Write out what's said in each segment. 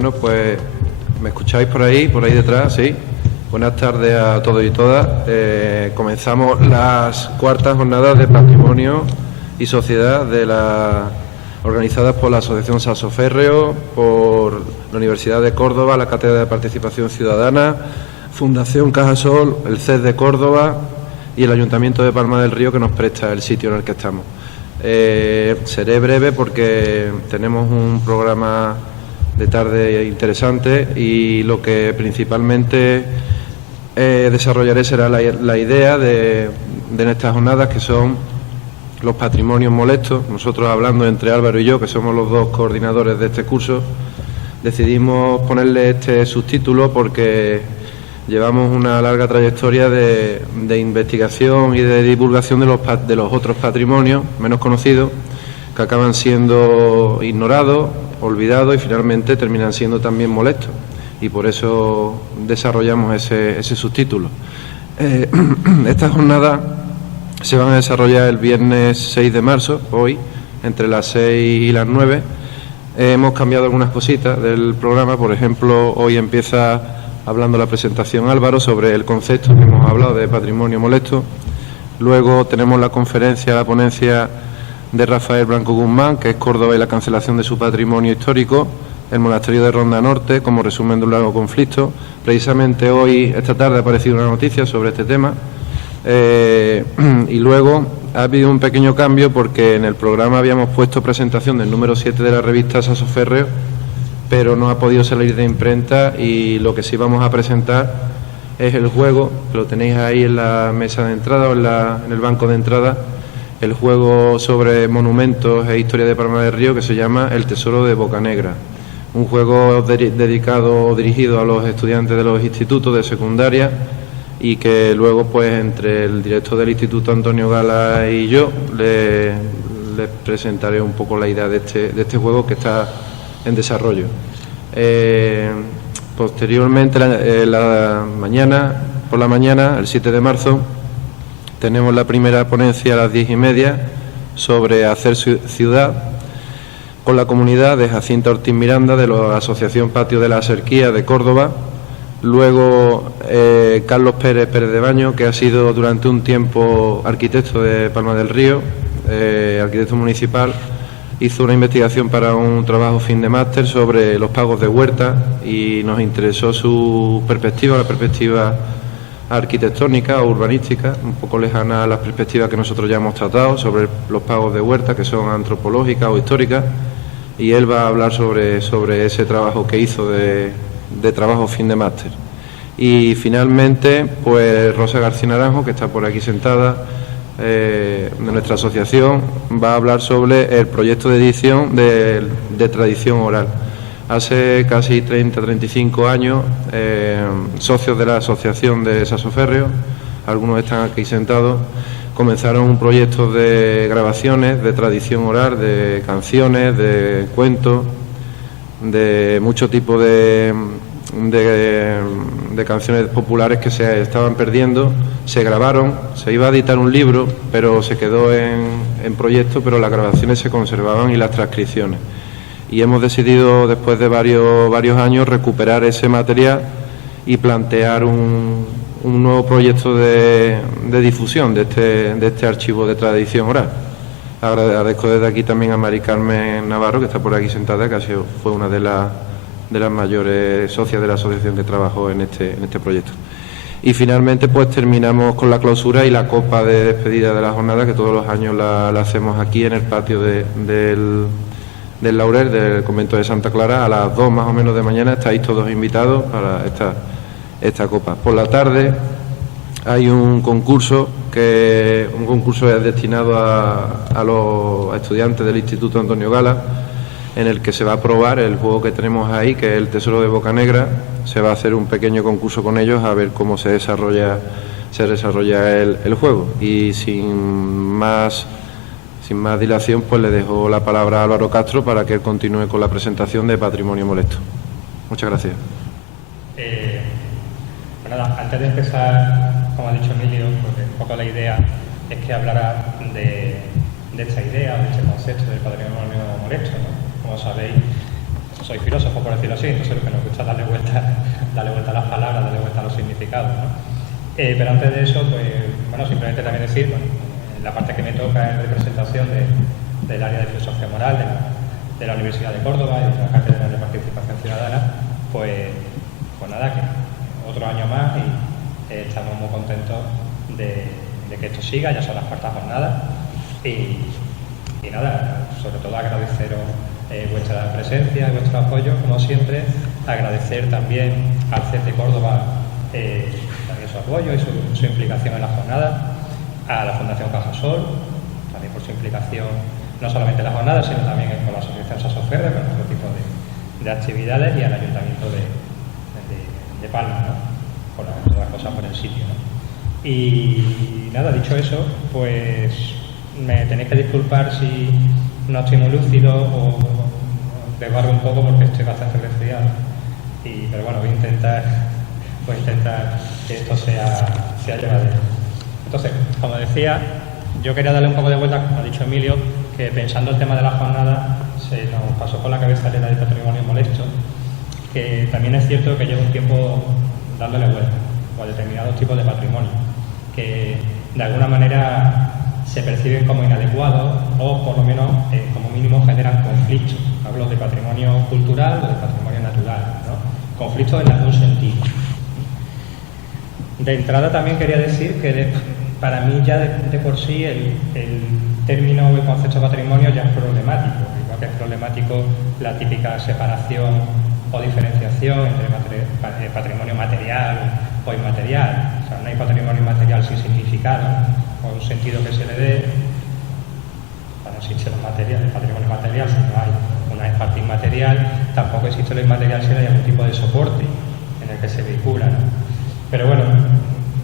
Bueno, pues ¿me escucháis por ahí detrás? Sí. Buenas tardes a todos y todas. Comenzamos las cuartas jornadas de Patrimonio y Sociedad organizadas por la Asociación Saso Férreo, por la Universidad de Córdoba, la Cátedra de Participación Ciudadana, Fundación Cajasol, el CES de Córdoba y el Ayuntamiento de Palma del Río, que nos presta el sitio en el que estamos. Seré breve porque tenemos un programa de tarde interesante y lo que principalmente desarrollaré será la idea de estas jornadas, que son los patrimonios molestos. Nosotros, hablando entre Álvaro y yo, que somos los dos coordinadores de este curso, decidimos ponerle este subtítulo porque llevamos una larga trayectoria de investigación y de divulgación de los otros patrimonios menos conocidos, que acaban siendo ignorados, olvidados y finalmente terminan siendo también molestos. Y por eso desarrollamos ese subtítulo. Estas jornadas se van a desarrollar el viernes 6 de marzo, hoy, entre las 6 y las 9. Hemos cambiado algunas cositas del programa. Por ejemplo, hoy empieza hablando la presentación Álvaro sobre el concepto que hemos hablado de patrimonio molesto. Luego tenemos la conferencia, la ponencia de Rafael Blanco Guzmán, que es Córdoba y la cancelación de su patrimonio histórico, el monasterio de Ronda Norte, como resumen de un largo conflicto. Precisamente hoy, esta tarde, ha aparecido una noticia sobre este tema. Y luego ha habido un pequeño cambio porque en el programa habíamos puesto presentación del número 7 de la revista Saso Férreo, pero no ha podido salir de imprenta, y lo que sí vamos a presentar es el juego, que lo tenéis ahí en la mesa de entrada o en el banco de entrada, el juego sobre monumentos e historia de Palma del Río, que se llama El Tesoro de Bocanegra. Un juego dirigido a los estudiantes de los institutos de secundaria, y que luego, pues, entre el director del instituto, Antonio Gala, y yo les presentaré un poco la idea de este juego, que está en desarrollo. Posteriormente, por la mañana, el 7 de marzo, tenemos la primera ponencia a las 10:30 sobre hacer ciudad, con la comunidad de Jacinta Ortiz Miranda, de la Asociación Patio de la Serquía de Córdoba. Luego Carlos Pérez de Baño, que ha sido durante un tiempo arquitecto de Palma del Río, arquitecto municipal, hizo una investigación para un trabajo fin de máster sobre los pagos de huerta, y nos interesó su perspectiva, la perspectiva arquitectónica o urbanística, un poco lejana a las perspectivas que nosotros ya hemos tratado sobre los pagos de huerta, que son antropológicas o históricas, y él va a hablar sobre ese trabajo que hizo de trabajo fin de máster. Y finalmente, pues Rosa García Naranjo, que está por aquí sentada, de nuestra asociación, va a hablar sobre el proyecto de edición de tradición oral. Hace casi 30-35 años, socios de la asociación de Saso Férreo, algunos están aquí sentados, comenzaron un proyecto de grabaciones de tradición oral, de canciones, de cuentos, de mucho tipo de canciones populares que se estaban perdiendo. Se grabaron, se iba a editar un libro, pero se quedó en proyecto, pero las grabaciones se conservaban y las transcripciones. Y hemos decidido, después de varios años, recuperar ese material y plantear un nuevo proyecto de difusión de este archivo de tradición oral. Agradezco desde aquí también a Mari Carmen Navarro, que está por aquí sentada, que fue una de las mayores socias de la asociación que trabajó en este proyecto. Y finalmente, pues, terminamos con la clausura y la copa de despedida de la jornada, que todos los años la hacemos aquí en el patio del Laurel, del convento de Santa Clara. A las 2 más o menos de mañana estáis todos invitados para esta copa. Por la tarde hay un concurso es destinado a los estudiantes del Instituto Antonio Gala, en el que se va a probar el juego que tenemos ahí, que es el Tesoro de Bocanegra. Se va a hacer un pequeño concurso con ellos a ver cómo se desarrolla el juego. Y sin más dilación, pues le dejo la palabra a Álvaro Castro para que él continúe con la presentación de Patrimonio Molesto. Muchas gracias. Pues nada, antes de empezar, como ha dicho Emilio, porque un poco la idea es que hablara de esta idea, de este concepto del patrimonio molesto, ¿no? Como sabéis, soy filósofo, por decirlo así, entonces lo que nos gusta es darle vuelta a las palabras, darle vuelta a los significados, ¿no? Pero antes de eso, pues, bueno, simplemente también decir, bueno, la parte que me toca en representación del área de filosofía moral de la Universidad de Córdoba y de la Cátedra de Participación Ciudadana, pues nada, que otro año más y estamos muy contentos de que esto siga, ya son las cuartas jornadas y nada, sobre todo agradeceros vuestra presencia y vuestro apoyo, como siempre, agradecer también al CET de Córdoba también su apoyo y su implicación en la jornada, a la Fundación Cajasol, también por su implicación no solamente en la jornada, sino también con la Asociación Sasoferde, con otro tipo de actividades, y al Ayuntamiento de Palma, ¿no? Por las cosas por el sitio, ¿no? Y nada, dicho eso, pues me tenéis que disculpar si no estoy muy lúcido o desbarro un poco porque estoy bastante resfriado. Pero bueno, voy a intentar que esto sea llevadero. Entonces, como decía, yo quería darle un poco de vuelta, como ha dicho Emilio, que pensando el tema de la jornada se nos pasó por la cabeza la del patrimonio molesto, que también es cierto que lleva un tiempo dándole vuelta a determinados tipos de patrimonio, que de alguna manera se perciben como inadecuados o por lo menos como mínimo generan conflictos. Hablo de patrimonio cultural o de patrimonio natural, ¿no? Conflictos en algún sentido. De entrada también quería decir que para mí ya de por sí el término o el concepto de patrimonio ya es problemático, igual que es problemático la típica separación o diferenciación entre patrimonio material o inmaterial. O sea, no hay patrimonio inmaterial sin significado o un sentido que se le dé. No existe el patrimonio material si no hay una parte inmaterial, tampoco existe lo inmaterial si no hay algún tipo de soporte en el que se vehicula, ¿no? Pero bueno,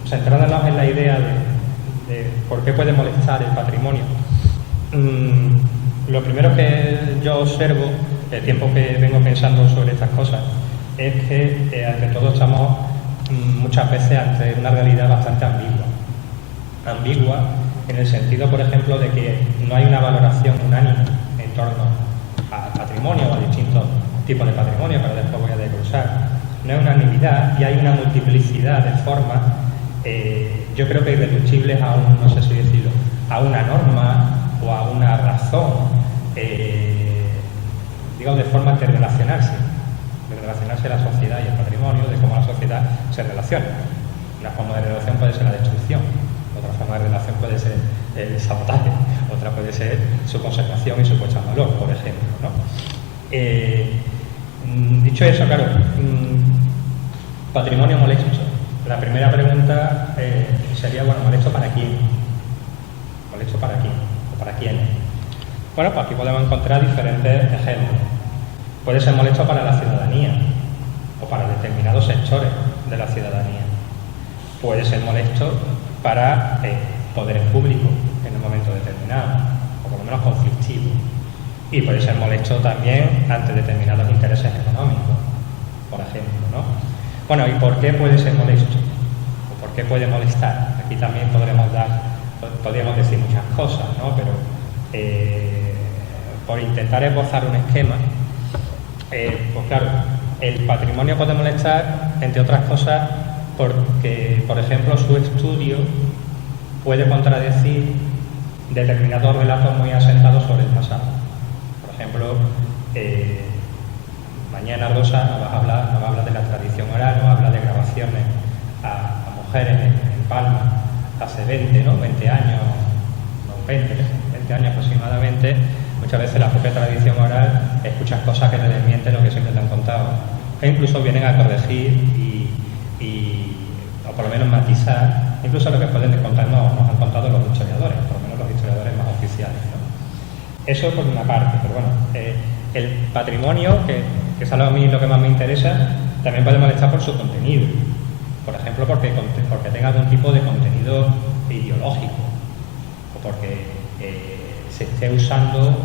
centrándonos en la idea de por qué puede molestar el patrimonio, lo primero que yo observo, el tiempo que vengo pensando sobre estas cosas, es que ante todo estamos muchas veces ante una realidad bastante ambigua. Ambigua en el sentido, por ejemplo, de que no hay una valoración unánime en torno al patrimonio o a distintos tipos de patrimonio, pero después voy a desglosar. No hay unanimidad y hay una multiplicidad de formas, yo creo que irreductibles a no sé si decirlo, a una norma o a una razón, digamos, de formas de relacionarse la sociedad y el patrimonio, de cómo la sociedad se relaciona. Una forma de relación puede ser la destrucción, otra forma de relación puede ser el sabotaje, otra puede ser su conservación y su puesta en valor, por ejemplo, ¿no? Dicho eso, claro, patrimonio molesto. La primera pregunta sería, bueno, ¿molesto para quién? ¿Molesto para quién? ¿O para quiénes? Bueno, pues aquí podemos encontrar diferentes ejemplos. Puede ser molesto para la ciudadanía o para determinados sectores de la ciudadanía. Puede ser molesto para poderes públicos en un momento determinado, o por lo menos conflictivo. Y puede ser molesto también ante determinados intereses económicos, por ejemplo, ¿no? Bueno, ¿y por qué puede ser molesto? ¿O por qué puede molestar? Aquí también podríamos decir muchas cosas, ¿no? Pero por intentar esbozar un esquema, pues claro, el patrimonio puede molestar, entre otras cosas, porque, por ejemplo, su estudio puede contradecir determinados relatos muy asentados sobre el pasado. Por ejemplo, mañana Rosa nos va a hablar de la tradición oral, nos habla de grabaciones a mujeres en Palma hace 20 años, no, 20 años aproximadamente. Muchas veces la propia tradición oral escuchas cosas que te desmienten lo que siempre te han contado, que incluso vienen a corregir o por lo menos matizar incluso lo que pueden contarnos, nos han contado los historiadores, por lo menos los historiadores más oficiales, ¿no? Eso por una parte, pero bueno, el patrimonio, que es a mí lo que más me interesa, también puede molestar por su contenido. Por ejemplo, porque tenga algún tipo de contenido ideológico o porque se esté usando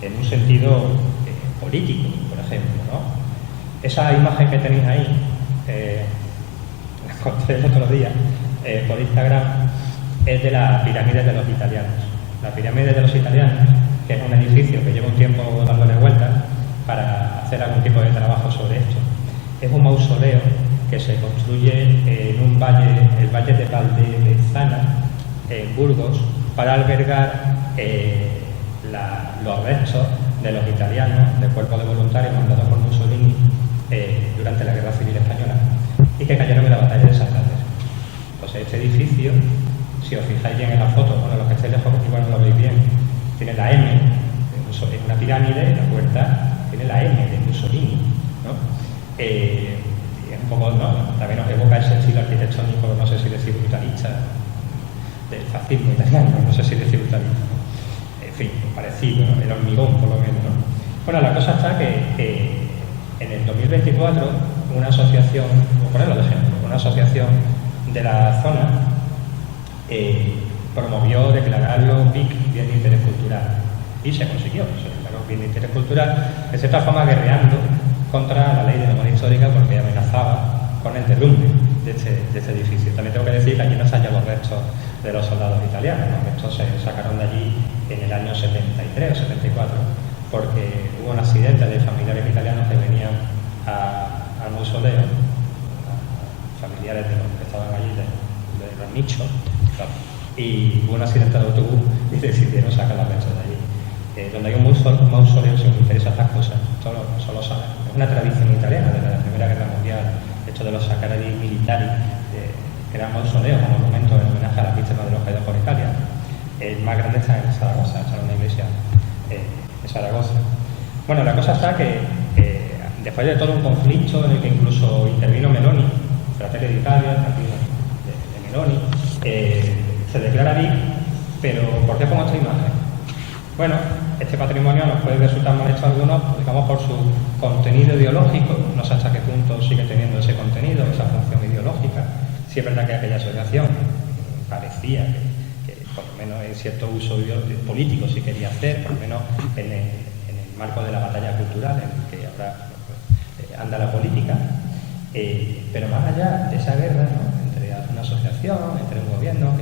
en un sentido político, por ejemplo, ¿no? Esa imagen que tenéis ahí, la encontré el otro día por Instagram, es de la pirámide de los italianos. La pirámide de los italianos, que es un edificio que lleva un tiempo dándole vueltas para hacer hacer algún tipo de trabajo sobre esto. Es un mausoleo que se construye en un valle, el valle de Valdezana, en Burgos, para albergar los restos de los italianos del cuerpo de voluntarios mandados por Mussolini durante la Guerra Civil Española y que cayeron en la batalla de Santander. Entonces este edificio, si os fijáis bien en la foto, bueno, los que estéis lejos igual no lo veis bien, tiene la M, es una pirámide, y la puerta tiene la M de Mussolini, ¿no? Y es un poco, ¿no? También nos evoca ese estilo arquitectónico, no sé si decir brutalista, del fascismo italiano, no sé si decir brutalista, ¿no? En fin, parecido, ¿no? El hormigón, por lo menos, ¿no? Bueno, la cosa está que en el 2024 una asociación, por ponerlo de ejemplo, una asociación de la zona promovió declararlo BIC, bien de interés cultural, y se consiguió, se declaró bien de interés cultural, de cierta forma guerreando contra la ley de memoria histórica porque amenazaba con el derrumbe de este edificio. También tengo que decir que allí no se hallan los restos de los soldados italianos, los restos se sacaron de allí en el año 73 o 74, porque hubo un accidente de familiares italianos que venían al mausoleo, familiares de los que estaban allí, de los nichos, claro, y hubo un accidente de autobús y decidieron sacar las restos de allí. Donde hay un mausoleo, si os interesa estas cosas, solo saben. Es una tradición italiana de la Primera Guerra Mundial, esto de los sacrari militari, que eran mausoleos o monumentos en homenaje a las víctimas de los caídos por Italia. El más grande está en Zaragoza, está en una iglesia en Zaragoza. Bueno, la cosa está que después de todo un conflicto en el que incluso intervino Meloni, Fratelli d'Italia, el partido de Meloni, se declara BIC, pero ¿por qué pongo esta imagen? Bueno, este patrimonio nos puede resultar molesto a algunos, digamos, por su contenido ideológico, no sé hasta qué punto sigue teniendo ese contenido, esa función ideológica. Sí es verdad que aquella asociación parecía que por lo menos en cierto uso político sí quería hacer, por lo menos en el marco de la batalla cultural en el que ahora anda la política, pero más allá de esa guerra, ¿no?, entre una asociación, entre un gobierno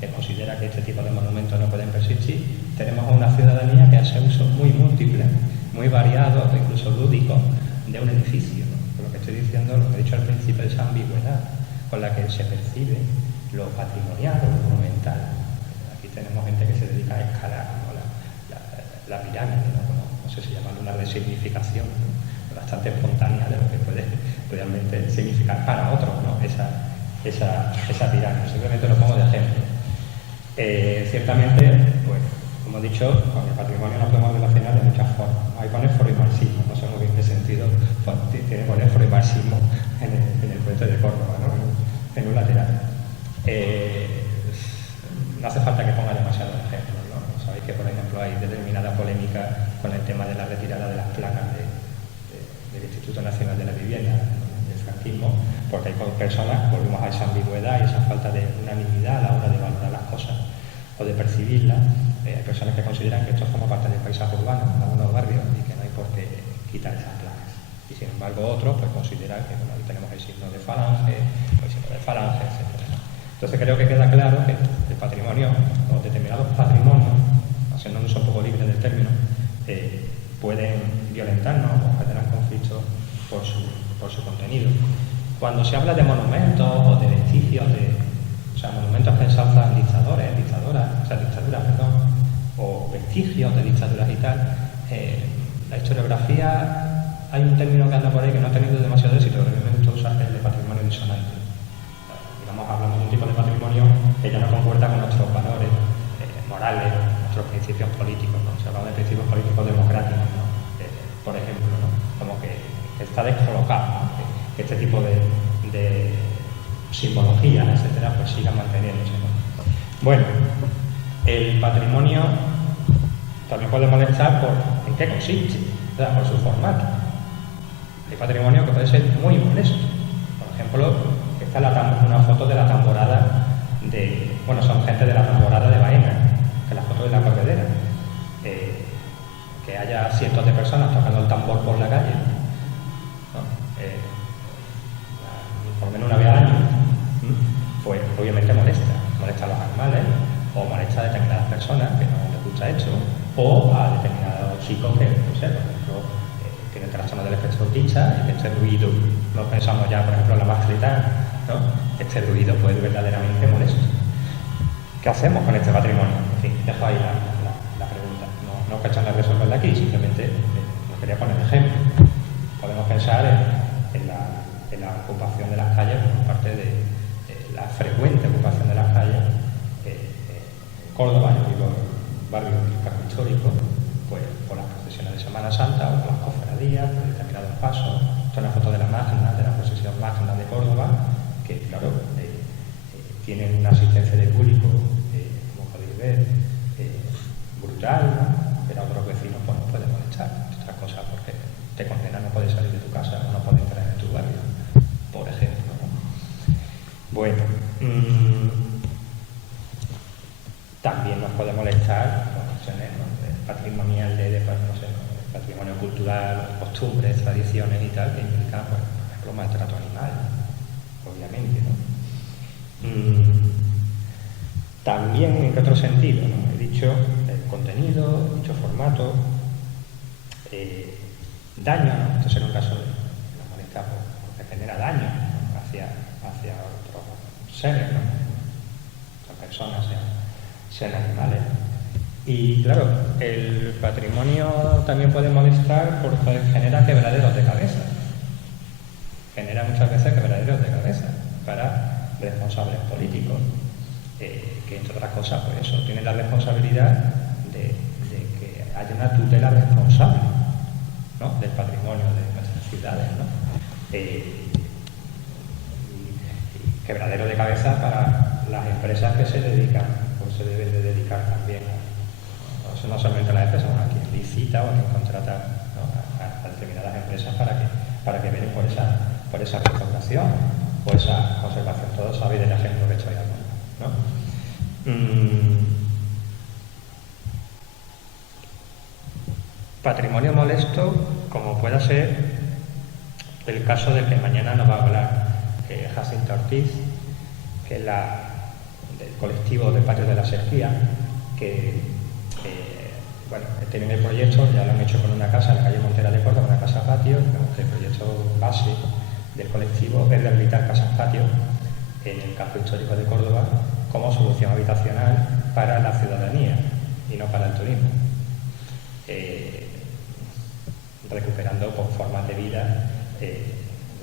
que considera que este tipo de monumentos no pueden persistir, tenemos a una ciudadanía que hace uso muy múltiple, muy variado, incluso lúdico, de un edificio, ¿no? Por lo que estoy diciendo, lo que he dicho al principio, esa ambigüedad con la que se percibe lo patrimonial o lo monumental. Aquí tenemos gente que se dedica a escalar, ¿no?, la pirámide, ¿no? Como, no sé si llamarlo una resignificación, ¿no?, bastante espontánea de lo que puede realmente significar para otros, ¿no?, esa pirámide. Simplemente lo pongo de ejemplo. Ciertamente, pues, como he dicho, con el patrimonio nos podemos relacionar de muchas formas. Hay ponéforo y marxismo, no sé muy bien qué sentido tiene ponéforo y marxismo en el puente de Córdoba, ¿no?, en un lateral. No hace falta que ponga demasiados ejemplos, ¿no? Sabéis que, por ejemplo, hay determinada polémica con el tema de la retirada de las placas del Instituto Nacional de la Vivienda, del franquismo, porque hay personas, volvemos a esa ambigüedad y esa falta de unanimidad a la hora de valorar las cosas o de percibirlas. Hay personas que consideran que esto forma parte del paisaje urbano en algunos barrios y que no hay por qué quitar esas placas. Y sin embargo otros pues consideran que, bueno, ahí tenemos el signo de falange, etc. Entonces creo que queda claro que el patrimonio, o determinados patrimonios, haciendo un uso un poco libre del término, pueden violentarnos o generar conflictos por su contenido. Cuando se habla de monumentos o de vestigios, monumentos que ensalzan dictaduras, o vestigios de dictaduras y tal, la historiografía, hay un término que anda por ahí que no ha tenido demasiado éxito, pero a mí me gusta usar el de patrimonio disonante. Digamos, hablamos de un tipo de patrimonio que ya no concuerda con nuestros valores morales, nuestros principios políticos, ¿no? Se habla de principios políticos democráticos, ¿no? Por ejemplo, ¿no? Como que está descolocado, ¿no? Que este tipo de simbología, etcétera, pues sigan manteniéndose, ¿no? Bueno, el patrimonio también puede molestar por en qué consiste, ¿verdad?, por su formato. Hay patrimonio que puede ser muy molesto. Por ejemplo, esta es una foto de la tamborada son gente de la tamborada de Baena, que la foto de la corredera. Que haya cientos de personas tocando el tambor por la calle, ¿no? Por lo menos una vez al año, pues obviamente molesta a los animales, o molesta a determinadas personas que no les gusta esto, o a determinados chicos que, no sé, por ejemplo, tienen trastorno del espectro autista, y este ruido, no pensamos ya, por ejemplo, en la mascletana, ¿no? Este ruido pues verdaderamente molesto. ¿Qué hacemos con este patrimonio? En fin, dejo ahí la pregunta. No es cuestión de resolverla aquí, simplemente nos quería poner ejemplo. Podemos pensar en la ocupación de las calles por parte de la frecuente ocupación de las calles en Córdoba, en los barrios del casco histórico, pues por las procesiones de Semana Santa o por las cofradías, por determinados pasos. Esto es una foto de la magna, de la procesión magna de Córdoba, que claro, tienen una asistencia de público, como podéis ver, brutal, ¿no? Pero a otros vecinos pues nos puede molestar estas cosas porque te condenan, no puedes salir de tu casa, no puedes entrar en tu barrio, por ejemplo, ¿no? Bueno, también nos puede molestar cuestiones, ¿no? Patrimonial de patrimonio cultural, costumbres, tradiciones y tal, que implican, pues, por ejemplo, maltrato animal, obviamente, ¿no? También, ¿en qué otro sentido? ¿No? He dicho contenido, he dicho formato, daño, ¿no? Esto será un caso de la molestia porque genera daño, ¿no? hacia otros seres, ¿no? Otras personas, sean animales. Y claro, el patrimonio también puede molestar porque genera quebraderos de cabeza. Genera muchas veces quebraderos de cabeza para responsables políticos, que entre otras cosas, pues eso, tienen la responsabilidad de que haya una tutela responsable, ¿no? Del patrimonio de nuestras ciudades, ¿no? Quebradero de cabeza para las empresas que se dedican, o se deben de dedicar también, no solamente a las empresas, a quien licita o a quien contrata, ¿no? a determinadas empresas para que velen por esa restauración o esa conservación. Todos sabéis del ejemplo que estoy dando, ¿no? Patrimonio molesto, como pueda ser el caso del que mañana nos va a hablar Jacinta Ortiz, que es del colectivo del Patio de la Sequía, que bueno, tienen el proyecto, ya lo han hecho con una casa en la calle Montera de Córdoba, una casa patio. El proyecto base del colectivo es rehabilitar casas patio en el casco histórico de Córdoba como solución habitacional para la ciudadanía y no para el turismo, recuperando por formas de vida de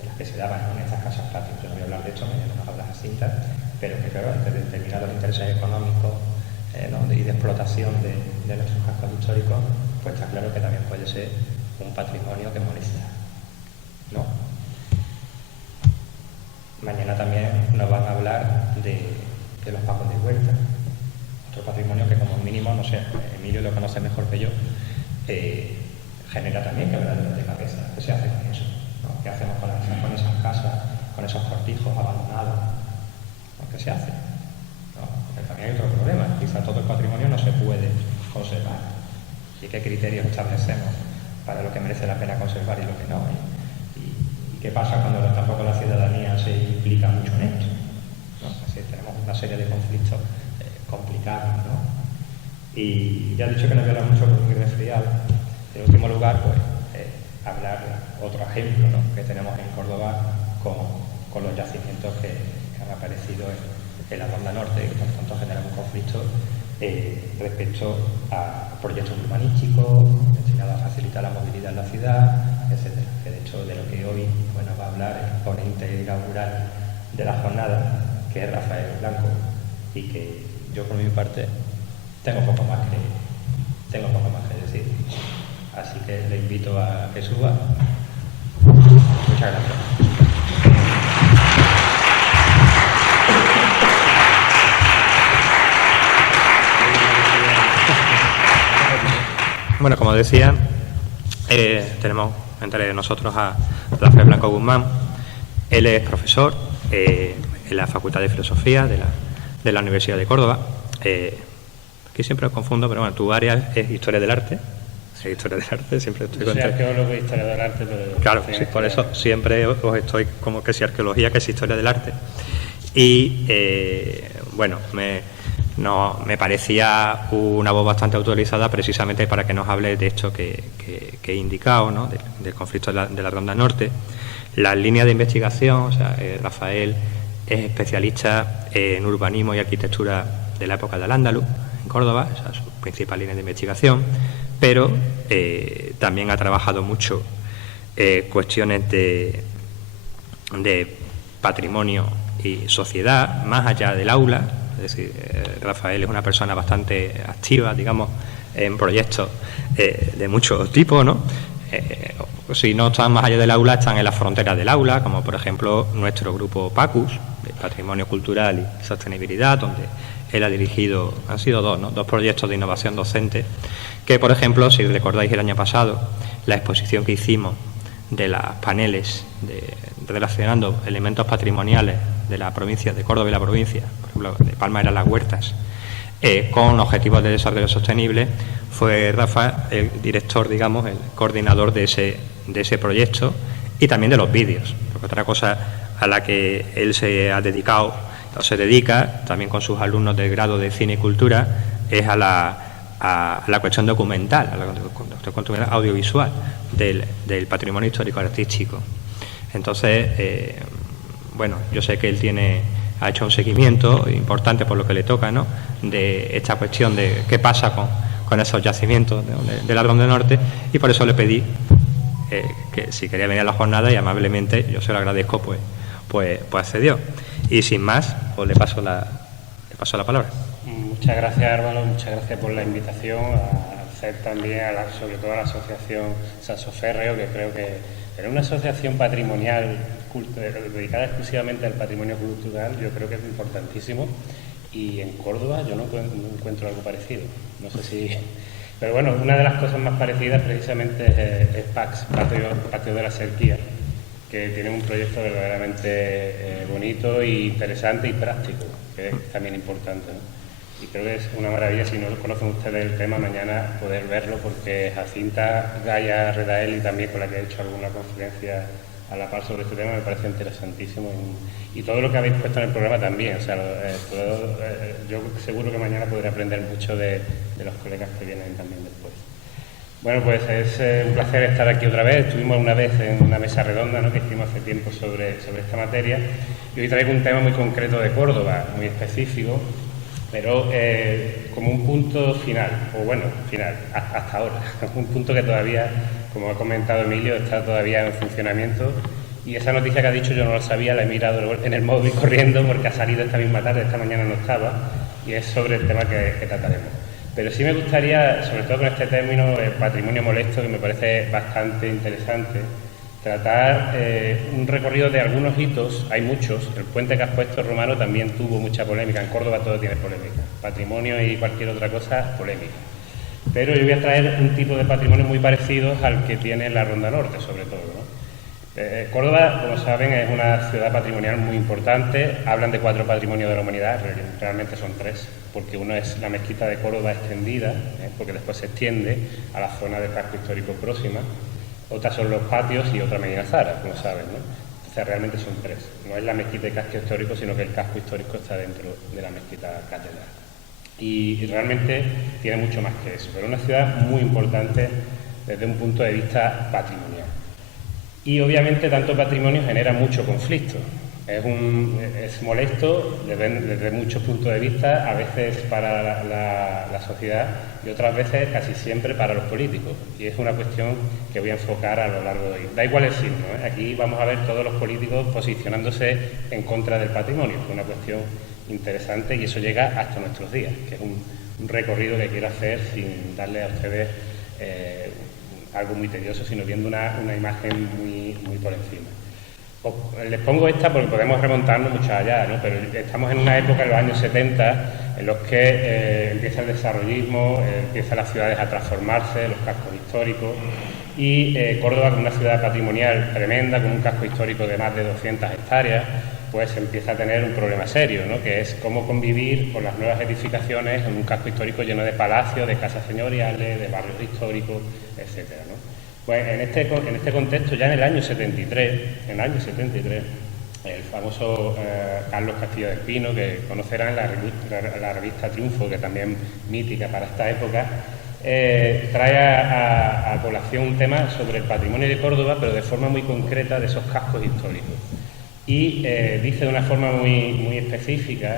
las que se daban en estas casas patio. Yo no voy a hablar de esto, mañana nos habla Jacinta, pero que claro, ante determinados intereses económicos, ¿no? y de explotación de nuestros cascos históricos, pues está claro que también puede ser un patrimonio que molesta, ¿no? Mañana también nos van a hablar de los pagos de huerta, otro patrimonio que como mínimo, no sé, Emilio lo conoce mejor que yo, genera también quebraderos de cabeza. ¿Qué se hace con eso? ¿No? ¿Qué hacemos con esas casas, con esos cortijos abandonados? ¿No? ¿Qué se hace? Porque también hay otro problema, quizá todo el patrimonio no se puede conservar. ¿Y qué criterios establecemos para lo que merece la pena conservar y lo que no? ¿Y qué pasa cuando tampoco la ciudadanía se implica mucho en esto? ¿No? Así tenemos una serie de conflictos complicados, ¿no? Y ya he dicho que no voy a hablar mucho porque muy resfriado. En último lugar, pues, hablar otro ejemplo, ¿no? que tenemos en Córdoba con los yacimientos que han aparecido en la Ronda Norte, que por tanto generan un conflicto respecto a proyectos urbanísticos destinados a facilitar la movilidad en la ciudad, etcétera. Que de hecho de lo que hoy nos va a hablar el ponente inaugural de la jornada, que es Rafael Blanco, y que yo por mi parte tengo poco más que decir. Así que le invito a que suba. Muchas gracias. Bueno, como decía, tenemos entre nosotros a Rafael Blanco Guzmán. Él es profesor en la Facultad de Filosofía de la Universidad de Córdoba. Aquí siempre os confundo, pero bueno, tu área es Historia del Arte. Sí, Historia del Arte, siempre estoy contento. Soy arqueólogo y Historia del Arte, pero... Claro, sí, por eso siempre os estoy como que si arqueología, que si Historia del Arte. Y, bueno, me no, me parecía una voz bastante autorizada precisamente para que nos hable de esto que he indicado, ¿no? Del conflicto de la Ronda Norte. Las líneas de investigación, o sea, Rafael es especialista en urbanismo y arquitectura de la época del Al-Ándalus, en Córdoba, esa es su principal línea de investigación, pero también ha trabajado mucho cuestiones de patrimonio y sociedad, más allá del aula. Es decir, Rafael es una persona bastante activa, digamos, en proyectos de muchos tipos, ¿no? Si no están más allá del aula, están en las fronteras del aula, como por ejemplo nuestro grupo PACUS, de Patrimonio Cultural y Sostenibilidad, donde él ha dirigido, han sido dos proyectos de innovación docente, que por ejemplo, si recordáis el año pasado, la exposición que hicimos de las paneles relacionando elementos patrimoniales de la provincia de Córdoba y la provincia, por ejemplo, de Palma eran las huertas, con objetivos de desarrollo sostenible, fue Rafa el director, digamos, el coordinador de ese proyecto y también de los vídeos, porque otra cosa a la que él se ha dedicado o se dedica, también con sus alumnos del grado de Cine y Cultura, es a la cuestión documental, a la cuestión audiovisual del patrimonio histórico artístico. Entonces, bueno, yo sé que él ha hecho un seguimiento importante por lo que le toca, ¿no?, de esta cuestión de qué pasa con esos yacimientos de la Ronda Norte, y por eso le pedí que si quería venir a la jornada, y amablemente, yo se lo agradezco, pues accedió. Y sin más, pues le paso la palabra. Muchas gracias, Álvaro, muchas gracias por la invitación, a hacer también, sobre todo a la asociación Sasso Ferreo, que creo que era una asociación patrimonial dedicada exclusivamente al patrimonio cultural. Yo creo que es importantísimo, y en Córdoba yo no encuentro algo parecido. No sé si... Pero bueno, una de las cosas más parecidas precisamente es PAX, Patio de la Serquía, que tiene un proyecto verdaderamente bonito e interesante y práctico, que es también importante, ¿no? Y creo que es una maravilla, si no conocen ustedes el tema, mañana poder verlo, porque Jacinta Gaya Redael, y también con la que he hecho alguna conferencia a la par sobre este tema, me parece interesantísimo, y todo lo que habéis puesto en el programa también. O sea, yo seguro que mañana podré aprender mucho de los colegas que vienen también después. Bueno, pues es un placer estar aquí otra vez. Estuvimos una vez en una mesa redonda, ¿no?, que hicimos hace tiempo sobre esta materia, y hoy traigo un tema muy concreto de Córdoba, muy específico, pero como un punto final, o bueno, final, hasta ahora, un punto que todavía, como ha comentado Emilio, está todavía en funcionamiento, y esa noticia que ha dicho yo no la sabía, la he mirado en el móvil corriendo porque ha salido esta misma tarde, esta mañana no estaba, y es sobre el tema que trataremos. Pero sí me gustaría, sobre todo con este término, el patrimonio molesto, que me parece bastante interesante, tratar un recorrido de algunos hitos. Hay muchos. El puente que has puesto, Romano, también tuvo mucha polémica. En Córdoba todo tiene polémica. Patrimonio y cualquier otra cosa, polémica. Pero yo voy a traer un tipo de patrimonio muy parecido al que tiene la Ronda Norte, sobre todo, ¿no? Córdoba, como saben, es una ciudad patrimonial muy importante. Hablan de 4 patrimonios de la humanidad, realmente son 3, porque uno es la mezquita de Córdoba extendida, porque después se extiende a la zona del casco histórico próxima. Otras son los patios y otra Medina Zara, como saben, ¿no? Entonces realmente son 3. No es la mezquita y casco histórico, sino que el casco histórico está dentro de la mezquita catedral. Y realmente tiene mucho más que eso, pero es una ciudad muy importante desde un punto de vista patrimonial. Y obviamente tanto patrimonio genera mucho conflicto. Es molesto desde muchos puntos de vista, a veces para la sociedad y otras veces, casi siempre, para los políticos. Y es una cuestión que voy a enfocar a lo largo de hoy. Da igual el signo, ¿eh? Aquí vamos a ver todos los políticos posicionándose en contra del patrimonio. Es una cuestión interesante, y eso llega hasta nuestros días, que es un recorrido que quiero hacer sin darle a ustedes algo muy tedioso, sino viendo una imagen muy por encima. Les pongo esta porque podemos remontarnos mucho allá, ¿no? Pero estamos en una época, en los años 70, en los que empieza el desarrollismo, empiezan las ciudades a transformarse, los cascos históricos, y Córdoba, como una ciudad patrimonial tremenda, con un casco histórico de más de 200 hectáreas, pues empieza a tener un problema serio, ¿no?, que es cómo convivir con las nuevas edificaciones en un casco histórico lleno de palacios, de casas señoriales, de barrios históricos, etcétera, ¿no? Pues en este contexto, ya en el año 73, el famoso Carlos Castillo del Pino, que conocerán la revista Triunfo, que también mítica para esta época, trae a colación un tema sobre el patrimonio de Córdoba, pero de forma muy concreta de esos cascos históricos. Y dice de una forma muy específica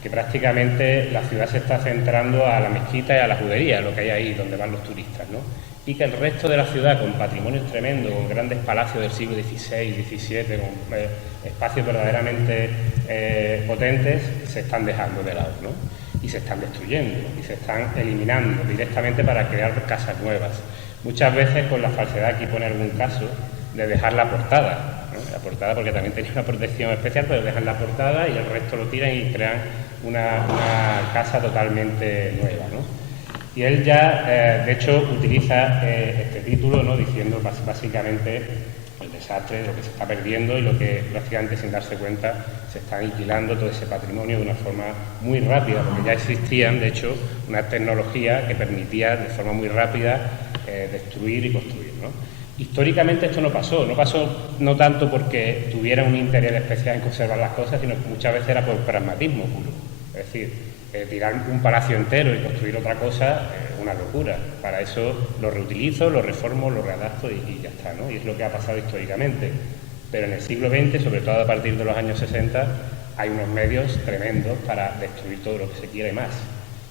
que prácticamente la ciudad se está centrando a la mezquita y a la judería, lo que hay ahí donde van los turistas, ¿no? Y que el resto de la ciudad, con patrimonios tremendos, con grandes palacios del siglo XVI, XVII, con espacios verdaderamente potentes, se están dejando de lado, ¿no? Y se están destruyendo, y se están eliminando directamente para crear casas nuevas. Muchas veces con la falsedad, aquí pone algún caso, de dejar la portada, ¿no? La portada, porque también tenía una protección especial, pero dejan la portada y el resto lo tiran y crean una casa totalmente nueva, ¿no? Y él ya, de hecho, utiliza este título, ¿no? Diciendo básicamente el desastre, lo que se está perdiendo y lo que prácticamente sin darse cuenta se está aniquilando todo ese patrimonio de una forma muy rápida, porque ya existían, de hecho, una tecnología que permitía de forma muy rápida destruir y construir, ¿no? Históricamente esto no pasó no tanto porque tuviera un interés especial en conservar las cosas, sino que muchas veces era por pragmatismo puro. Es decir, tirar un palacio entero y construir otra cosa es una locura. Para eso lo reutilizo, lo reformo, lo readapto y ya está, ¿no? Y es lo que ha pasado históricamente. Pero en el siglo XX, sobre todo a partir de los años 60, hay unos medios tremendos para destruir todo lo que se quiere más.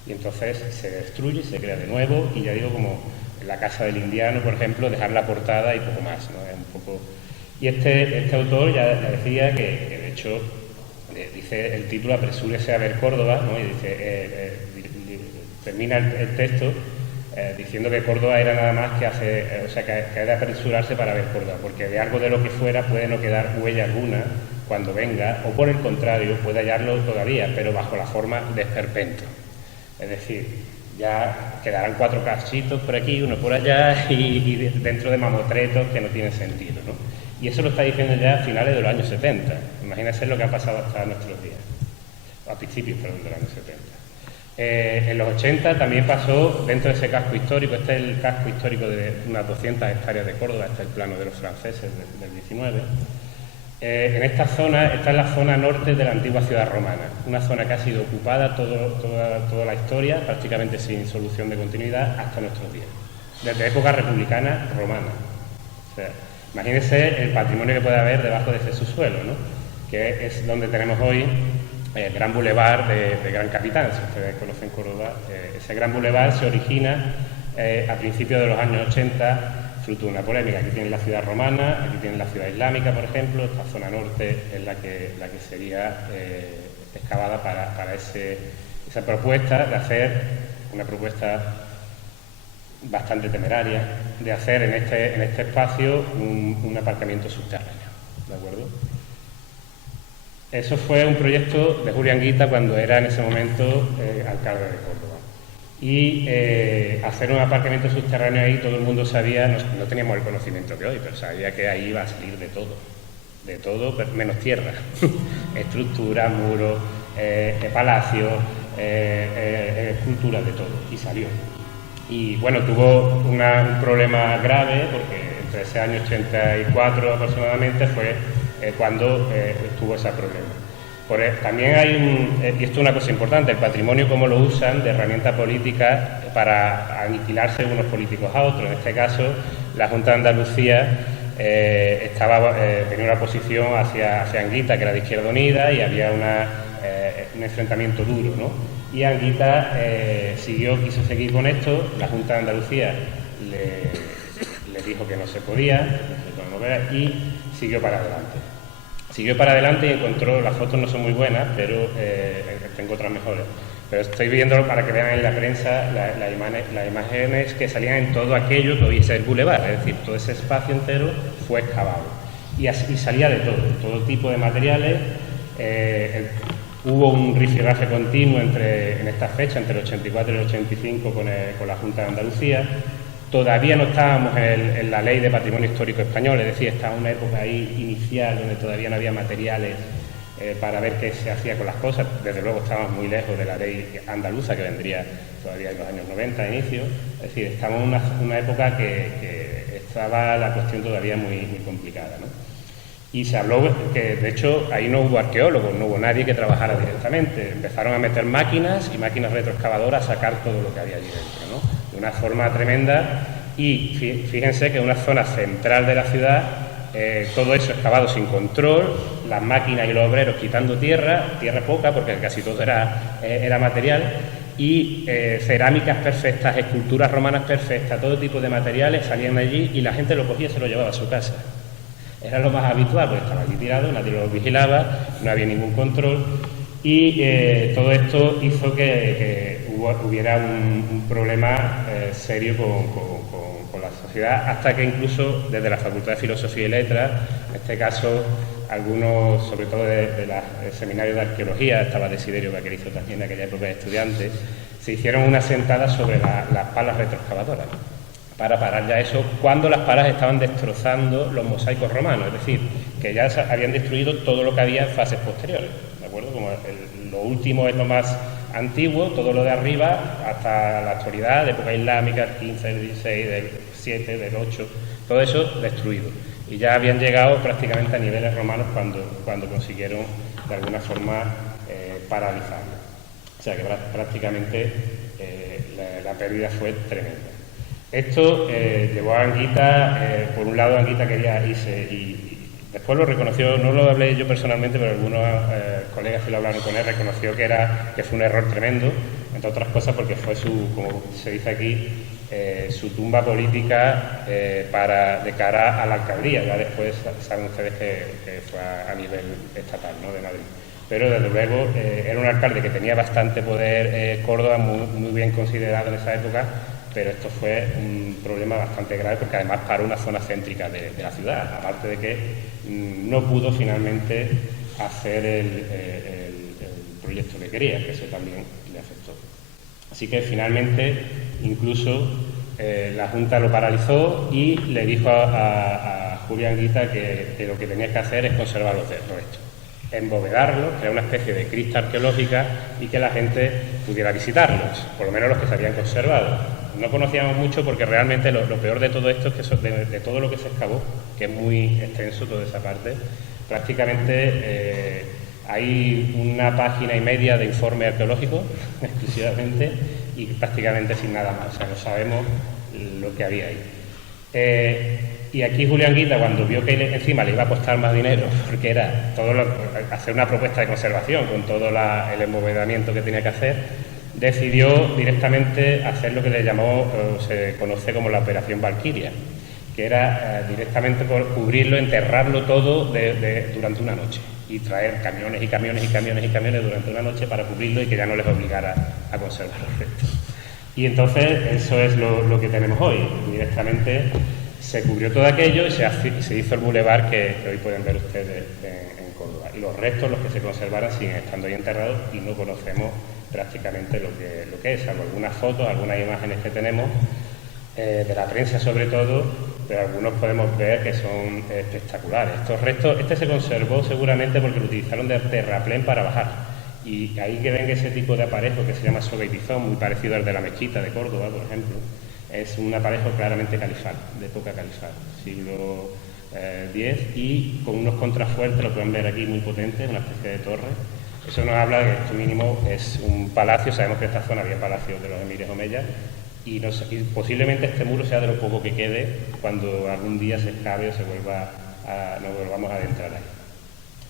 Y entonces se destruye, se crea de nuevo, y ya digo, como en la Casa del Indiano, por ejemplo, dejar la portada y poco más, ¿no? Es un poco... Y este autor ya decía que de hecho, dice el título "Apresúrese a ver Córdoba", ¿no? Y dice, termina el texto diciendo que Córdoba era nada más que que ha de apresurarse para ver Córdoba, porque de algo de lo que fuera puede no quedar huella alguna cuando venga, o por el contrario puede hallarlo todavía, pero bajo la forma de esperpento. Es decir, ya quedarán 4 cachitos por aquí, uno por allá, y dentro de mamotretos que no tienen sentido, ¿no? Y eso lo está diciendo ya a finales de los años 70. Imagínense lo que ha pasado hasta nuestros días, a principios, perdón, de los años 70. En los 80 también pasó dentro de ese casco histórico. Este es el casco histórico de unas 200 hectáreas de Córdoba, este es el plano de los franceses del 19. En esta zona, esta es la zona norte de la antigua ciudad romana, una zona que ha sido ocupada toda la historia, prácticamente sin solución de continuidad hasta nuestros días, desde época republicana romana. O sea, imagínense el patrimonio que puede haber debajo de ese subsuelo, ¿no? Que es donde tenemos hoy el Gran Boulevard de Gran Capitán. Si ustedes conocen Córdoba, ese Gran Boulevard se origina a principios de los años 80, fruto de una polémica. Aquí tienen la ciudad romana, aquí tienen la ciudad islámica, por ejemplo. Esta zona norte es la que sería excavada para esa propuesta de hacer una propuesta bastante temeraria, de hacer en este espacio un aparcamiento subterráneo, ¿de acuerdo? Eso fue un proyecto de Julio Anguita cuando era en ese momento alcalde de Córdoba. Y hacer un aparcamiento subterráneo ahí, todo el mundo sabía, no teníamos el conocimiento que hoy, pero sabía que ahí iba a salir de todo, menos tierra, estructuras, muros, palacios, esculturas, de todo, y salió. Y bueno, tuvo un problema grave, porque entre ese año 84 aproximadamente fue cuando tuvo ese problema. También hay y esto es una cosa importante, el patrimonio, cómo lo usan de herramienta política para aniquilarse unos políticos a otros. En este caso, la Junta de Andalucía tenía una posición hacia Anguita, que era de Izquierda Unida, y había un enfrentamiento duro, ¿no? Y Anguita quiso seguir con esto. La Junta de Andalucía le dijo que no se podía, y siguió para adelante. Siguió para adelante y encontró, las fotos no son muy buenas, pero tengo otras mejores. Pero estoy viéndolo para que vean en la prensa las imágenes que salían en todo aquello que hoy es el Boulevard, es decir, todo ese espacio entero fue excavado. Y salía de todo tipo de materiales. Hubo un rifirrafe continuo en esta fecha, entre el 84 y el 85, con la Junta de Andalucía. Todavía no estábamos en la Ley de Patrimonio Histórico Español, es decir, estaba una época ahí inicial donde todavía no había materiales para ver qué se hacía con las cosas. Desde luego estábamos muy lejos de la ley andaluza, que vendría todavía en los años 90 a inicio. Es decir, estamos en una época que estaba la cuestión todavía muy complicada, ¿no? Y se habló que, de hecho, ahí no hubo arqueólogos, no hubo nadie que trabajara directamente. Empezaron a meter máquinas y máquinas retroexcavadoras a sacar todo lo que había allí dentro, ¿no? De una forma tremenda. Y fíjense que en una zona central de la ciudad, todo eso excavado sin control, las máquinas y los obreros quitando tierra poca, porque casi todo era material, y cerámicas perfectas, esculturas romanas perfectas, todo tipo de materiales salían de allí y la gente lo cogía y se lo llevaba a su casa. Era lo más habitual, porque estaba allí tirado, nadie lo vigilaba, no había ningún control, y todo esto hizo que hubiera un problema serio con la sociedad, hasta que incluso desde la Facultad de Filosofía y Letras, en este caso algunos, sobre todo del seminario de arqueología, estaba Desiderio Vaquerizo también en aquella época de estudiantes, se hicieron una sentada sobre las palas retroexcavadoras para parar ya eso, cuando las palas estaban destrozando los mosaicos romanos, es decir, que ya habían destruido todo lo que había en fases posteriores, ¿de acuerdo? Como lo último es lo más antiguo, todo lo de arriba, hasta la actualidad, de época islámica, el 15, el 16, del 7, del 8, todo eso destruido. Y ya habían llegado prácticamente a niveles romanos cuando consiguieron, de alguna forma, paralizarlo. O sea que prácticamente la pérdida fue tremenda. Esto llevó a Anguita, por un lado Anguita quería irse y después lo reconoció, no lo hablé yo personalmente, pero algunos colegas que lo hablaron con él reconoció que fue un error tremendo, entre otras cosas porque fue como se dice aquí, su tumba política de cara a la alcaldía. Ya después saben ustedes que fue a nivel estatal, ¿no?, de Madrid. Pero desde luego era un alcalde que tenía bastante poder, Córdoba, muy bien considerado en esa época, pero esto fue un problema bastante grave porque además paró una zona céntrica de la ciudad, aparte de que no pudo finalmente hacer el proyecto que quería, que eso también le afectó. Así que finalmente incluso la Junta lo paralizó y le dijo a Julio Anguita que lo que tenía que hacer es conservar los restos, embovedarlos, crear una especie de cripta arqueológica y que la gente pudiera visitarlos, por lo menos los que se habían conservado. No conocíamos mucho porque realmente lo peor de todo esto es que de todo lo que se excavó, que es muy extenso toda esa parte, prácticamente hay una página y media de informe arqueológico exclusivamente y prácticamente sin nada más, o sea, no sabemos lo que había ahí. Y aquí Julio Anguita, cuando vio que encima le iba a costar más dinero, porque era hacer una propuesta de conservación con todo el embovedamiento que tenía que hacer, decidió directamente hacer lo que le llamó, se conoce como la Operación Valquiria, que era directamente por cubrirlo, enterrarlo todo durante una noche y traer camiones y camiones y camiones y camiones durante una noche para cubrirlo y que ya no les obligara a conservar los restos. Y entonces eso es lo que tenemos hoy. Directamente se cubrió todo aquello y se hizo el bulevar que hoy pueden ver ustedes en Córdoba. Y los restos, los que se conservaron, siguen estando ahí enterrados y no conocemos prácticamente lo que es, salvo algunas fotos, algunas imágenes que tenemos, de la prensa sobre todo, pero algunos podemos ver que son espectaculares. Estos restos, se conservó seguramente porque lo utilizaron de terraplén para bajar. Y ahí que ven ese tipo de aparejo que se llama soga y tizón, muy parecido al de la mezquita de Córdoba, por ejemplo, es un aparejo claramente califal, de época califal, siglo X, y con unos contrafuertes, lo pueden ver aquí, muy potentes, una especie de torre. Eso nos habla de que esto mínimo es un palacio. Sabemos que en esta zona había palacios de los emires omeyas y posiblemente este muro sea de lo poco que quede cuando algún día se excave o nos volvamos a adentrar ahí.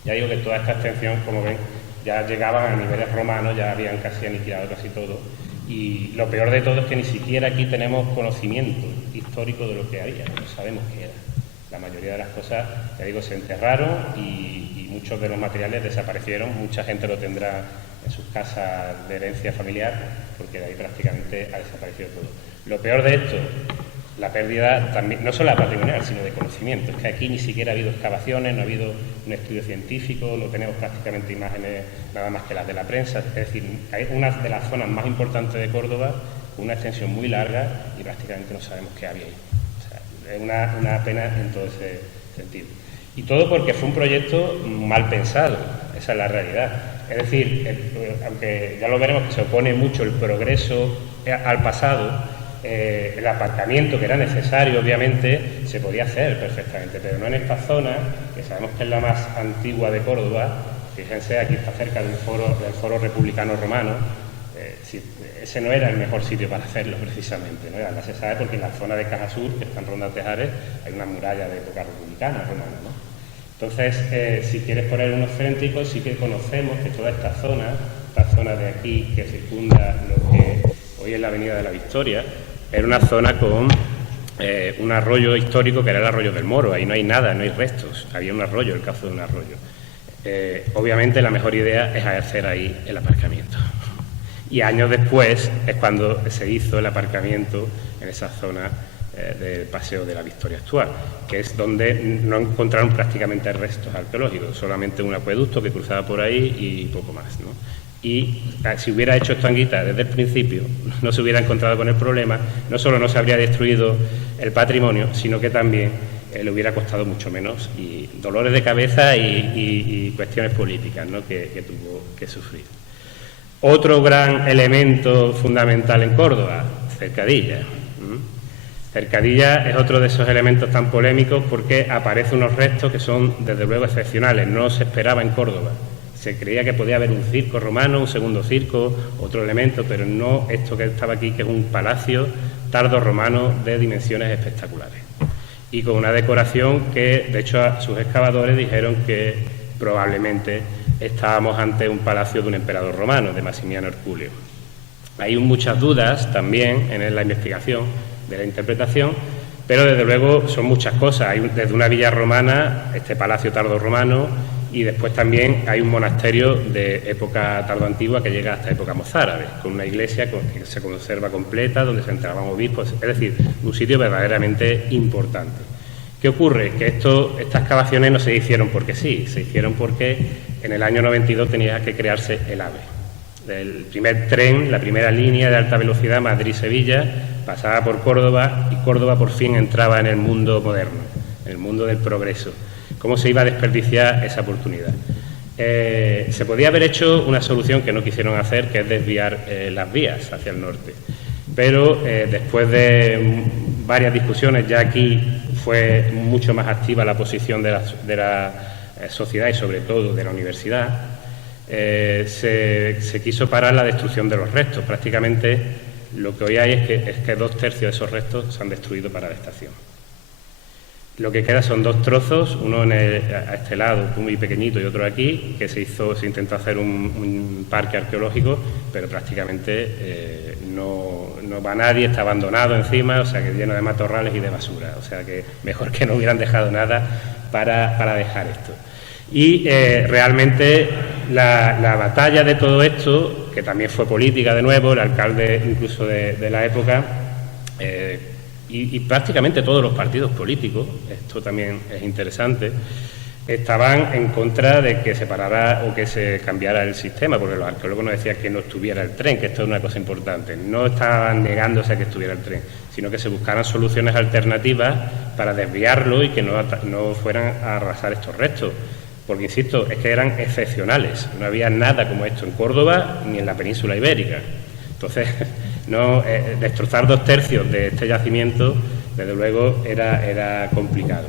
Ya digo que toda esta extensión, como ven, ya llegaban a niveles romanos, ya habían casi aniquilado casi todo, y lo peor de todo es que ni siquiera aquí tenemos conocimiento histórico de lo que había, no sabemos qué era. La mayoría de las cosas, ya digo, se enterraron y muchos de los materiales desaparecieron. Mucha gente lo tendrá en sus casas de herencia familiar porque de ahí prácticamente ha desaparecido todo. Lo peor de esto, la pérdida también, no solo la patrimonial, sino de conocimiento. Es que aquí ni siquiera ha habido excavaciones, no ha habido un estudio científico, no tenemos prácticamente imágenes nada más que las de la prensa. Es decir, hay una de las zonas más importantes de Córdoba, con una extensión muy larga y prácticamente no sabemos qué había ahí. Es una pena en todo ese sentido. Y todo porque fue un proyecto mal pensado, esa es la realidad. Es decir, aunque ya lo veremos que se opone mucho el progreso al pasado, El aparcamiento, que era necesario, obviamente, se podía hacer perfectamente, pero no en esta zona, que sabemos que es la más antigua de Córdoba. Fíjense, aquí está cerca del foro republicano romano. Ese no era el mejor sitio para hacerlo, precisamente, ¿no? Además se sabe porque en la zona de Caja Sur, que está en Ronda Tejares, hay una muralla de época republicana romana, ¿no? Entonces, si quieres poner unos céntricos, sí que conocemos que toda esta zona de aquí, que circunda lo que hoy es la Avenida de la Victoria, era una zona con un arroyo histórico que era el Arroyo del Moro. Ahí no hay nada, no hay restos, había un arroyo, el cauce de un arroyo. Obviamente la mejor idea es hacer ahí el aparcamiento. Y años después es cuando se hizo el aparcamiento en esa zona del Paseo de la Victoria actual, que es donde no encontraron prácticamente restos arqueológicos, solamente un acueducto que cruzaba por ahí y poco más, ¿no? Y si hubiera hecho esto Anguita desde el principio, no se hubiera encontrado con el problema, no solo no se habría destruido el patrimonio, sino que también le hubiera costado mucho menos y dolores de cabeza y cuestiones políticas, ¿no?, que tuvo que sufrir. Otro gran elemento fundamental en Córdoba, Cercadilla. Cercadilla es otro de esos elementos tan polémicos porque aparecen unos restos que son desde luego excepcionales, no se esperaba en Córdoba. Se creía que podía haber un circo romano, un segundo circo, otro elemento, pero no esto que estaba aquí, que es un palacio tardorromano de dimensiones espectaculares. Y con una decoración que, de hecho, sus excavadores dijeron que probablemente estábamos ante un palacio de un emperador romano, de Maximiano Herculeo. Hay muchas dudas también en la investigación de la interpretación, pero desde luego son muchas cosas. Hay desde una villa romana, este palacio tardorromano, y después también hay un monasterio de época tardoantigua que llega hasta época mozárabe, con una iglesia que se conserva completa, donde se entraban obispos, es decir, un sitio verdaderamente importante. ¿Qué ocurre? Que estas excavaciones no se hicieron porque sí, se hicieron porque en el año 92 tenía que crearse el AVE. El primer tren, la primera línea de alta velocidad Madrid-Sevilla, pasaba por Córdoba y Córdoba por fin entraba en el mundo moderno, en el mundo del progreso. ¿Cómo se iba a desperdiciar esa oportunidad? Se podía haber hecho una solución que no quisieron hacer, que es desviar las vías hacia el norte. Pero después de varias discusiones, ya aquí fue mucho más activa la posición de la sociedad y sobre todo de la universidad, se quiso parar la destrucción de los restos. Prácticamente lo que hoy hay es que 2/3 de esos restos se han destruido para la estación. Lo que queda son 2 trozos, uno a este lado, muy pequeñito, y otro aquí, que se intentó hacer un parque arqueológico, pero prácticamente no va nadie, está abandonado encima, o sea que lleno de matorrales y de basura, o sea que mejor que no hubieran dejado nada para dejar esto. Y realmente la batalla de todo esto, que también fue política de nuevo, el alcalde incluso de la época, y prácticamente todos los partidos políticos, esto también es interesante, estaban en contra de que se parara o que se cambiara el sistema, porque los arqueólogos nos decían que no estuviera el tren, que esto es una cosa importante. No estaban negándose a que estuviera el tren, sino que se buscaran soluciones alternativas para desviarlo y que no fueran a arrasar estos restos. Porque, insisto, es que eran excepcionales. No había nada como esto en Córdoba ni en la península ibérica. Entonces, destrozar 2/3 de este yacimiento, desde luego, era complicado.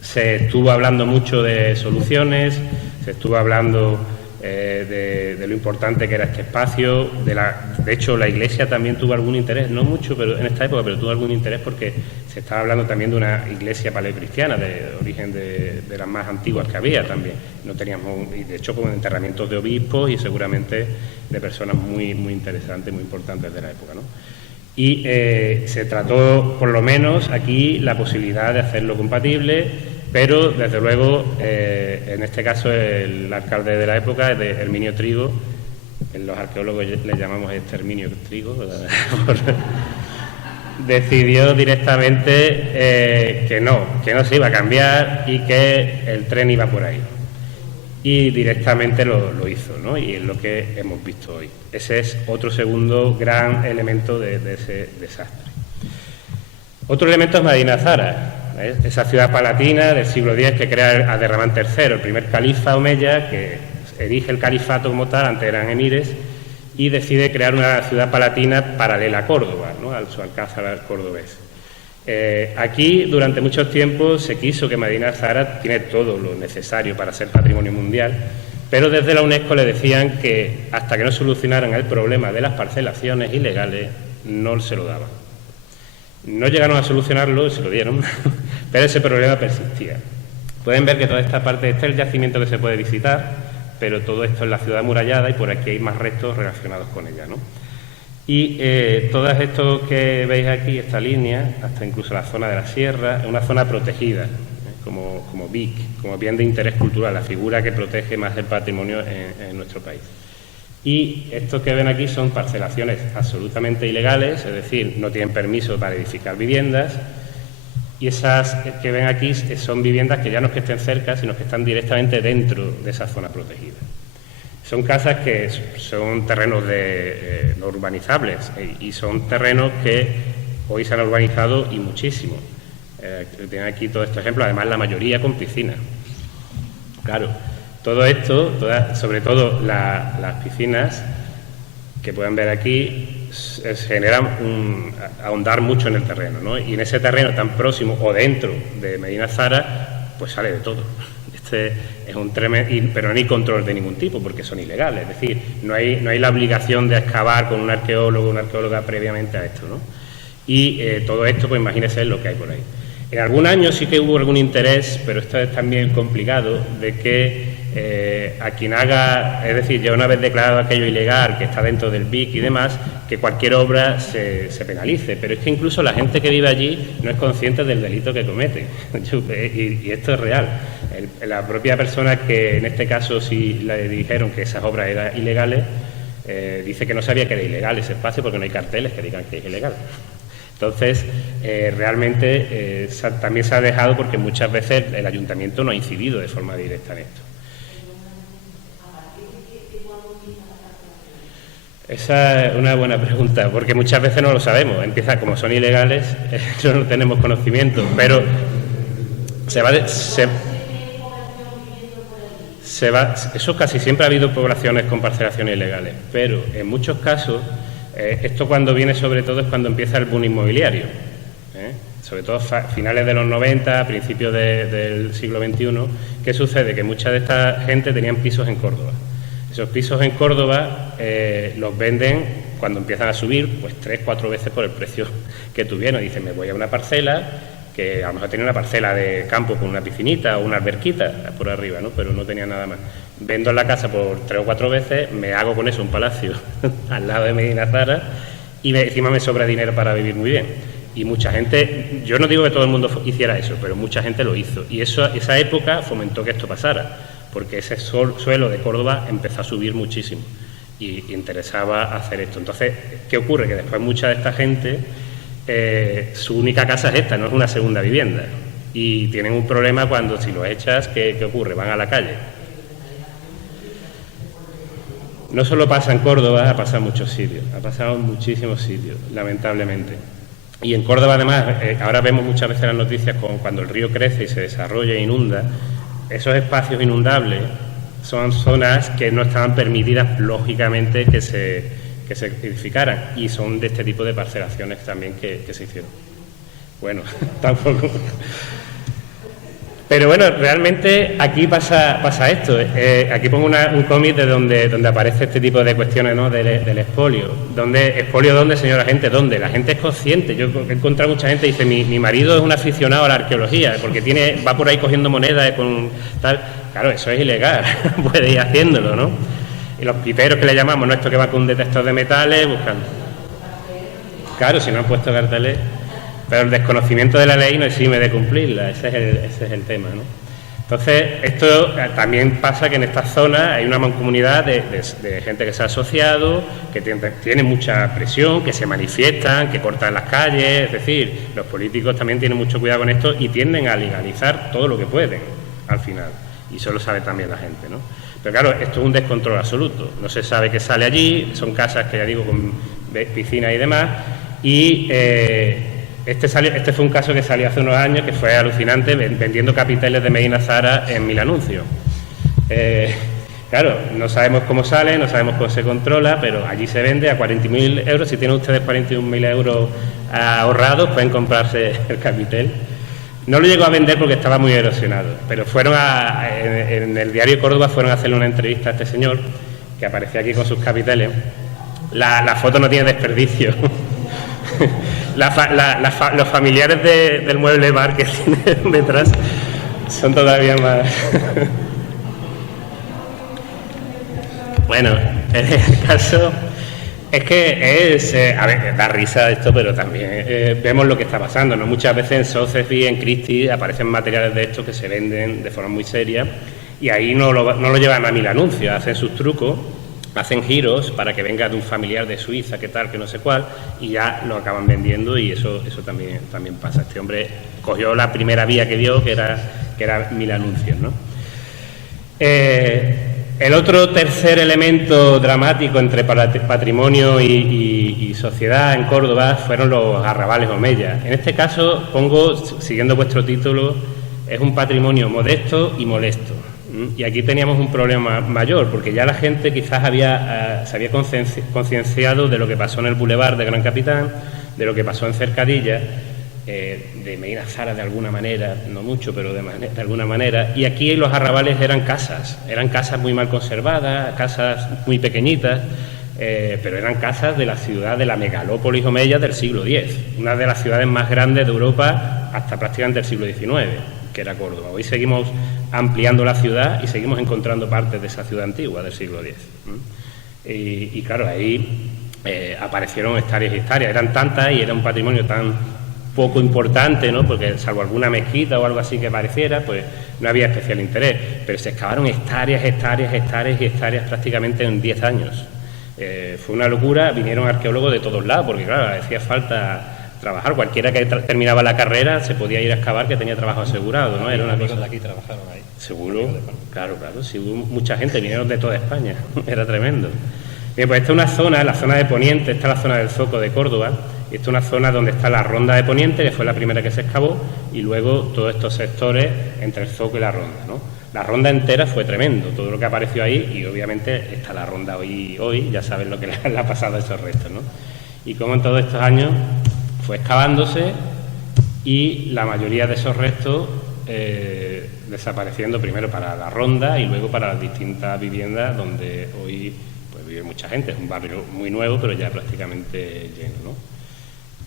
Se estuvo hablando mucho de soluciones, se estuvo hablando de lo importante que era este espacio. De hecho, la Iglesia también tuvo algún interés, no mucho pero en esta época, pero tuvo algún interés porque se estaba hablando también de una iglesia paleocristiana, de origen de las más antiguas que había también. No teníamos, y de hecho con enterramientos de obispos y seguramente de personas muy, muy interesantes, muy importantes de la época, ¿no? Y se trató, por lo menos aquí, la posibilidad de hacerlo compatible, pero desde luego, en este caso, el alcalde de la época, Herminio Trigo, los arqueólogos le llamamos exterminio Trigo, decidió directamente que no se iba a cambiar y que el tren iba por ahí. Y directamente lo hizo, ¿no? Y es lo que hemos visto hoy. Ese es otro segundo gran elemento de ese desastre. Otro elemento es Medina Zara, esa ciudad palatina del siglo X que crea Abderramán III, el primer califa omeya que erige el califato como tal, antes eran emires, y decide crear una ciudad palatina paralela a Córdoba, ¿no? Su alcázar cordobés. Aquí, durante mucho tiempo, se quiso que Medina Zahara tiene todo lo necesario para ser patrimonio mundial, pero desde la UNESCO le decían que hasta que no solucionaran el problema de las parcelaciones ilegales, no se lo daban. No llegaron a solucionarlo, se lo dieron, pero ese problema persistía. Pueden ver que toda esta parte, este es el yacimiento que se puede visitar, pero todo esto es la ciudad amurallada y por aquí hay más restos relacionados con ella, ¿no? Y todas esto que veis aquí, esta línea, hasta incluso la zona de la sierra, es una zona protegida, como BIC, como bien de interés cultural, la figura que protege más el patrimonio en nuestro país. Y estos que ven aquí son parcelaciones absolutamente ilegales, es decir, no tienen permiso para edificar viviendas, y esas que ven aquí son viviendas que ya no es que estén cerca, sino que están directamente dentro de esa zona protegida. Son casas que son terrenos no urbanizables y son terrenos que hoy se han urbanizado y muchísimo. Tienen aquí todo este ejemplo, además la mayoría con piscina. Claro, todo esto, sobre todo las piscinas que pueden ver aquí, se generan ahondar mucho en el terreno, ¿no? Y en ese terreno tan próximo o dentro de Medina Zahara, pues sale de todo. Es un tremendo, pero no hay control de ningún tipo porque son ilegales, es decir, no hay la obligación de excavar con un arqueólogo o una arqueóloga previamente a esto, ¿no? Y todo esto, pues imagínense lo que hay por ahí. En algún año sí que hubo algún interés, pero esto es también complicado, de que a quien haga, es decir, ya una vez declarado aquello ilegal, que está dentro del BIC y demás, que cualquier obra se penalice. Pero es que incluso la gente que vive allí no es consciente del delito que comete. Y esto es real. La propia persona que en este caso sí le dijeron que esas obras eran ilegales, dice que no sabía que era ilegal ese espacio porque no hay carteles que digan que es ilegal. Entonces, realmente también se ha dejado porque muchas veces el ayuntamiento no ha incidido de forma directa en esto. Esa es una buena pregunta, porque muchas veces no lo sabemos. Empieza, como son ilegales, no tenemos conocimiento, pero eso casi siempre ha habido poblaciones con parcelaciones ilegales, pero en muchos casos, esto cuando viene sobre todo es cuando empieza el boom inmobiliario, sobre todo finales de los 90, principios del siglo XXI. ¿Qué sucede? Que mucha de esta gente tenían pisos en Córdoba. Esos pisos en Córdoba los venden cuando empiezan a subir, pues 3-4 veces por el precio que tuvieron. Dicen, me voy a una parcela, que a lo mejor tenía una parcela de campo con una piscinita o una alberquita por arriba, ¿no? Pero no tenía nada más. Vendo la casa por 3 o 4 veces, me hago con eso un palacio al lado de Medina Zahara y encima me sobra dinero para vivir muy bien. Y mucha gente, yo no digo que todo el mundo hiciera eso, pero mucha gente lo hizo. Y esa época fomentó que esto pasara, porque ese suelo de Córdoba empezó a subir muchísimo y interesaba hacer esto. Entonces, ¿qué ocurre? Que después mucha de esta gente, su única casa es esta, no es una segunda vivienda. Y tienen un problema cuando si lo echas, ¿qué ocurre? Van a la calle. No solo pasa en Córdoba, ha pasado en muchos sitios, ha pasado en muchísimos sitios, lamentablemente. Y en Córdoba, además, ahora vemos muchas veces las noticias cuando el río crece y se desarrolla e inunda. Esos espacios inundables son zonas que no estaban permitidas, lógicamente, que se edificaran, y son de este tipo de parcelaciones también que se hicieron. Bueno, tampoco. Pero bueno, realmente aquí pasa esto. Aquí pongo un cómic de donde aparece este tipo de cuestiones, ¿no? Del expolio. ¿Expolio dónde, señora gente? ¿Dónde? La gente es consciente. Yo he encontrado mucha gente que dice, mi marido es un aficionado a la arqueología, porque va por ahí cogiendo monedas con tal. Claro, eso es ilegal, puede ir haciéndolo, ¿no? Y los piperos que le llamamos, ¿no? Esto que va con un detector de metales, buscando. Claro, si no han puesto carteles. Pero el desconocimiento de la ley no exime de cumplirla, ese es el tema, ¿no? Entonces, esto también pasa que en estas zonas hay una mancomunidad de gente que se ha asociado, que tiene mucha presión, que se manifiestan, que cortan las calles, es decir, los políticos también tienen mucho cuidado con esto y tienden a legalizar todo lo que pueden, al final, y eso lo sabe también la gente, ¿no? Pero claro, esto es un descontrol absoluto, no se sabe qué sale allí, son casas que ya digo con piscina y demás, y este fue un caso que salió hace unos años que fue alucinante, vendiendo capiteles de Medina Zahara en 1000 anuncios. Claro, no sabemos cómo sale, no sabemos cómo se controla, pero allí se vende a 40.000 euros. Si tienen ustedes 41.000 euros ahorrados, pueden comprarse el capitel. No lo llegó a vender porque estaba muy erosionado, pero fueron en el diario Córdoba fueron a hacerle una entrevista a este señor, que aparecía aquí con sus capiteles. La foto no tiene desperdicio. Los familiares del mueble bar que tienen detrás son todavía más... Bueno, en el caso es que a ver, da risa esto, pero también vemos lo que está pasando, ¿no? Muchas veces en Sotheby's, en Christie's, aparecen materiales de estos que se venden de forma muy seria y ahí no lo llevan a mil anuncios, hacen sus trucos, hacen giros para que venga de un familiar de Suiza, que tal, que no sé cuál, y ya lo acaban vendiendo y eso también pasa. Este hombre cogió la primera vía que dio, que era mil anuncios, ¿no? El otro tercer elemento dramático entre patrimonio y sociedad en Córdoba fueron los arrabales Omeya. En este caso pongo, siguiendo vuestro título, es un patrimonio modesto y molesto. Y aquí teníamos un problema mayor, porque ya la gente quizás se había concienciado de lo que pasó en el Boulevard de Gran Capitán, de lo que pasó en Cercadilla, de Medina Zara de alguna manera, no mucho, pero de alguna manera, y aquí los arrabales eran casas muy mal conservadas, casas muy pequeñitas, pero eran casas de la ciudad de la megalópolis Omeya del siglo X, una de las ciudades más grandes de Europa hasta prácticamente el siglo XIX, que era Córdoba. Hoy seguimos ampliando la ciudad y seguimos encontrando partes de esa ciudad antigua del siglo X. Y claro, ahí aparecieron hectáreas y hectáreas, eran tantas y era un patrimonio tan poco importante, ¿no? Porque salvo alguna mezquita o algo así que pareciera, pues no había especial interés, pero se excavaron hectáreas prácticamente en 10 años. Fue una locura, vinieron arqueólogos de todos lados, porque claro, hacía falta trabajar, cualquiera que terminaba la carrera se podía ir a excavar, que tenía trabajo asegurado, ¿no? Era una cosa de aquí trabajaron ahí. Seguro, claro, sí, hubo mucha gente, vinieron de toda España, era tremendo. Bien, pues esta es una zona, la zona de Poniente, esta es la zona del Zoco de Córdoba, y esta es una zona donde está la Ronda de Poniente, que fue la primera que se excavó, y luego todos estos sectores entre el Zoco y la Ronda, ¿no? La Ronda entera fue tremendo, todo lo que apareció ahí, y obviamente está la Ronda hoy ya saben lo que le ha pasado a esos restos, ¿no? Y como en todos estos años fue excavándose y la mayoría de esos restos desapareciendo primero para la Ronda y luego para las distintas viviendas donde hoy pues vive mucha gente. Es un barrio muy nuevo, pero ya prácticamente lleno, ¿no?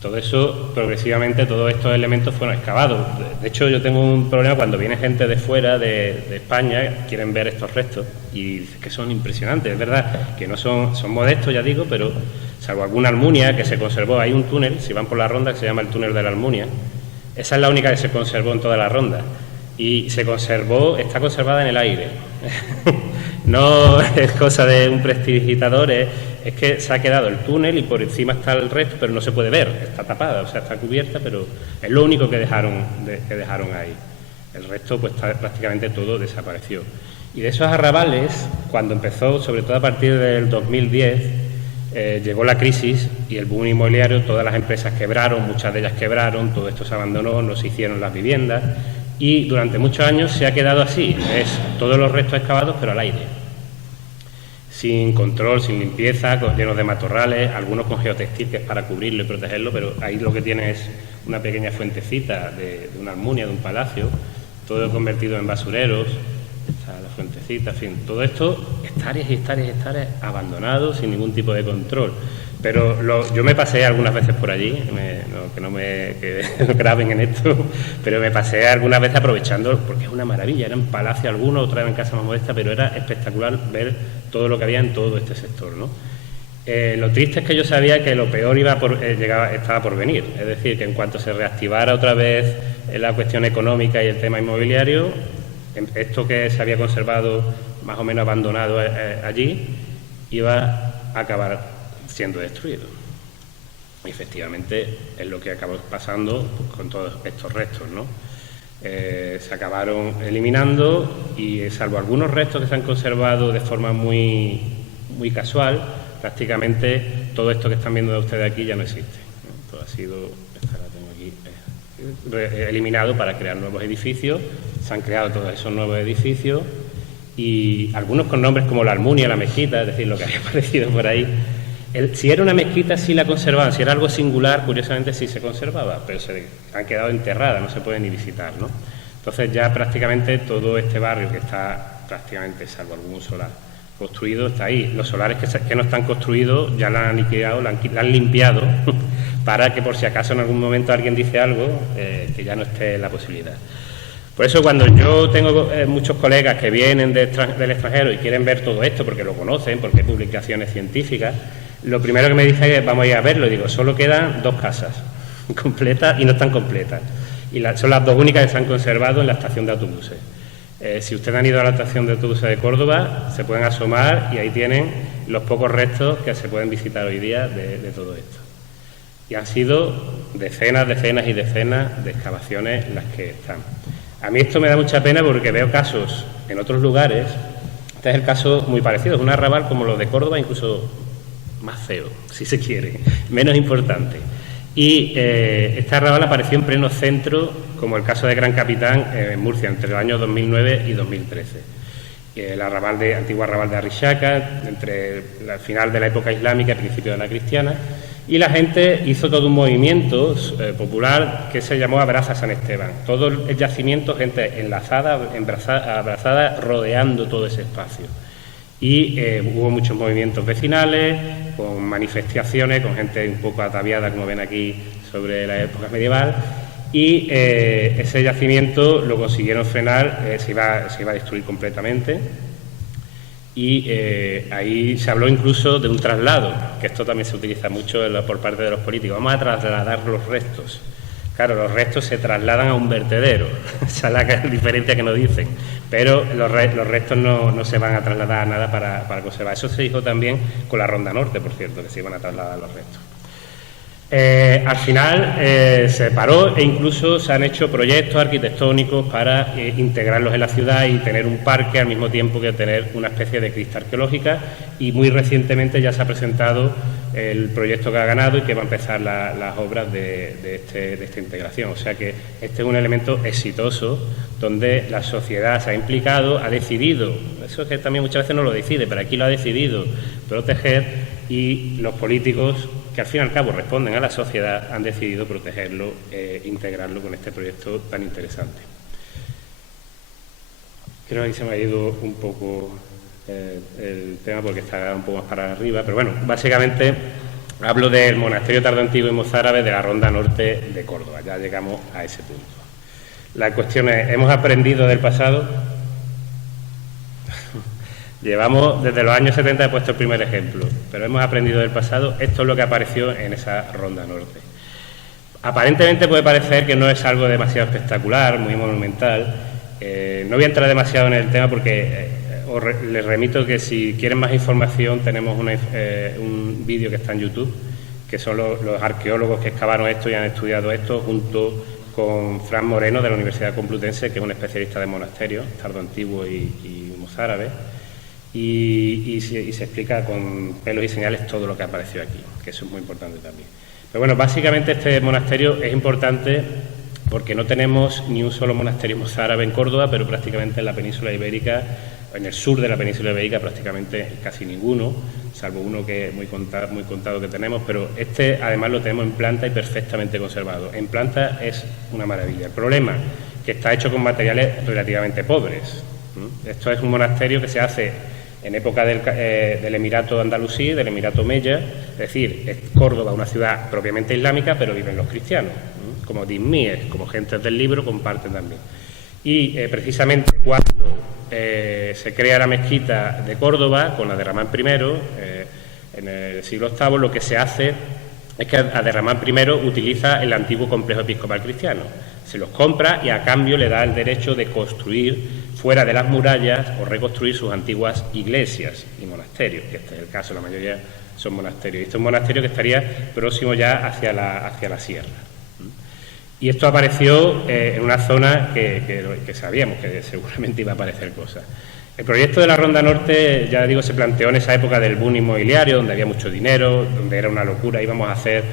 Todo eso, progresivamente, todos estos elementos fueron excavados. De hecho, yo tengo un problema cuando viene gente de fuera, de España, quieren ver estos restos y dicen que son impresionantes. Es verdad que no son modestos, ya digo, pero salvo alguna Almunia que se conservó. Hay un túnel, si van por la Ronda, que se llama el túnel de la Almunia. Esa es la única que se conservó en toda la Ronda. Y está conservada en el aire. No es cosa de un prestidigitador, es que se ha quedado el túnel y por encima está el resto, pero no se puede ver, está tapada, o sea, está cubierta, pero es lo único que dejaron ahí. El resto, pues prácticamente todo desapareció. Y de esos arrabales, cuando empezó, sobre todo a partir del 2010, llegó la crisis y el boom inmobiliario, todas las empresas quebraron, muchas de ellas quebraron, todo esto se abandonó, no se hicieron las viviendas y durante muchos años se ha quedado así, es todos los restos excavados pero al aire, sin control, sin limpieza, llenos de matorrales, algunos con geotextil que es para cubrirlo y protegerlo, pero ahí lo que tiene es una pequeña fuentecita de una almunia, de un palacio, todo convertido en basureros, está la fuentecita, en fin, todo esto, hectáreas y hectáreas y hectáreas abandonados sin ningún tipo de control. Pero yo me pasé algunas veces por allí, que no graben en esto, pero me pasé algunas veces aprovechando, porque es una maravilla, era en palacio alguno, otra vez en casa más modesta, pero era espectacular ver todo lo que había en todo este sector, ¿no? Lo triste es que yo sabía que lo peor estaba por venir, es decir, que en cuanto se reactivara otra vez la cuestión económica y el tema inmobiliario, esto que se había conservado más o menos abandonado allí, iba a acabar siendo destruido. Y efectivamente es lo que acabó pasando con todos estos restos, ¿no? Se acabaron eliminando y salvo algunos restos que se han conservado de forma muy, muy casual, prácticamente todo esto que están viendo ustedes aquí ya no existe, ¿no? Todo ha sido, esta la tengo aquí, eliminado para crear nuevos edificios. Se han creado todos esos nuevos edificios y algunos con nombres como la Almunia, la Mezquita, es decir, lo que había aparecido por ahí. Si era una mezquita sí la conservaban, si era algo singular, curiosamente sí se conservaba, pero se han quedado enterradas, no se pueden ni visitar, ¿no? Entonces ya prácticamente todo este barrio que está prácticamente, salvo algún solar construido, está ahí. Los solares que no están construidos ya la han liquidado, la han limpiado para que por si acaso en algún momento alguien dice algo, que ya no esté la posibilidad. Por eso cuando yo tengo muchos colegas que vienen del extranjero y quieren ver todo esto porque lo conocen, porque hay publicaciones científicas, lo primero que me dicen es vamos a ir a verlo. Y digo, solo quedan 2 casas completas y no están completas. Y son las 2 únicas que se han conservado en la estación de autobuses. Si ustedes han ido a la estación de autobuses de Córdoba, se pueden asomar y ahí tienen los pocos restos que se pueden visitar hoy día de todo esto. Y han sido decenas y decenas de excavaciones las que están. A mí esto me da mucha pena porque veo casos en otros lugares. Este es el caso muy parecido, es un arrabal como los de Córdoba, incluso más feo, si se quiere, menos importante. Y este arrabal apareció en pleno centro, como el caso de Gran Capitán en Murcia, entre los años 2009 y 2013. El antiguo arrabal de Arrixaca, entre el final de la época islámica y el principio de la cristiana. Y la gente hizo todo un movimiento popular que se llamó Abraza San Esteban. Todo el yacimiento, gente enlazada, abrazada, rodeando todo ese espacio. Y hubo muchos movimientos vecinales, con manifestaciones, con gente un poco ataviada, como ven aquí, sobre la época medieval. Y ese yacimiento lo consiguieron frenar, se iba a destruir completamente. Y ahí se habló incluso de un traslado, que esto también se utiliza mucho por parte de los políticos. Vamos a trasladar los restos. Claro, los restos se trasladan a un vertedero, esa es la diferencia que nos dicen, pero los restos no se van a trasladar a nada para conservar. Eso se dijo también con la Ronda Norte, por cierto, que se iban a trasladar los restos. Al final se paró e incluso se han hecho proyectos arquitectónicos para integrarlos en la ciudad y tener un parque al mismo tiempo que tener una especie de cripta arqueológica, y muy recientemente ya se ha presentado el proyecto que ha ganado y que va a empezar las obras de esta integración. O sea que este es un elemento exitoso donde la sociedad se ha implicado, ha decidido, eso es que también muchas veces no lo decide, pero aquí lo ha decidido proteger, y los políticos, que al fin y al cabo responden a la sociedad, han decidido protegerlo, integrarlo con este proyecto tan interesante. Creo que ahí se me ha ido un poco el tema porque está un poco más para arriba, pero bueno, básicamente hablo del monasterio tardoantiguo y mozárabe de la Ronda Norte de Córdoba. Ya llegamos a ese punto. La cuestión es, ¿hemos aprendido del pasado? Llevamos desde los años 70, he puesto el primer ejemplo, pero hemos aprendido del pasado. Esto es lo que apareció en esa Ronda Norte. Aparentemente puede parecer que no es algo demasiado espectacular, muy monumental. No voy a entrar demasiado en el tema porque les remito que si quieren más información tenemos un vídeo que está en YouTube, que son los arqueólogos que excavaron esto y han estudiado esto, junto con Fran Moreno de la Universidad Complutense, que es un especialista de monasterios, tardoantiguo y mozárabe. Y se explica con pelos y señales todo lo que apareció aquí, que eso es muy importante también. Pero bueno, básicamente este monasterio es importante porque no tenemos ni un solo monasterio mozárabe en Córdoba, pero prácticamente en la península ibérica, en el sur de la península ibérica prácticamente casi ninguno, salvo uno que muy contado que tenemos, pero este además lo tenemos en planta y perfectamente conservado. En planta es una maravilla. El problema es que está hecho con materiales relativamente pobres. Esto es un monasterio que se hace en época del Emirato Andalusí, del Emirato Omeya, es decir, es Córdoba una ciudad propiamente islámica, pero viven los cristianos, como dismíes, como gentes del libro, comparten también. Y precisamente cuando se crea la mezquita de Córdoba, con Abderramán I, en el siglo VIII, lo que se hace es que Abderramán I utiliza el antiguo complejo episcopal cristiano. Se los compra y a cambio le da el derecho de construir fuera de las murallas o reconstruir sus antiguas iglesias y monasterios, que este es el caso, la mayoría son monasterios. Y este es un monasterio que estaría próximo ya hacia la sierra. Y esto apareció en una zona que sabíamos que seguramente iba a aparecer cosas. El proyecto de la Ronda Norte, ya digo, se planteó en esa época del boom inmobiliario, donde había mucho dinero, donde era una locura, íbamos a hacer,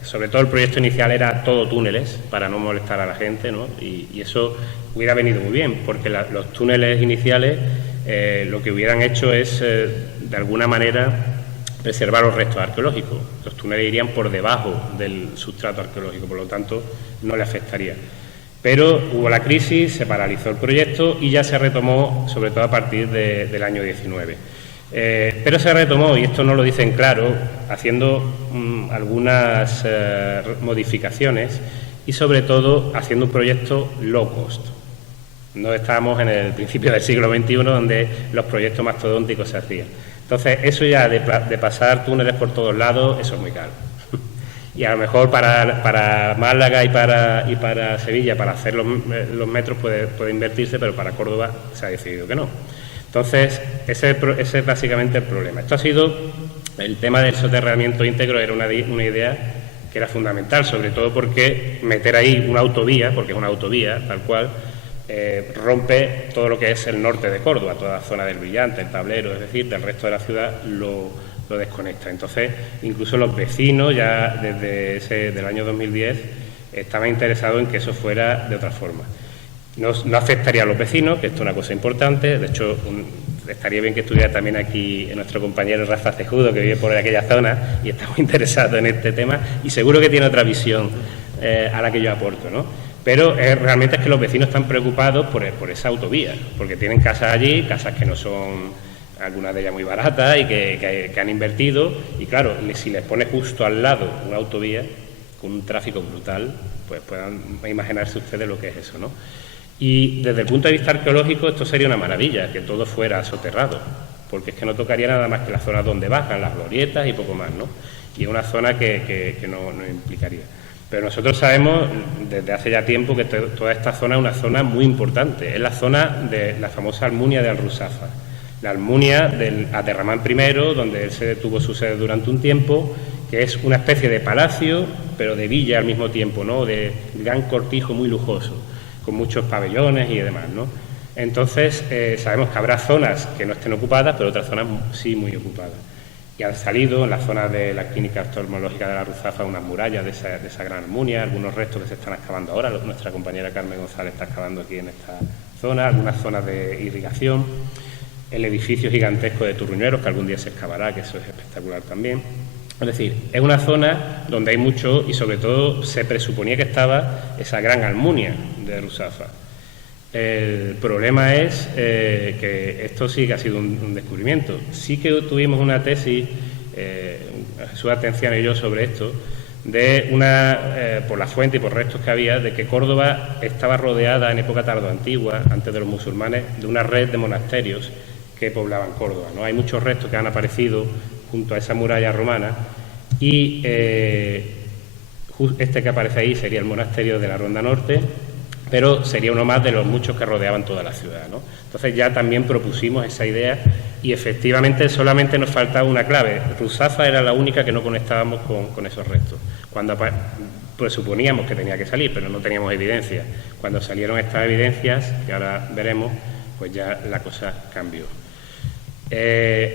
sobre todo el proyecto inicial era todo túneles, para no molestar a la gente, ¿no? Y eso hubiera venido muy bien, porque los túneles iniciales lo que hubieran hecho es, de alguna manera, preservar los restos arqueológicos. Los túneles irían por debajo del sustrato arqueológico, por lo tanto, no le afectaría. Pero hubo la crisis, se paralizó el proyecto y ya se retomó, sobre todo a partir del año 19. Pero se retomó, y esto no lo dicen claro, haciendo algunas modificaciones y, sobre todo, haciendo un proyecto low cost. No estábamos en el principio del siglo XXI, donde los proyectos mastodónticos se hacían. Entonces, eso ya de pasar túneles por todos lados, eso es muy caro. Y a lo mejor para Málaga y para Sevilla, para hacer los metros puede invertirse, pero para Córdoba se ha decidido que no. Entonces, ese es básicamente el problema. Esto ha sido, el tema del soterramiento íntegro era una idea que era fundamental, sobre todo porque meter ahí una autovía, porque es una autovía tal cual, rompe todo lo que es el norte de Córdoba, toda la zona del Brillante, el Tablero, es decir, del resto de la ciudad lo desconecta. Entonces, incluso los vecinos ya desde del año 2010 estaban interesados en que eso fuera de otra forma. No afectaría a los vecinos, que esto es una cosa importante. De hecho, estaría bien que estuviera también aquí nuestro compañero Rafa Cejudo, que vive por aquella zona y está muy interesado en este tema y seguro que tiene otra visión a la que yo aporto, ¿no? Pero realmente es que los vecinos están preocupados por esa autovía, porque tienen casas allí, casas que no son, algunas de ellas muy baratas y que han invertido, y claro, si les pone justo al lado una autovía con un tráfico brutal, pues puedan imaginarse ustedes lo que es eso, ¿no? Y desde el punto de vista arqueológico esto sería una maravilla, que todo fuera soterrado, porque es que no tocaría nada más que las zonas donde bajan, las glorietas y poco más, ¿no? Y es una zona que no implicaría. Pero nosotros sabemos desde hace ya tiempo que toda esta zona es una zona muy importante. Es la zona de la famosa Almunia de Al-Ruzafa. La Almunia del Abderramán I, donde él se tuvo su sede durante un tiempo, que es una especie de palacio, pero de villa al mismo tiempo, ¿no? De gran cortijo muy lujoso, con muchos pabellones y demás, ¿no? Entonces, sabemos que habrá zonas que no estén ocupadas, pero otras zonas sí muy ocupadas. Y han salido en la zona de la clínica oftalmológica de la Ruzafa unas murallas de esa gran Almunia, algunos restos que se están excavando ahora. Nuestra compañera Carmen González está excavando aquí en esta zona, algunas zonas de irrigación, el edificio gigantesco de Turruñuelos, que algún día se excavará, que eso es espectacular también. Es decir, es una zona donde hay mucho y sobre todo se presuponía que estaba esa gran Almunia de Ruzafa. El problema es que esto sí que ha sido un descubrimiento. Sí que tuvimos una tesis, Jesús Atenciano y yo, sobre esto, por la fuente y por restos que había, de que Córdoba estaba rodeada en época tardoantigua, antes de los musulmanes, de una red de monasterios que poblaban Córdoba, ¿no? Hay muchos restos que han aparecido junto a esa muralla romana y este que aparece ahí sería el monasterio de la Ronda Norte, pero sería uno más de los muchos que rodeaban toda la ciudad, ¿no? Entonces ya también propusimos esa idea y efectivamente solamente nos faltaba una clave. Ruzafa era la única que no conectábamos con esos restos. Cuando presuponíamos que tenía que salir, pero no teníamos evidencia. Cuando salieron estas evidencias, que ahora veremos, pues ya la cosa cambió.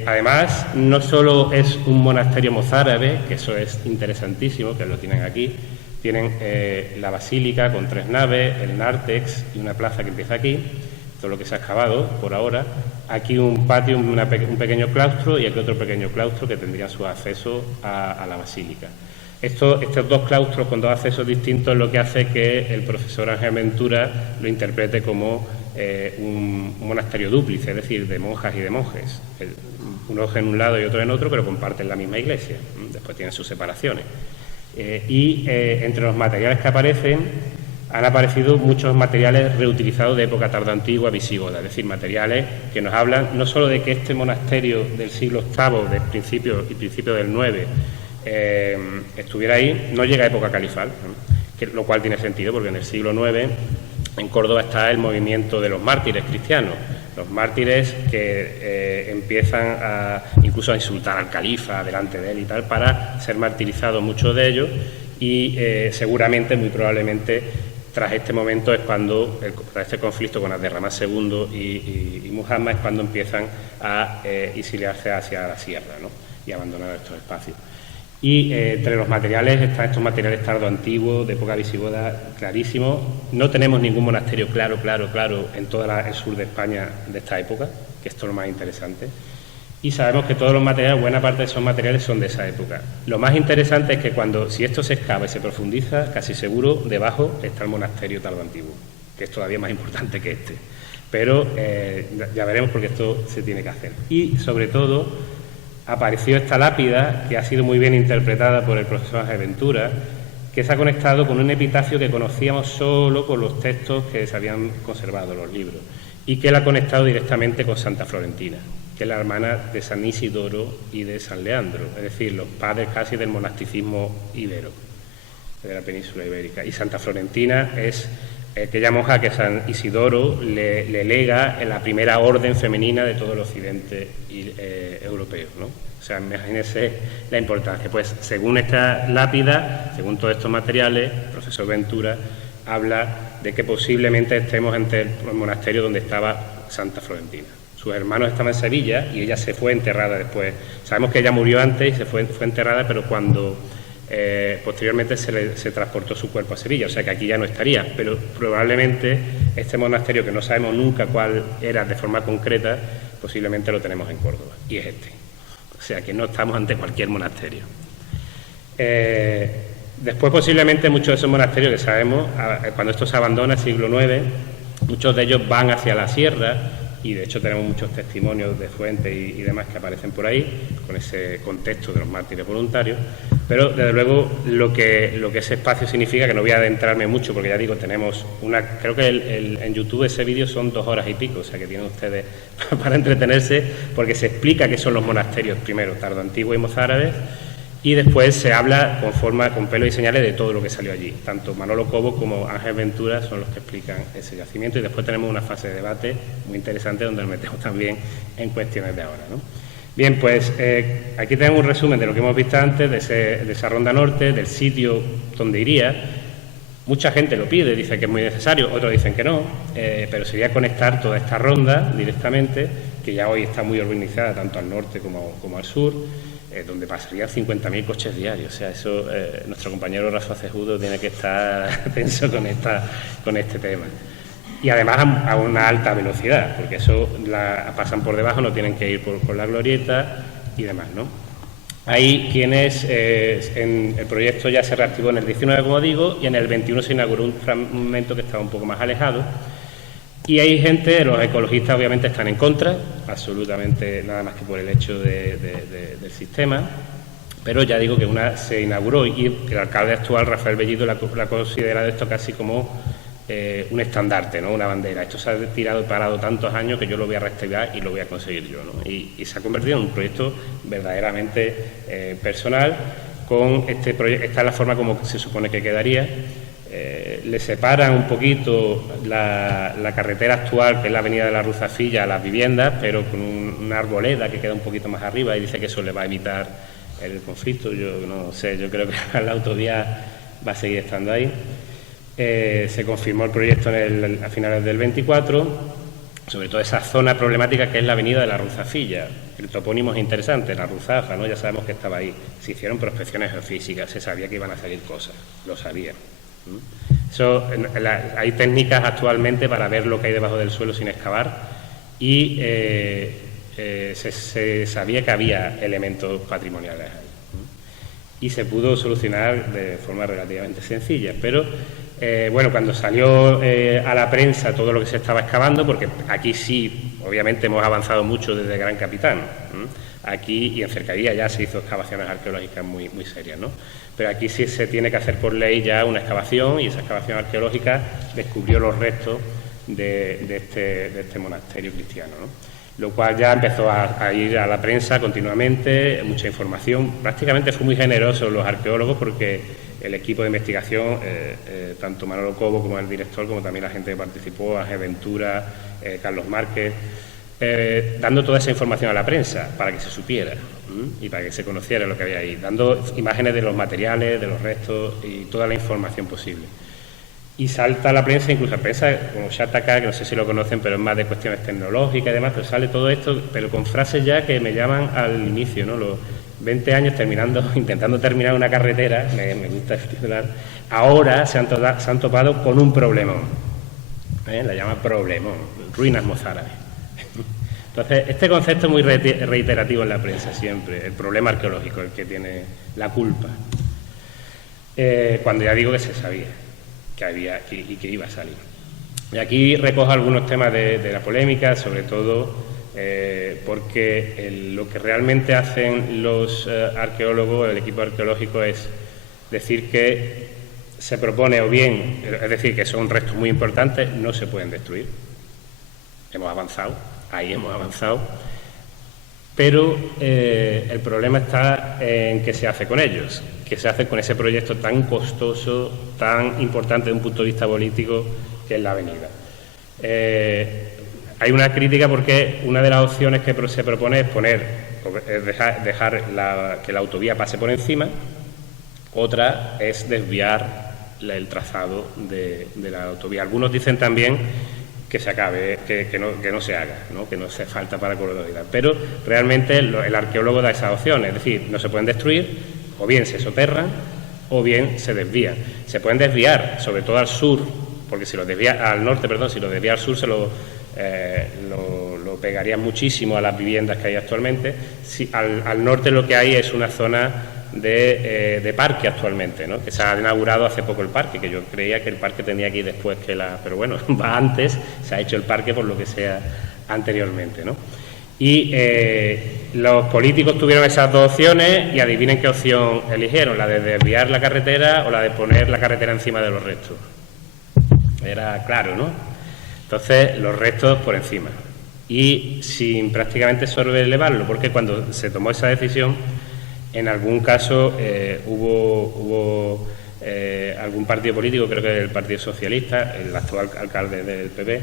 Además, no solo es un monasterio mozárabe, que eso es interesantísimo, que lo tienen aquí. Tienen la basílica con 3 naves, el nártex y una plaza que empieza aquí, todo lo que se ha excavado por ahora. Aquí un patio, un pequeño claustro y aquí otro pequeño claustro que tendría su acceso a la basílica. Estos dos claustros con 2 accesos distintos es lo que hace que el profesor Ángel Ventura lo interprete como un monasterio dúplice, es decir, de monjas y de monjes. Uno en un lado y otro en otro, pero comparten la misma iglesia. Después tienen sus separaciones. Entre los materiales que aparecen han aparecido muchos materiales reutilizados de época tardoantigua visigoda, es decir, materiales que nos hablan no solo de que este monasterio del siglo VIII, del principio del IX, estuviera ahí, no llega a época califal, lo cual tiene sentido porque en el siglo IX en Córdoba está el movimiento de los mártires cristianos, los mártires que empiezan incluso a insultar al califa delante de él y tal, para ser martirizados muchos de ellos y seguramente, muy probablemente, tras este momento es cuando, tras este conflicto con Abderramán II y Muhammad, es cuando empiezan a exiliarse hacia la sierra, ¿no? Y abandonar estos espacios. Y entre los materiales están estos materiales tardoantiguos, de época visigoda, clarísimos. No tenemos ningún monasterio claro en todo el sur de España de esta época, que esto es lo más interesante. Y sabemos que todos los materiales, buena parte de esos materiales son de esa época. Lo más interesante es que si esto se excava y se profundiza, casi seguro debajo está el monasterio tardoantiguo, que es todavía más importante que este. Pero ya veremos porque esto se tiene que hacer. Y sobre todo apareció esta lápida que ha sido muy bien interpretada por el profesor Ángel Ventura, que se ha conectado con un epitafio que conocíamos solo con los textos que se habían conservado, los libros, y que él ha conectado directamente con Santa Florentina, que es la hermana de San Isidoro y de San Leandro, es decir, los padres casi del monasticismo ibero, de la península ibérica. Y Santa Florentina es aquella monja que San Isidoro le lega en la primera orden femenina de todo el occidente europeo, ¿no? O sea, imagínense la importancia. Pues según esta lápida, según todos estos materiales, el profesor Ventura habla de que posiblemente estemos entre el monasterio donde estaba Santa Florentina. Sus hermanos estaban en Sevilla y ella se fue enterrada después. Sabemos que ella murió antes y fue enterrada, pero cuando posteriormente se transportó su cuerpo a Sevilla, o sea que aquí ya no estaría, pero probablemente este monasterio, que no sabemos nunca cuál era de forma concreta, posiblemente lo tenemos en Córdoba, y es este. O sea que no estamos ante cualquier monasterio. Después posiblemente muchos de esos monasterios que sabemos, cuando esto se abandona, siglo IX, muchos de ellos van hacia la sierra, y de hecho tenemos muchos testimonios de fuentes y demás que aparecen por ahí, con ese contexto de los mártires voluntarios, pero desde luego lo que ese espacio significa, que no voy a adentrarme mucho, porque ya digo, tenemos creo que en YouTube ese vídeo son 2 horas y pico, o sea que tienen ustedes para entretenerse, porque se explica qué son los monasterios, primero tardoantiguos y mozárabes, y después se habla con pelo y señales de todo lo que salió allí. Tanto Manolo Cobo como Ángel Ventura son los que explican ese yacimiento, y después tenemos una fase de debate muy interesante donde nos metemos también en cuestiones de ahora, ¿no? Bien, pues aquí tenemos un resumen de lo que hemos visto antes, de esa ronda norte, del sitio donde iría. Mucha gente lo pide, dice que es muy necesario, otros dicen que no, pero sería conectar toda esta ronda directamente, que ya hoy está muy organizada tanto al norte como al sur, donde pasarían 50.000 coches diarios. O sea, eso nuestro compañero Rafa Cejudo tiene que estar tenso con este tema. Y además a una alta velocidad, porque eso pasan por debajo, no tienen que ir por la glorieta y demás, ¿no? Hay quienes, el proyecto ya se reactivó en el 19, como digo, y en el 21 se inauguró un fragmento que estaba un poco más alejado. Y hay gente, los ecologistas obviamente están en contra, absolutamente nada más que por el hecho del sistema, pero ya digo que una se inauguró y el alcalde actual, Rafael Bellido, la ha considerado esto casi como un estandarte, ¿no? Una bandera. Esto se ha tirado y parado tantos años que yo lo voy a reactivar y lo voy a conseguir yo, ¿no? Y se ha convertido en un proyecto verdaderamente personal. Con este proyecto, esta es la forma como se supone que quedaría. Le separan un poquito la carretera actual, que es la avenida de la Ruzafilla, a las viviendas, pero con una arboleda que queda un poquito más arriba, y dice que eso le va a evitar el conflicto. Yo no sé, yo creo que la autovía va a seguir estando ahí. Se confirmó el proyecto a finales del 24, sobre todo esa zona problemática que es la avenida de la Ruzafilla. El topónimo es interesante, la Ruzafa, ¿no? Ya sabemos que estaba ahí. Se hicieron prospecciones geofísicas, se sabía que iban a salir cosas, lo sabían. Hay técnicas actualmente para ver lo que hay debajo del suelo sin excavar, y se sabía que había elementos patrimoniales ahí. Y se pudo solucionar de forma relativamente sencilla, pero bueno, cuando salió a la prensa todo lo que se estaba excavando, porque aquí sí, obviamente hemos avanzado mucho desde Gran Capitán, aquí y en cercanía ya se hizo excavaciones arqueológicas muy, muy serias, ¿no? Pero aquí sí se tiene que hacer por ley ya una excavación, y esa excavación arqueológica descubrió los restos de este monasterio cristiano, ¿no? Lo cual ya empezó a ir a la prensa continuamente, mucha información. Prácticamente fue muy generoso los arqueólogos, porque el equipo de investigación, tanto Manolo Cobo como el director, como también la gente que participó, Ángel Ventura, Carlos Márquez, dando toda esa información a la prensa para que se supiera y para que se conociera lo que había ahí, dando imágenes de los materiales, de los restos y toda la información posible. Y salta a la prensa, incluso a prensa como Shataka, que no sé si lo conocen, pero es más de cuestiones tecnológicas y demás, pero sale todo esto, pero con frases ya que me llaman al inicio, ¿no? 20 años intentando terminar una carretera, me gusta el titular, ahora se han topado con un problemón. La llama problemón, ruinas mozárabes. Entonces, este concepto es muy reiterativo en la prensa siempre, el problema arqueológico, el que tiene la culpa. Cuando ya digo que se sabía que había y que iba a salir. Y aquí recojo algunos temas de la polémica, sobre todo porque lo que realmente hacen los arqueólogos, el equipo arqueológico, es decir que se propone o bien, es decir, que son restos muy importantes, no se pueden destruir. Hemos avanzado, ahí hemos avanzado, pero el problema está en qué se hace con ellos, qué se hace con ese proyecto tan costoso, tan importante desde un punto de vista político, que es la avenida. Hay una crítica porque una de las opciones que se propone es dejar que la autovía pase por encima, otra es desviar el trazado de la autovía. Algunos dicen también que se acabe, que no se haga, ¿no? Que no hace falta para colonialidad. Pero realmente el arqueólogo da esas opciones, es decir, no se pueden destruir, o bien se soterran, o bien se desvían. Se pueden desviar, sobre todo al sur, porque si lo desvía al norte, perdón, si lo desvía al sur se lo pegaría muchísimo a las viviendas que hay actualmente. Al norte lo que hay es una zona de parque actualmente, ¿no? Que se ha inaugurado hace poco el parque, que yo creía que el parque tenía que ir después pero bueno, va antes, se ha hecho el parque por lo que sea anteriormente, ¿no? Y los políticos tuvieron esas dos opciones y adivinen qué opción eligieron, la de desviar la carretera o la de poner la carretera encima de los restos. Era claro, ¿no? Entonces, los restos por encima y sin prácticamente sobrelevarlo, porque cuando se tomó esa decisión, en algún caso hubo algún partido político, creo que el Partido Socialista, el actual alcalde del PP,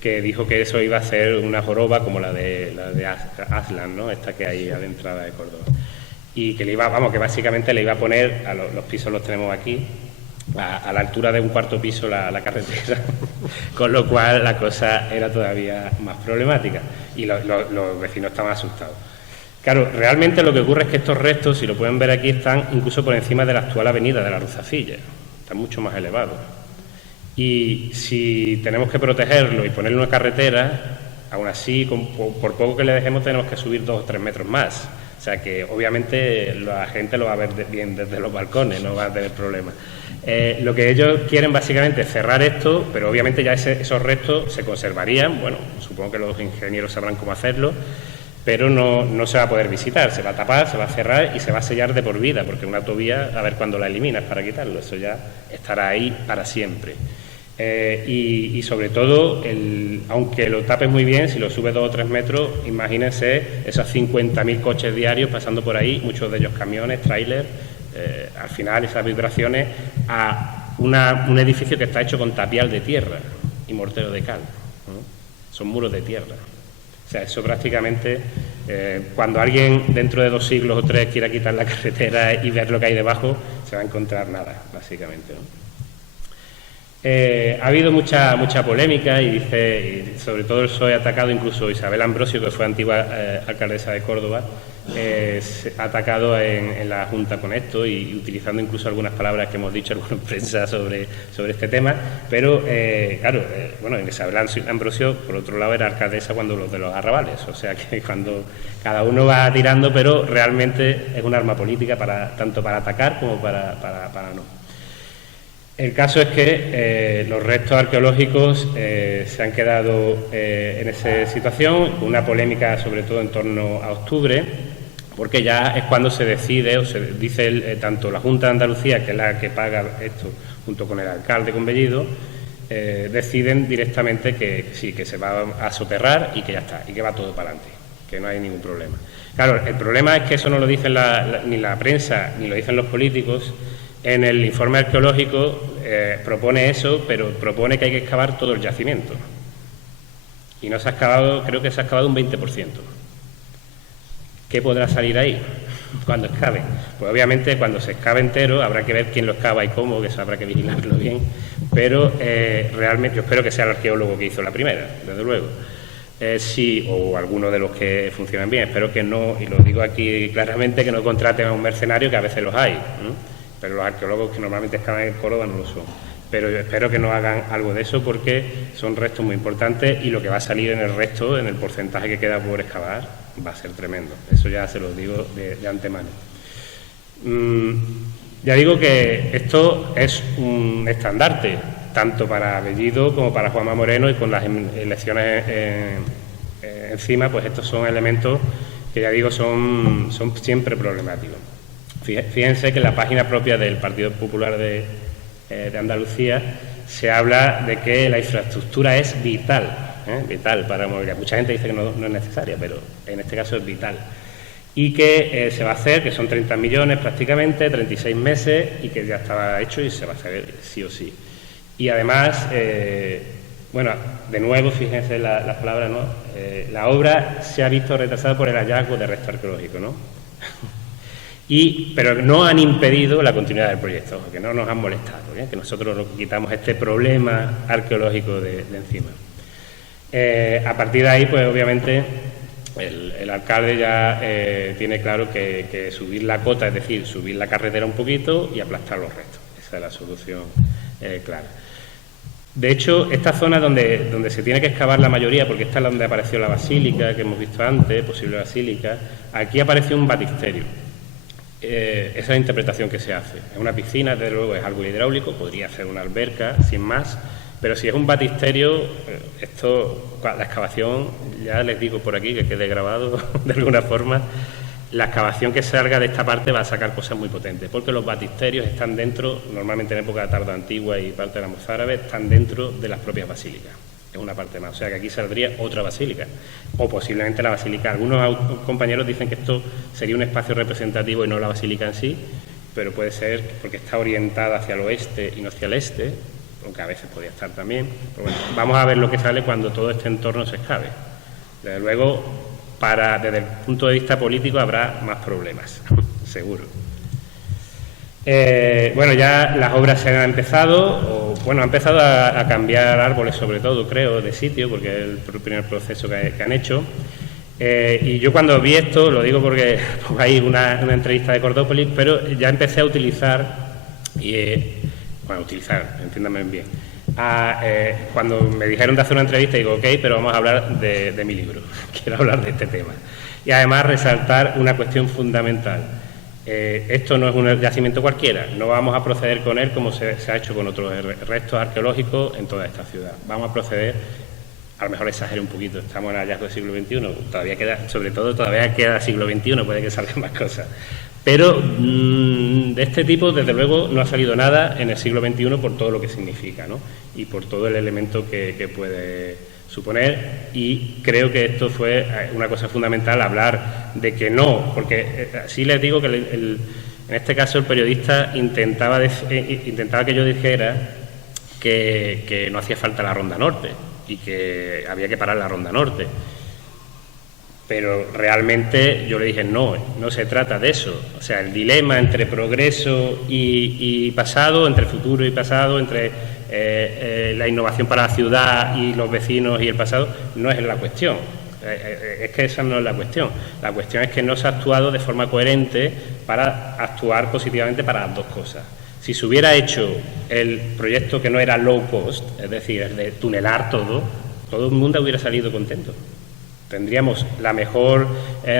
que dijo que eso iba a ser una joroba como la de Aslan, ¿no? Esta que hay a la entrada de Córdoba. Y que que básicamente le iba a poner, los pisos los tenemos aquí, a la altura de un cuarto piso la carretera, con lo cual la cosa era todavía más problemática y los vecinos estaban asustados. Claro, realmente lo que ocurre es que estos restos, si lo pueden ver aquí, están incluso por encima de la actual avenida de la Ruzacilla, están mucho más elevados. Y si tenemos que protegerlo y ponerle una carretera, aún así, por poco que le dejemos, tenemos que subir 2 o 3 metros más. O sea que obviamente la gente lo va a ver bien desde los balcones, no va a tener problemas. Lo que ellos quieren básicamente es cerrar esto, pero obviamente ya esos restos se conservarían. Bueno, supongo que los ingenieros sabrán cómo hacerlo, pero no se va a poder visitar, se va a tapar, se va a cerrar y se va a sellar de por vida, porque una autovía, a ver cuándo la eliminas para quitarlo, eso ya estará ahí para siempre. Y sobre todo, aunque lo tapes muy bien, si lo subes 2 o 3 metros, imagínense esos 50.000 coches diarios pasando por ahí, muchos de ellos camiones, trailers, al final esas vibraciones a un edificio que está hecho con tapial de tierra y mortero de cal, ¿no? Son muros de tierra. O sea, eso prácticamente, cuando alguien dentro de 2 siglos o 3 quiera quitar la carretera y ver lo que hay debajo, se va a encontrar nada, básicamente, ¿no? Ha habido mucha polémica y sobre todo el PSOE ha atacado, incluso Isabel Ambrosio, que fue antigua alcaldesa de Córdoba, se ha atacado en la Junta con esto y utilizando incluso algunas palabras que hemos dicho en alguna prensa sobre este tema, pero claro, bueno, Isabel Ambrosio por otro lado era alcaldesa cuando los de los arrabales, o sea que cuando cada uno va tirando, pero realmente es un arma política tanto para atacar como para no. El caso es que los restos arqueológicos se han quedado en esa situación, una polémica sobre todo en torno a octubre, porque ya es cuando se decide o se dice tanto la Junta de Andalucía, que es la que paga esto, junto con el alcalde con Bellido, deciden directamente que sí, que se va a soterrar y que ya está, y que va todo para adelante, que no hay ningún problema. Claro, el problema es que eso no lo dice ni la prensa ni lo dicen los políticos. En el informe arqueológico propone eso, pero propone que hay que excavar todo el yacimiento. Y no se ha excavado, creo que se ha excavado un 20%. ¿Qué podrá salir ahí cuando excaven? Pues obviamente cuando se excave entero habrá que ver quién lo excava y cómo, que eso habrá que vigilarlo bien. Pero realmente yo espero que sea el arqueólogo que hizo la primera, desde luego. sí, o algunos de los que funcionan bien. Espero que no, y lo digo aquí claramente, que no contraten a un mercenario, que a veces los hay, ¿no? Pero los arqueólogos que normalmente están en Córdoba no lo son. Pero yo espero que no hagan algo de eso, porque son restos muy importantes y lo que va a salir en el resto, en el porcentaje que queda por excavar, va a ser tremendo. Eso ya se lo digo de antemano. Ya digo que esto es un estandarte, tanto para Bellido como para Juanma Moreno, y con las elecciones encima, pues estos son elementos que, ya digo, son siempre problemáticos. Fíjense que en la página propia del Partido Popular de Andalucía se habla de que la infraestructura es vital, vital para la movilidad. Mucha gente dice que no es necesaria, pero en este caso es vital. Y que se va a hacer, que son 30 millones prácticamente, 36 meses, y que ya estaba hecho y se va a hacer sí o sí. Y además, bueno, de nuevo, fíjense las palabras, ¿no? La obra se ha visto retrasada por el hallazgo de resto arqueológico, ¿no? Pero no han impedido la continuidad del proyecto, que no nos han molestado, que nosotros nos quitamos este problema arqueológico de encima. A partir de ahí, pues obviamente, el alcalde ya tiene claro que subir la cota, es decir, subir la carretera un poquito y aplastar los restos. Esa es la solución clara. De hecho, esta zona donde se tiene que excavar la mayoría, porque esta es donde apareció la basílica que hemos visto antes, posible basílica, aquí apareció un batisterio. Esa es la interpretación que se hace. Es una piscina, desde luego es algo hidráulico, podría ser una alberca, sin más, pero si es un batisterio, la excavación, ya les digo por aquí, que quede grabado de alguna forma, la excavación que salga de esta parte va a sacar cosas muy potentes, porque los batisterios están dentro, normalmente en época tardo antigua y parte de la mozárabe, están dentro de las propias basílicas. Es una parte más, o sea que aquí saldría otra basílica, o posiblemente la basílica. Algunos compañeros dicen que esto sería un espacio representativo y no la basílica en sí, pero puede ser porque está orientada hacia el oeste y no hacia el este, aunque a veces podría estar también. Pero bueno, vamos a ver lo que sale cuando todo este entorno se excave. Desde luego, desde el punto de vista político habrá más problemas, seguro. Bueno, ya las obras se han empezado, ha empezado a cambiar árboles, sobre todo, creo, de sitio, porque es el primer proceso que han hecho. Y yo cuando vi esto, lo digo porque hay una entrevista de Cordópolis, pero ya empecé a utilizar, entiéndame bien, cuando me dijeron de hacer una entrevista, digo, ok, pero vamos a hablar de mi libro, quiero hablar de este tema. Y además resaltar una cuestión fundamental. Esto no es un yacimiento cualquiera, no vamos a proceder con él como se ha hecho con otros restos arqueológicos en toda esta ciudad. Vamos a proceder, a lo mejor exagero un poquito, estamos en el hallazgo del siglo XXI, todavía queda siglo XXI, puede que salgan más cosas. Pero de este tipo, desde luego, no ha salido nada en el siglo XXI por todo lo que significa, ¿no? Y por todo el elemento que puede suponer, y creo que esto fue una cosa fundamental, hablar de que no, porque sí les digo que en este caso el periodista intentaba que yo dijera que no hacía falta la Ronda Norte y que había que parar la Ronda Norte. Pero realmente yo le dije, no se trata de eso. O sea, el dilema entre progreso y pasado, entre futuro y pasado, entre la innovación para la ciudad y los vecinos y el pasado, no es la cuestión. Es que esa no es la cuestión. La cuestión es que no se ha actuado de forma coherente para actuar positivamente para las dos cosas. Si se hubiera hecho el proyecto que no era low cost, es decir, el de tunelar todo el mundo hubiera salido contento. Tendríamos la mejor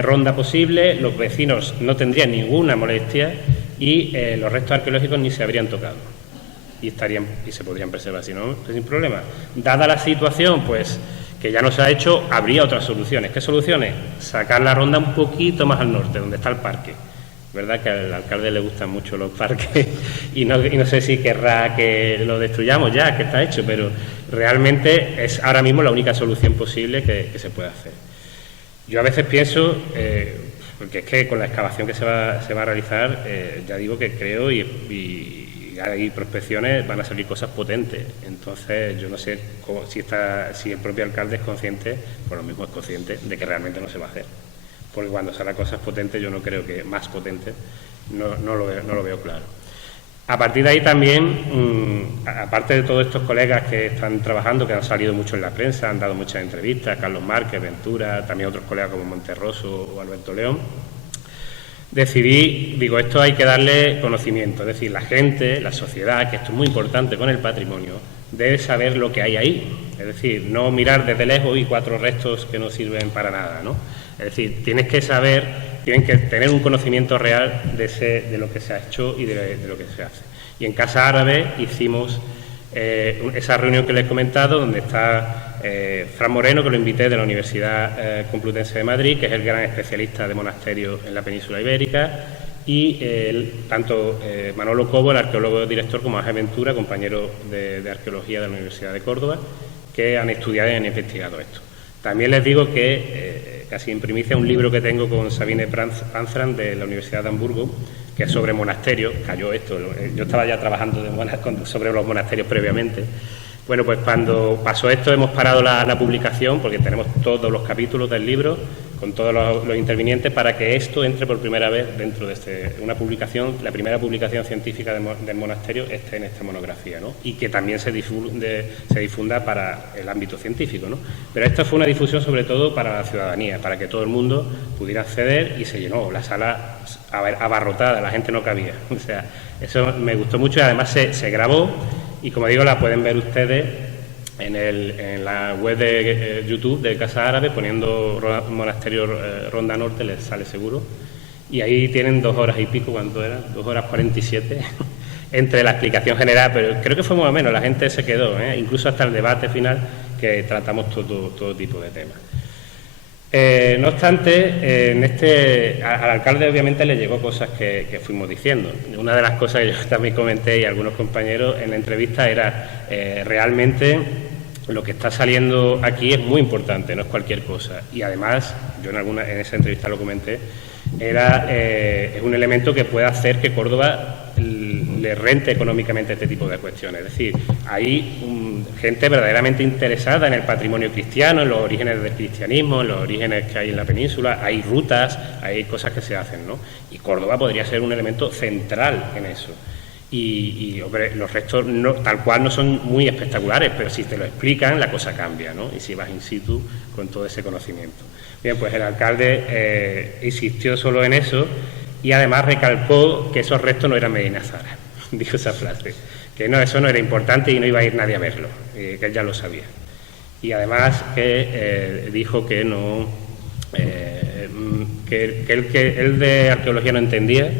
ronda posible, los vecinos no tendrían ninguna molestia y los restos arqueológicos ni se habrían tocado y se podrían preservar sin problema. Dada la situación, pues, que ya no se ha hecho, habría otras soluciones. ¿Qué soluciones? Sacar la ronda un poquito más al norte, donde está el parque. Verdad que al alcalde le gustan mucho los parques y no sé si querrá que lo destruyamos ya, que está hecho, pero realmente es ahora mismo la única solución posible que se puede hacer. Yo a veces pienso, porque es que con la excavación que se va a realizar, ya digo que creo y hay prospecciones, van a salir cosas potentes. Entonces yo no sé si el propio alcalde es consciente, por lo mismo es consciente de que realmente no se va a hacer. Porque cuando salgan cosas potentes, yo no creo que más potentes, no lo veo claro. A partir de ahí también, aparte de todos estos colegas que están trabajando, que han salido mucho en la prensa, han dado muchas entrevistas, Carlos Márquez, Ventura, también otros colegas como Monterroso o Alberto León, decidí, digo, esto hay que darle conocimiento, es decir, la gente, la sociedad, que esto es muy importante con el patrimonio, debe saber lo que hay ahí, es decir, no mirar desde lejos y 4 restos que no sirven para nada, ¿no? Es decir, tienes que saber, tienen que tener un conocimiento real de lo que se ha hecho y de lo que se hace. Y en Casa Árabe hicimos esa reunión que les he comentado, donde está Fran Moreno, que lo invité de la Universidad Complutense de Madrid, que es el gran especialista de monasterios en la península ibérica, y tanto Manolo Cobo, el arqueólogo director, como Ángel Ventura, compañero de arqueología de la Universidad de Córdoba, que han estudiado y han investigado esto. También les digo que casi en primicia un libro que tengo con Sabine Panzran de la Universidad de Hamburgo, que es sobre monasterios, cayó esto, yo estaba ya trabajando sobre los monasterios previamente. Bueno, pues cuando pasó esto hemos parado la publicación, porque tenemos todos los capítulos del libro, con todos los intervinientes, para que esto entre por primera vez dentro de una publicación, la primera publicación científica del monasterio esté en esta monografía, ¿no? Y que también se difunda para el ámbito científico, ¿no? Pero esta fue una difusión sobre todo para la ciudadanía, para que todo el mundo pudiera acceder, y se llenó la sala abarrotada, la gente no cabía. O sea, eso me gustó mucho y además se grabó, y como digo, la pueden ver ustedes en la web de YouTube de Casa Árabe, poniendo Monasterio Ronda Norte, les sale seguro, y ahí tienen 2 horas y pico, ¿cuánto era? 2 horas 47 entre la explicación general, pero creo que fue más o menos, la gente se quedó, incluso hasta el debate final, que tratamos todo tipo de temas. No obstante, al alcalde obviamente le llegó cosas que fuimos diciendo. Una de las cosas que yo también comenté y algunos compañeros en la entrevista era realmente lo que está saliendo aquí es muy importante, no es cualquier cosa. Y además, yo en esa entrevista lo comenté, es un elemento que puede hacer que Córdoba le rente económicamente este tipo de cuestiones. Es decir, hay gente verdaderamente interesada en el patrimonio cristiano, en los orígenes del cristianismo, en los orígenes que hay en la península, hay rutas, hay cosas que se hacen, ¿no? Y Córdoba podría ser un elemento central en eso. Y hombre, los restos tal cual no son muy espectaculares, pero si te lo explican, la cosa cambia, ¿no? Y si vas in situ con todo ese conocimiento. Bien, pues el alcalde insistió solo en eso y además recalcó que esos restos no eran Medina Zara. Dijo esa frase, que no, eso no era importante y no iba a ir nadie a verlo, que él ya lo sabía. Y además que dijo que no, que él de arqueología no entendía.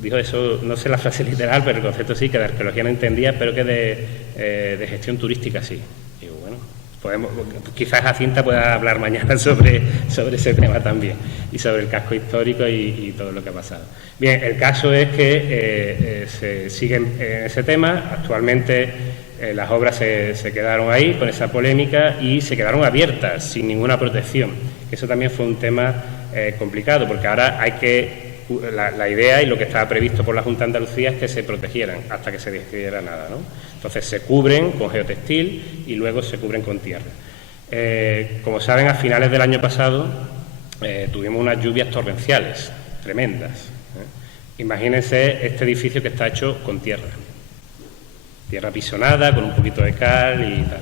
Dijo eso, no sé la frase literal, pero el concepto sí, que de arqueología no entendía, pero que de gestión turística sí. Digo, bueno, quizás Jacinta pueda hablar mañana sobre ese tema también, y sobre el casco histórico y todo lo que ha pasado. Bien, el caso es que se sigue en ese tema. Actualmente las obras se quedaron ahí con esa polémica y se quedaron abiertas, sin ninguna protección. Eso también fue un tema complicado, porque ahora hay que... La idea y lo que estaba previsto por la Junta de Andalucía es que se protegieran hasta que se decidiera nada, ¿no? Entonces se cubren con geotextil y luego se cubren con tierra. Como saben, a finales del año pasado tuvimos unas lluvias torrenciales tremendas. Imagínense este edificio que está hecho con tierra pisonada, con un poquito de cal y tal.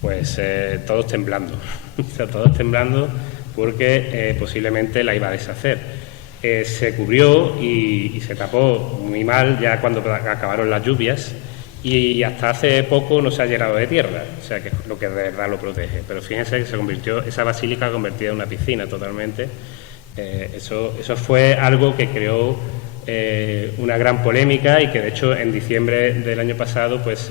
Pues todos temblando, o sea, todos temblando porque posiblemente la iba a deshacer. Se cubrió y se tapó muy mal ya cuando acabaron las lluvias, y hasta hace poco no se ha llenado de tierra, o sea que es lo que de verdad lo protege. Pero fíjense que esa basílica convertida en una piscina totalmente. Eso fue algo que creó una gran polémica, y que de hecho en diciembre del año pasado pues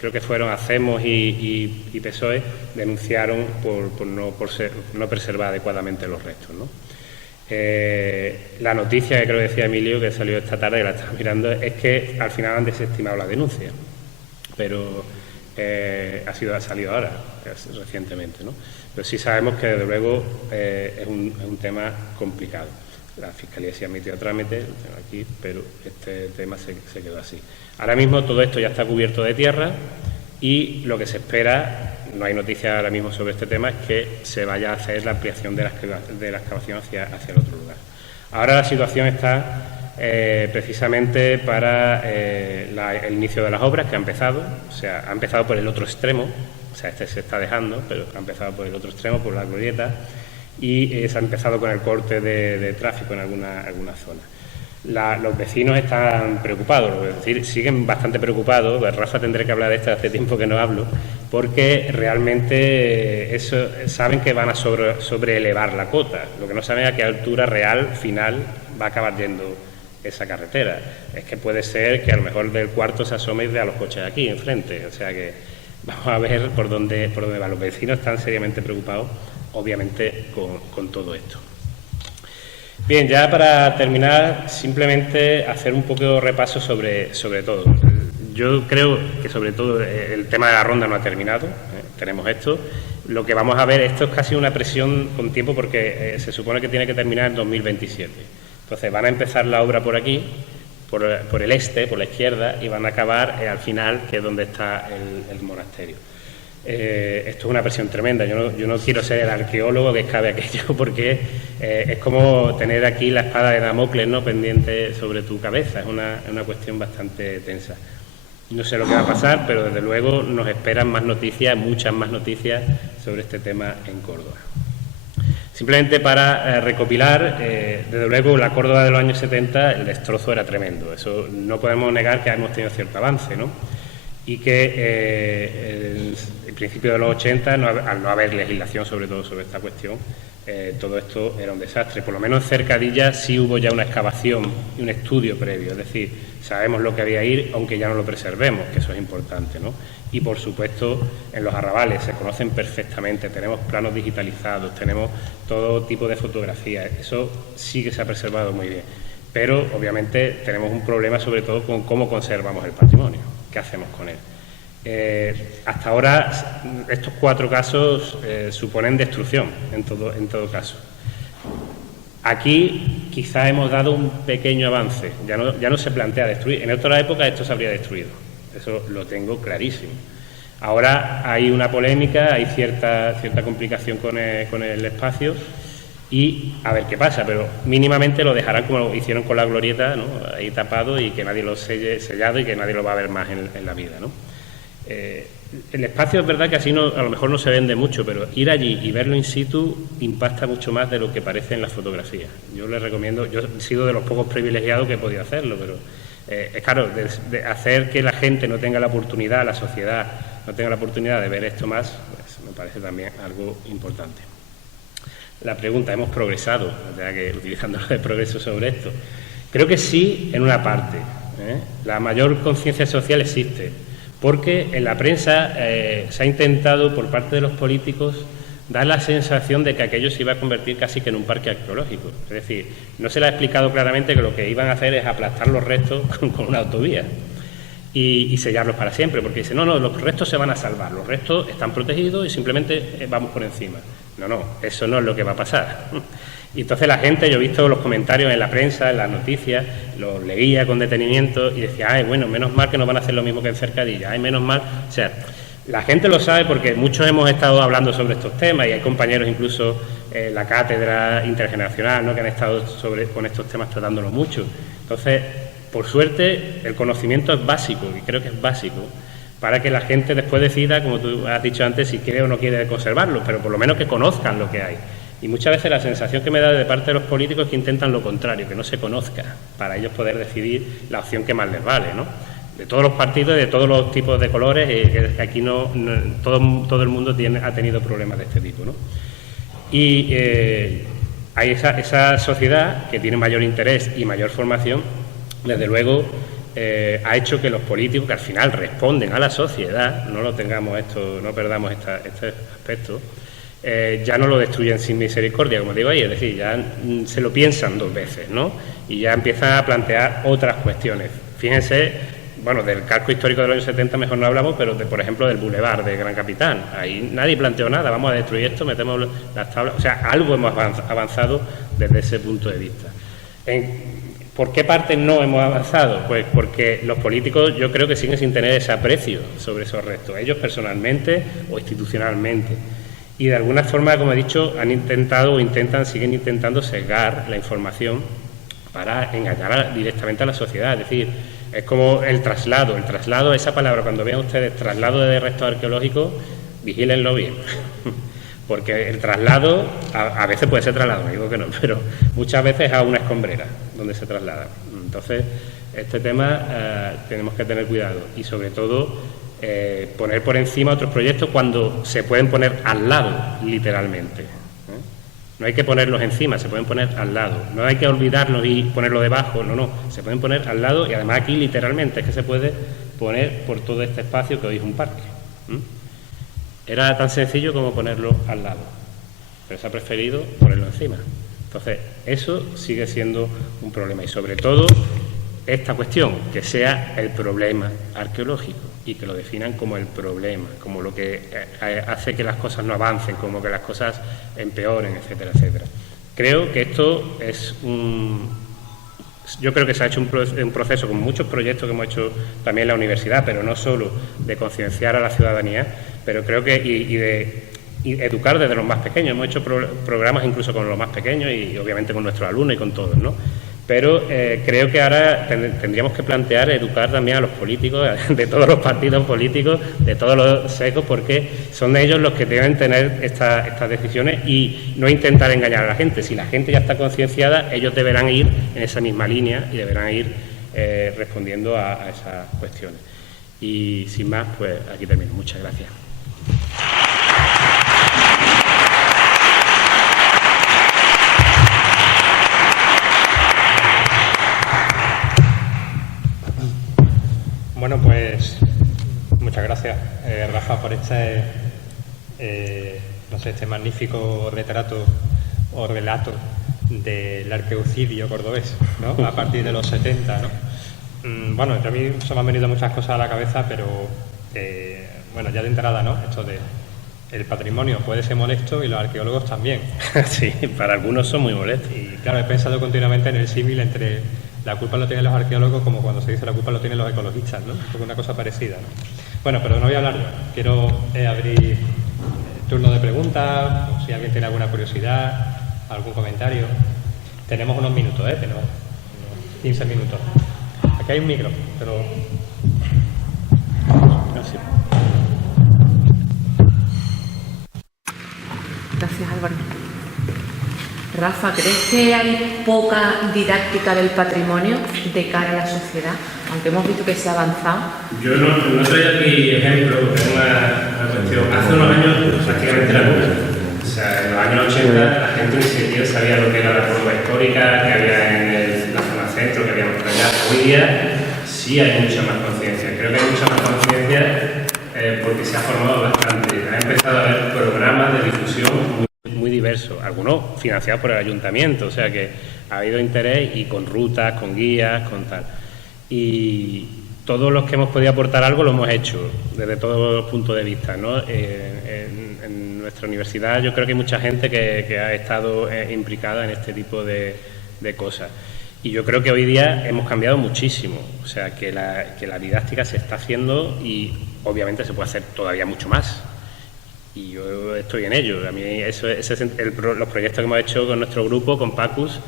creo que fueron Hacemos y PSOE denunciaron por no preservar adecuadamente los restos, ¿no? La noticia que creo que decía Emilio, que salió esta tarde, que la estaba mirando, es que al final han desestimado la denuncia, pero ha salido ahora, recientemente, ¿no? Pero sí sabemos que desde luego es un tema complicado. La Fiscalía sí ha admitido trámite, lo tengo aquí, pero este tema se quedó así. Ahora mismo todo esto ya está cubierto de tierra, y lo que se espera, no hay noticia ahora mismo sobre este tema, es que se vaya a hacer la ampliación de la excavación hacia el otro lugar. Ahora la situación está precisamente para el inicio de las obras, que ha empezado. O sea, ha empezado por el otro extremo, o sea, este se está dejando, pero ha empezado por el otro extremo, por la glorieta, y se ha empezado con el corte de tráfico en alguna zona. Los vecinos están preocupados, es decir, siguen bastante preocupados. Rafa, tendré que hablar de esto, hace tiempo que no hablo, porque realmente saben que van a sobreelevar la cota. Lo que no saben es a qué altura real, final, va a acabar yendo esa carretera. Es que puede ser que a lo mejor del cuarto se asome y vea los coches aquí enfrente. O sea que vamos a ver por dónde van. Los vecinos están seriamente preocupados, obviamente, con todo esto. Bien, ya para terminar, simplemente hacer un poco de repaso sobre todo. Yo creo que sobre todo el tema de la ronda no ha terminado, tenemos esto. Lo que vamos a ver, esto es casi una presión con tiempo, porque se supone que tiene que terminar en 2027. Entonces van a empezar la obra por aquí, por el este, por la izquierda, y van a acabar al final, que es donde está el monasterio. Esto es una presión tremenda. Yo no quiero ser el arqueólogo que escabe aquello, porque es como tener aquí la espada de Damocles, ¿no?, pendiente sobre tu cabeza. Es una cuestión bastante tensa. No sé lo que va a pasar, pero desde luego nos esperan más noticias, muchas más noticias sobre este tema en Córdoba. Simplemente para recopilar, desde luego la Córdoba de los años 70, el destrozo era tremendo. Eso no podemos negar que hemos tenido cierto avance, ¿no? Y que el principio de los 80, al no haber legislación sobre todo sobre esta cuestión, todo esto era un desastre. Por lo menos en Cercadilla sí hubo ya una excavación y un estudio previo, es decir, sabemos lo que había ahí, aunque ya no lo preservemos, que eso es importante, ¿no? Y por supuesto en los arrabales se conocen perfectamente, tenemos planos digitalizados, tenemos todo tipo de fotografías, eso sí que se ha preservado muy bien, pero obviamente tenemos un problema sobre todo con cómo conservamos el patrimonio. ¿Qué hacemos con él? Hasta ahora estos 4 casos suponen destrucción en todo caso. Aquí quizá hemos dado un pequeño avance, ya no se plantea destruir. En otra época esto se habría destruido, eso lo tengo clarísimo. Ahora hay una polémica, hay cierta complicación con el espacio, y a ver qué pasa, pero mínimamente lo dejarán como lo hicieron con la glorieta, ¿no?, ahí tapado, y que nadie lo sellado y que nadie lo va a ver más en la vida, ¿no? El espacio es verdad que así a lo mejor no se vende mucho, pero ir allí y verlo in situ impacta mucho más de lo que parece en las fotografías. Yo les recomiendo, yo he sido de los pocos privilegiados que he podido hacerlo, pero es claro, de hacer que la gente no tenga la oportunidad, la sociedad no tenga la oportunidad de ver esto más, pues me parece también algo importante. La pregunta, ¿hemos progresado? O sea, que utilizando lo de progreso sobre esto. Creo que sí, en una parte. La mayor conciencia social existe, porque en la prensa se ha intentado, por parte de los políticos, dar la sensación de que aquello se iba a convertir casi que en un parque arqueológico. Es decir, no se le ha explicado claramente que lo que iban a hacer es aplastar los restos con una autovía y sellarlos para siempre, porque dicen, no, los restos se van a salvar, los restos están protegidos y simplemente vamos por encima. No, eso no es lo que va a pasar. Y entonces la gente, yo he visto los comentarios en la prensa, en las noticias, los leía con detenimiento y decía, bueno, menos mal que no van a hacer lo mismo que en Cercadilla, menos mal. O sea, la gente lo sabe porque muchos hemos estado hablando sobre estos temas y hay compañeros incluso en la cátedra intergeneracional, ¿no?, que han estado con estos temas tratándolo mucho. Entonces, por suerte, el conocimiento es básico, y creo que es básico, para que la gente después decida, como tú has dicho antes, si quiere o no quiere conservarlos, pero por lo menos que conozcan lo que hay. Y muchas veces la sensación que me da de parte de los políticos es que intentan lo contrario, que no se conozca, para ellos poder decidir la opción que más les vale, ¿no? De todos los partidos, de todos los tipos de colores, que aquí todo el mundo ha tenido problemas de este tipo, ¿no? Y hay esa sociedad que tiene mayor interés y mayor formación, desde luego, ha hecho que los políticos, que al final responden a la sociedad, no perdamos este aspecto, ya no lo destruyen sin misericordia, como digo ahí, es decir, ya se lo piensan 2 veces, ¿no? Y ya empiezan a plantear otras cuestiones. Fíjense, bueno, del casco histórico de los años 70 mejor no hablamos, pero por ejemplo del Boulevard de Gran Capitán, ahí nadie planteó nada, vamos a destruir esto, metemos las tablas, o sea, algo hemos avanzado desde ese punto de vista. ¿Por qué parte no hemos avanzado? Pues porque los políticos yo creo que siguen sin tener ese aprecio sobre esos restos, ellos personalmente o institucionalmente. Y de alguna forma, como he dicho, han intentado siguen intentando sesgar la información para engañar directamente a la sociedad. Es decir, es como el traslado, esa palabra, cuando vean ustedes traslado de restos arqueológicos, vigílenlo bien. Porque el traslado, a veces puede ser traslado, no digo que no, pero muchas veces es a una escombrera donde se traslada. Entonces, este tema tenemos que tener cuidado y sobre todo poner por encima otros proyectos cuando se pueden poner al lado, literalmente. No hay que ponerlos encima, se pueden poner al lado. No hay que olvidarlos y ponerlo debajo, no, se pueden poner al lado y además aquí literalmente es que se puede poner por todo este espacio que hoy es un parque. Era tan sencillo como ponerlo al lado, pero se ha preferido ponerlo encima. Entonces, eso sigue siendo un problema y sobre todo esta cuestión, que sea el problema arqueológico y que lo definan como el problema, como lo que hace que las cosas no avancen, como que las cosas empeoren, etcétera, etcétera. Creo que esto es yo creo que se ha hecho un proceso con muchos proyectos que hemos hecho también en la universidad, pero no solo de concienciar a la ciudadanía, pero creo que y educar desde los más pequeños. Hemos hecho programas incluso con los más pequeños y obviamente con nuestros alumnos y con todos, ¿no? Pero creo que ahora tendríamos que plantear educar también a los políticos, de todos los partidos políticos, de todos los sesgos, porque son ellos los que deben tener estas decisiones y no intentar engañar a la gente. Si la gente ya está concienciada, ellos deberán ir en esa misma línea y deberán ir respondiendo a esas cuestiones. Y sin más, pues aquí termino. Muchas gracias. Bueno, pues muchas gracias, Rafa, por este magnífico retrato o relato del arqueocidio cordobés, ¿no? A partir de los 70, ¿no? Bueno, a mí se me han venido muchas cosas a la cabeza, pero bueno, ya de entrada, ¿no? Esto de el patrimonio puede ser molesto y los arqueólogos también. Sí, para algunos son muy molestos. Y claro, he pensado continuamente en el símil entre la culpa lo tienen los arqueólogos como cuando se dice la culpa lo tienen los ecologistas, ¿no? Porque una cosa parecida, ¿no? Bueno, pero no voy a hablar yo. Quiero abrir turno de preguntas, o si alguien tiene alguna curiosidad, algún comentario. Tenemos unos minutos, tenemos unos 15 minutos. Aquí hay un micro, pero... Gracias. Gracias, Álvaro. Rafa, ¿crees que hay poca didáctica del patrimonio de cara a la sociedad? Aunque hemos visto que se ha avanzado. Yo no traigo aquí ejemplo, es una cuestión. Hace unos años prácticamente era nula. O sea, en los años 80 la gente ni siquiera sabía lo que era la curva histórica, que había en la zona centro, que había por allá. Hoy día sí hay mucha más conciencia. Creo que hay mucha más conciencia porque se ha formado bastante. Ha empezado a haber programas de difusión muy diversos, algunos financiados por el ayuntamiento, o sea que ha habido interés y con rutas, con guías, con tal. Y todos los que hemos podido aportar algo lo hemos hecho desde todos los puntos de vista, ¿no? En nuestra universidad yo creo que hay mucha gente que ha estado implicada en este tipo de cosas. Y yo creo que hoy día hemos cambiado muchísimo, o sea que la didáctica se está haciendo y obviamente se puede hacer todavía mucho más. Y yo estoy en ello. A mí los proyectos que hemos hecho con nuestro grupo, con Pacus,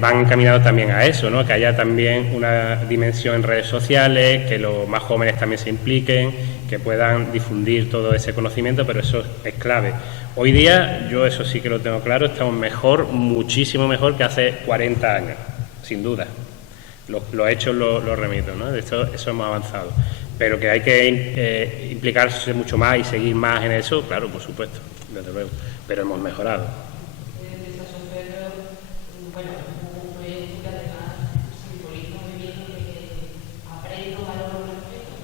van encaminados también a eso, ¿no? Que haya también una dimensión en redes sociales, que los más jóvenes también se impliquen, que puedan difundir todo ese conocimiento, pero eso es clave. Hoy día, yo eso sí que lo tengo claro, estamos mejor, muchísimo mejor que hace 40 años, sin duda. Los hechos lo remito, ¿no? De hecho, eso hemos avanzado. Pero que hay que implicarse mucho más y seguir más en eso, claro, por supuesto, desde luego, pero hemos mejorado. Bueno, un proyecto que además simboliza muy bien que aprendo, valoro, respeto.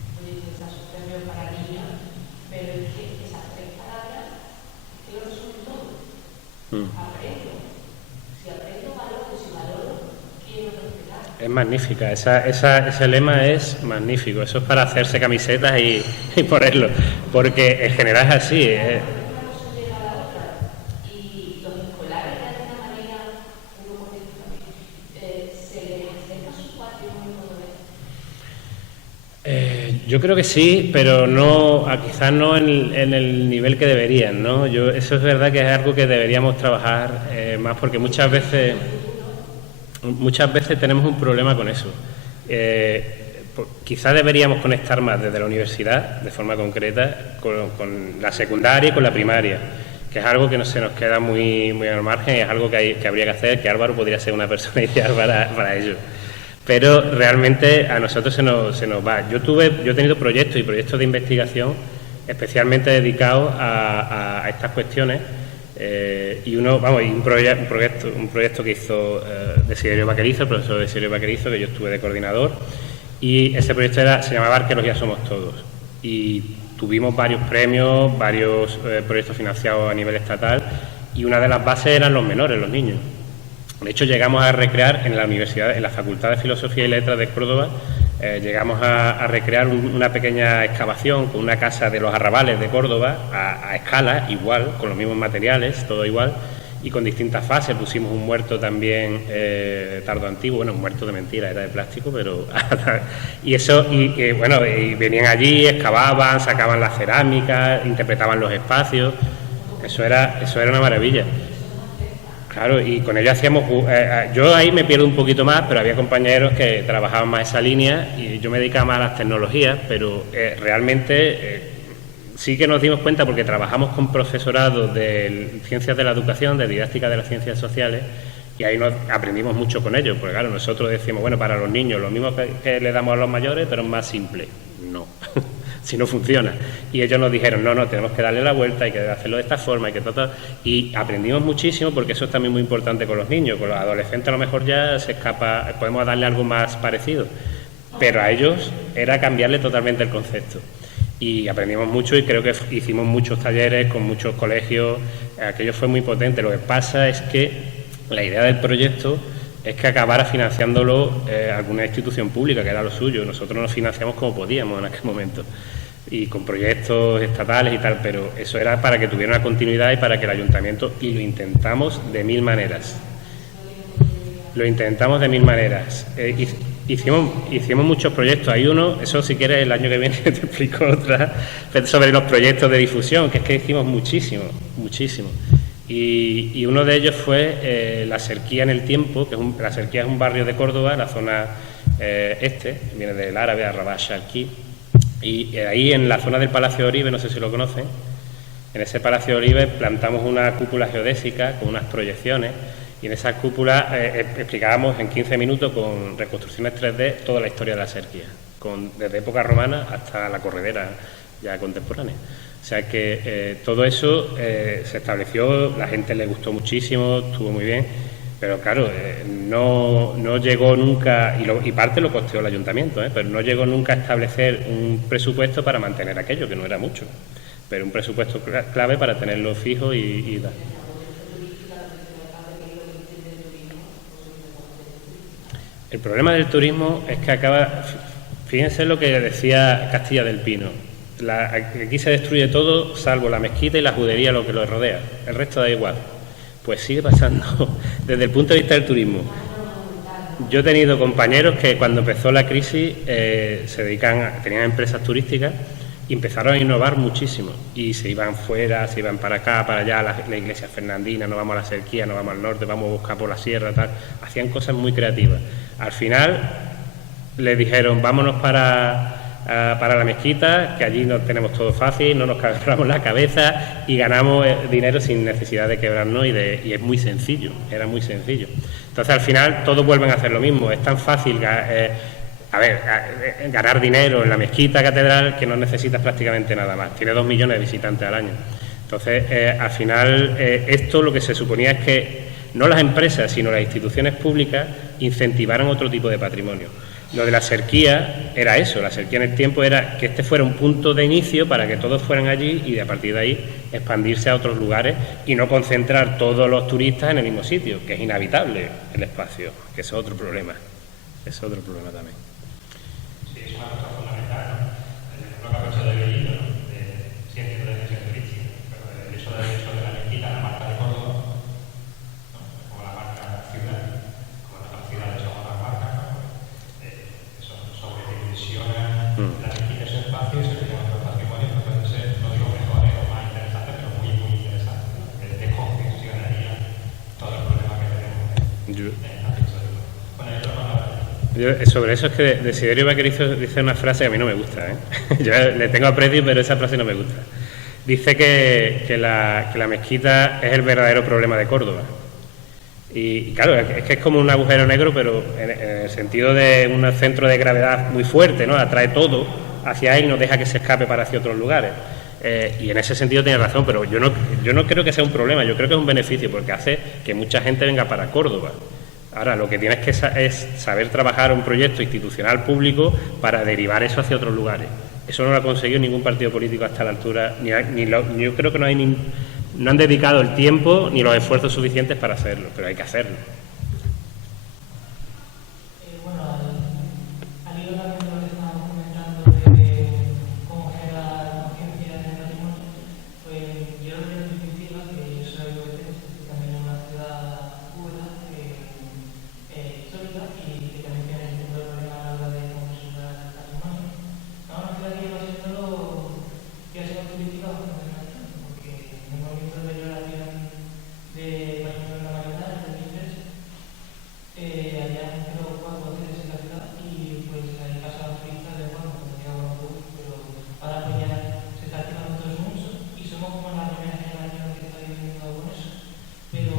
Un proyecto de Sasoferro para niños, pero es que esas tres palabras es que lo resumen todo. Aprendo. Si aprendo, valoro, si valoro, quiero respetar. Es magnífica, ese lema es magnífico, eso es para hacerse camisetas y ponerlo, porque en general es así. Y los escolares de alguna manera, ¿se les acerca su patrimonio? Yo creo que sí, pero no, quizás no en el nivel que deberían, ¿no? Eso es verdad que es algo que deberíamos trabajar más, porque muchas veces... muchas veces tenemos un problema con eso. Quizás deberíamos conectar más desde la universidad, de forma concreta, con la secundaria y con la primaria, que es algo que no se nos queda muy al margen y es algo que habría que hacer, que Álvaro podría ser una persona ideal para ello. Pero realmente a nosotros se nos va. Yo he tenido proyectos de investigación especialmente dedicados a estas cuestiones, y un proyecto que hizo Desiderio Vaquerizo, el profesor Desiderio Vaquerizo, que yo estuve de coordinador, y ese proyecto se llamaba Arqueología Somos Todos, y tuvimos varios premios, varios proyectos financiados a nivel estatal, y una de las bases eran los menores, los niños. De hecho, llegamos a recrear en la universidad, en la Facultad de Filosofía y Letras de Córdoba, llegamos a recrear una pequeña excavación con una casa de los arrabales de Córdoba, a escala, igual, con los mismos materiales, todo igual, y con distintas fases. Pusimos un muerto también tardo antiguo, bueno, un muerto de mentira, era de plástico, pero... y venían allí, excavaban, sacaban la cerámica, interpretaban los espacios. Eso era una maravilla. Claro, y con ello hacíamos... yo ahí me pierdo un poquito más, pero había compañeros que trabajaban más esa línea y yo me dedicaba más a las tecnologías, pero realmente sí que nos dimos cuenta, porque trabajamos con profesorado de Ciencias de la Educación, de Didáctica de las Ciencias Sociales, y ahí aprendimos mucho con ellos, porque claro, nosotros decimos, bueno, para los niños lo mismo que le damos a los mayores, pero es más simple. No, si no funciona. Y ellos nos dijeron, no, tenemos que darle la vuelta, hay que hacerlo de esta forma, hay que todo. Y aprendimos muchísimo, porque eso es también muy importante con los niños. Con los adolescentes a lo mejor ya se escapa, podemos darle algo más parecido, pero a ellos era cambiarle totalmente el concepto. Y aprendimos mucho, y creo que hicimos muchos talleres con muchos colegios. Aquello fue muy potente. Lo que pasa es que la idea del proyecto es que acabara financiándolo alguna institución pública, que era lo suyo. Nosotros nos financiamos como podíamos en aquel momento, y con proyectos estatales y tal, pero eso era para que tuviera una continuidad y para que el ayuntamiento, y lo intentamos de mil maneras. Hicimos muchos proyectos. Hay uno, eso si quieres el año que viene te explico otra, sobre los proyectos de difusión, que es que hicimos muchísimo. Y uno de ellos fue La Serquía en el Tiempo, que La Serquía es un barrio de Córdoba, la zona viene del árabe, Arrabá Sharquí, y ahí en la zona del Palacio de Oribe, no sé si lo conocen, en ese Palacio de Oribe plantamos una cúpula geodésica con unas proyecciones, y en esa cúpula explicábamos en 15 minutos con reconstrucciones 3D toda la historia de la Serquía, desde época romana hasta la corredera ya contemporánea. O sea que todo eso se estableció, la gente le gustó muchísimo, estuvo muy bien, pero claro, no llegó nunca, y parte lo costeó el ayuntamiento, pero no llegó nunca a establecer un presupuesto para mantener aquello, que no era mucho, pero un presupuesto clave para tenerlo fijo y tal. El problema del turismo es que fíjense lo que decía Castilla del Pino, aquí se destruye todo salvo la mezquita y la judería, lo que lo rodea, el resto da igual. Pues sigue pasando desde el punto de vista del turismo. Yo he tenido compañeros que cuando empezó la crisis tenían empresas turísticas y empezaron a innovar muchísimo, y se iban fuera, se iban para acá, para allá, la iglesia fernandina, nos vamos a la Serquía, nos vamos al norte, vamos a buscar por la sierra, tal. Hacían cosas muy creativas. Al final les dijeron, vámonos para la mezquita, que allí no tenemos todo fácil, no nos quebramos la cabeza y ganamos dinero sin necesidad de quebrarnos, y es muy sencillo, era muy sencillo. Entonces al final todos vuelven a hacer lo mismo, es tan fácil ganar dinero en la mezquita catedral que no necesitas prácticamente nada más, tiene 2 millones de visitantes al año. Entonces al final esto lo que se suponía es que no las empresas sino las instituciones públicas incentivaran otro tipo de patrimonio. Lo de la Serquía era eso, la Serquía en el Tiempo era que este fuera un punto de inicio para que todos fueran allí y a partir de ahí expandirse a otros lugares y no concentrar todos los turistas en el mismo sitio, que es inhabitable el espacio, que eso es otro problema. Es otro problema también. Sí, es una cosa fundamental, ¿no? Lo que ha hecho de Bellido, de ciencia de decisión turística, el hecho de la mezquita, la marca de Córdoba, ¿no? Como la marca ciudad, como la ciudad de otras marcas, ¿no? Eso sobredimensiona la mezquita ese espacio y se le llama otro patrimonio que pueden ser, no digo mejores o más interesantes, pero muy, muy interesantes, ¿no? Que descongestionaría todo el problema que tenemos en la ciudad. Sobre eso es que Desiderio Vaquerizo dice una frase que a mí no me gusta, ¿eh? Yo le tengo aprecio, pero esa frase no me gusta. Dice que la mezquita es el verdadero problema de Córdoba. Y claro, es que es como un agujero negro, pero en el sentido de un centro de gravedad muy fuerte, ¿no? Atrae todo hacia él y no deja que se escape para hacia otros lugares. Y en ese sentido tiene razón, pero yo no creo que sea un problema, yo creo que es un beneficio, porque hace que mucha gente venga para Córdoba. Ahora, lo que tienes que es saber trabajar un proyecto institucional público para derivar eso hacia otros lugares. Eso no lo ha conseguido ningún partido político hasta la altura, yo creo que no han dedicado el tiempo ni los esfuerzos suficientes para hacerlo, pero hay que hacerlo. Bueno, al hilo también de lo que estábamos comentando de cómo genera la conciencia en el patrimonio, pues yo creo que en definitiva que soy también en una ciudad pura, histórica, y que también tiene el tipo de problema a la hora de cómo se usa el patrimonio. No, una ciudad que lleva siendo turística bastante grande, porque en el momento de valoración de patrimonio de la Navidad, en 2003, allá creo 4 hoteles en la ciudad y pues ahí pasan los turistas de cuando llegaba un autobús, pero ahora pues ya se está activando todo eso mucho y somos como la primera generación que está viviendo con eso. Pero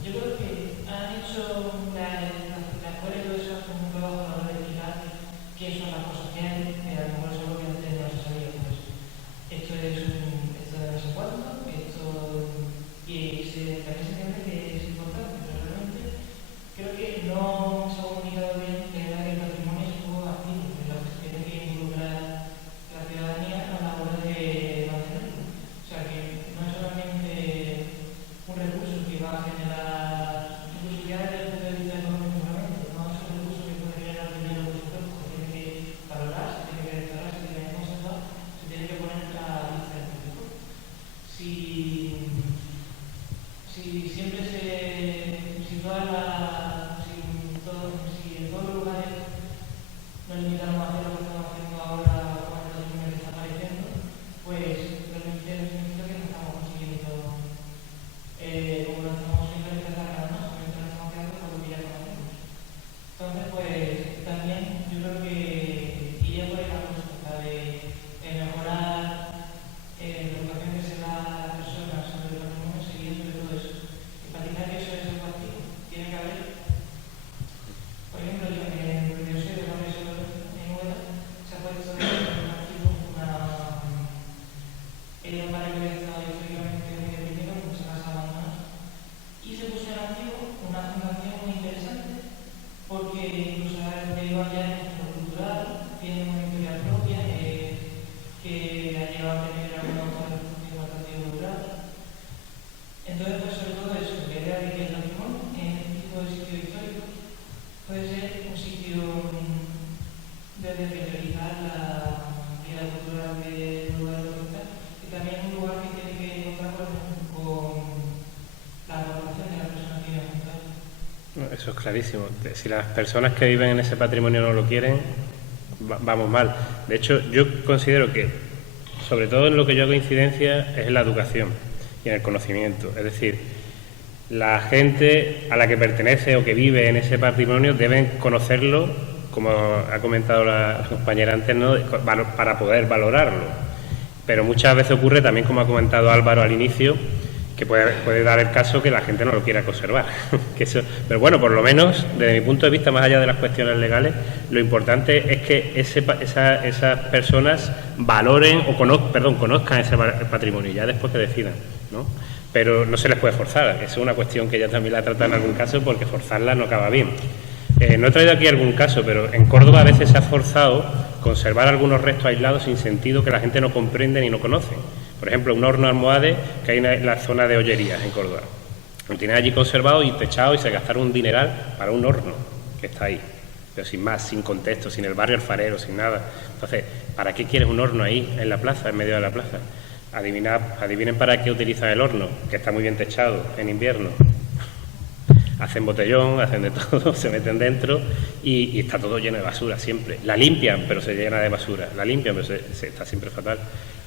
yo creo que han hecho la escuela y todo eso hace un trabajo a la hora de explicar qué son las cosas que hay, a lo mejor eso es lo que antes no se sabía. Pues esto de no sé cuánto, y también se entiende que es importante, pero realmente creo que no se ha comunicado bien la idea de que el patrimonio es un juego activo, en lo que se tiene que involucrar la ciudadanía a la hora de mantenerlo. O sea, que no es solamente un recurso que va a generar, incluso ya desde el punto de vista económico, no es un recurso que puede generar dinero por su cuerpo, se tiene que valorar, se tiene que restaurar, se tiene que conservar, se tiene que poner a la vista del público. Si en todos los lugares nos limitamos a hacer lo que estamos haciendo ahora con el patrimonio que está apareciendo, pues realmente no significa que no estamos consiguiendo, como lo estamos siempre empezar a ganar, solamente nos estamos quedando con lo que ya conocemos. Entonces, pues también yo creo que iría por ahí la cosa, la de mejorar la educación que se da a las personas sobre el patrimonio, siguiendo de todo eso. Enfatizar que eso es algo activo. Tiene que haber, por ejemplo, yo soy de Barrio en Huelva, se ha puesto en activo un barrio que estaba históricamente muy deprimido, con muchas casas abandonadas, y se puso en activo una fundación muy interesante, porque incluso ha derivado ya en el cultural, tiene una historia propia, que ha llevado a tener algunos autores bastante cultural. Entonces, pues sobre todo eso, la idea de que el patrimonio en este tipo de sitio histórico puede ser un sitio de realizar la vida cultural del lugar de local y también un lugar que tiene que contar con la aportación de las personas que viven juntas. Eso es clarísimo. Si las personas que viven en ese patrimonio no lo quieren, vamos mal. De hecho, yo considero que, sobre todo en lo que yo hago incidencia, es en la educación y en el conocimiento. Es decir, la gente a la que pertenece o que vive en ese patrimonio deben conocerlo, como ha comentado la compañera antes, ¿no?, para poder valorarlo. Pero muchas veces ocurre también, como ha comentado Álvaro al inicio, que puede dar el caso que la gente no lo quiera conservar. Pero bueno, por lo menos, desde mi punto de vista, más allá de las cuestiones legales, lo importante es que esas personas valoren o conozcan ese patrimonio, y ya después que decidan, ¿no? Pero no se les puede forzar. Eso es una cuestión que ya también la trata en algún caso, porque forzarla no acaba bien. No he traído aquí algún caso, pero en Córdoba a veces se ha forzado conservar algunos restos aislados sin sentido que la gente no comprende ni no conoce. Por ejemplo, un horno almohade que hay en la zona de Ollerías, en Córdoba. Lo tienen allí conservado y techado, y se gastaron un dineral para un horno que está ahí. Pero sin más, sin contexto, sin el barrio alfarero, sin nada. Entonces, ¿para qué quieres un horno ahí, en la plaza, en medio de la plaza? Adivinen para qué utilizan el horno, que está muy bien techado en invierno. Hacen botellón, hacen de todo, se meten dentro y está todo lleno de basura siempre. La limpian, pero se llena de basura. La limpian, pero se está siempre fatal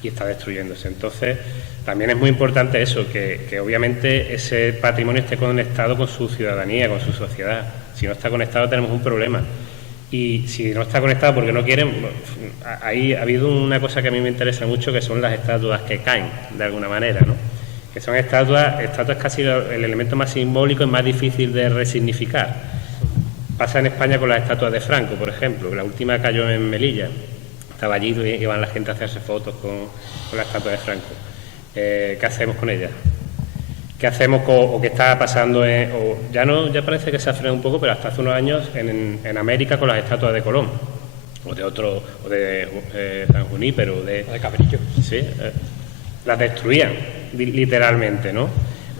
y está destruyéndose. Entonces, también es muy importante eso, que obviamente ese patrimonio esté conectado con su ciudadanía, con su sociedad. Si no está conectado, tenemos un problema. Y si no está conectado porque no quieren, ahí ha habido una cosa que a mí me interesa mucho, que son las estatuas que caen, de alguna manera, ¿no? Que son estatuas casi el elemento más simbólico y más difícil de resignificar. Pasa en España con las estatuas de Franco, por ejemplo. La última cayó en Melilla. Estaba allí y iban la gente a hacerse fotos con la estatua de Franco. ¿Qué hacemos con ella? ¿Qué hacemos o qué está pasando? Ya parece que se ha frenado un poco, pero hasta hace unos años en América con las estatuas de Colón, o de San Junípero, de Cabrillo. Sí, las destruían, literalmente, ¿no?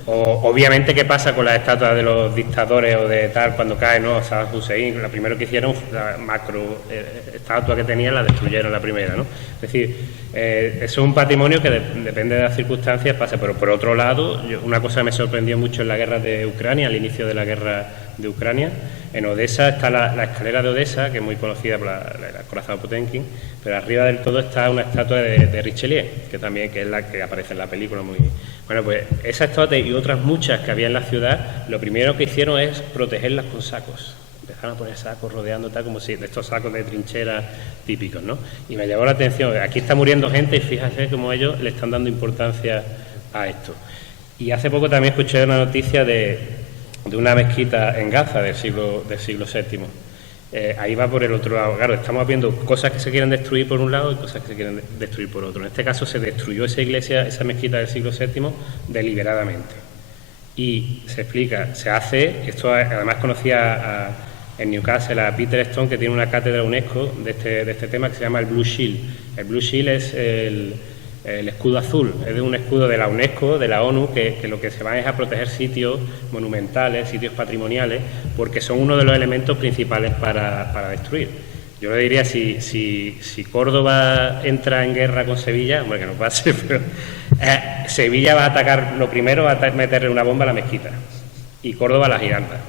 Obviamente, ¿qué pasa con las estatuas de los dictadores o de tal cuando caen, ¿no? Saddam Hussein, la primero que hicieron, la macro estatua que tenían, la destruyeron la primera, ¿no? Es decir, eso es un patrimonio que depende de las circunstancias, pasa. Pero por otro lado, una cosa que me sorprendió mucho en la guerra de Ucrania, al inicio de la guerra de Ucrania, en Odessa está la escalera de Odessa, que es muy conocida por el acorazado Potemkin, pero arriba del todo está una estatua de Richelieu, que es la que aparece en la película. Bueno, pues esa estatua y otras muchas que había en la ciudad, lo primero que hicieron es protegerlas con sacos. Empezaron a poner sacos rodeando, tal como si de estos sacos de trinchera típicos, ¿no? Y me llamó la atención, aquí está muriendo gente y fíjate cómo ellos le están dando importancia a esto. Y hace poco también escuché una noticia de una mezquita en Gaza del siglo VII. Ahí va por el otro lado. Claro, estamos viendo cosas que se quieren destruir por un lado y cosas que se quieren destruir por otro. En este caso se destruyó esa iglesia, esa mezquita del siglo VII, deliberadamente. Y se explica, se hace, esto además conocía en Newcastle a Peter Stone, que tiene una cátedra UNESCO de este tema, que se llama el Blue Shield. El Blue Shield es el escudo azul, es de un escudo de la UNESCO, de la ONU, que lo que se va es a proteger sitios monumentales, sitios patrimoniales, porque son uno de los elementos principales para destruir. Yo le diría, si Córdoba entra en guerra con Sevilla, hombre, que no pase, pero Sevilla va a atacar, lo primero va a meterle una bomba a la mezquita y Córdoba a la Giralda.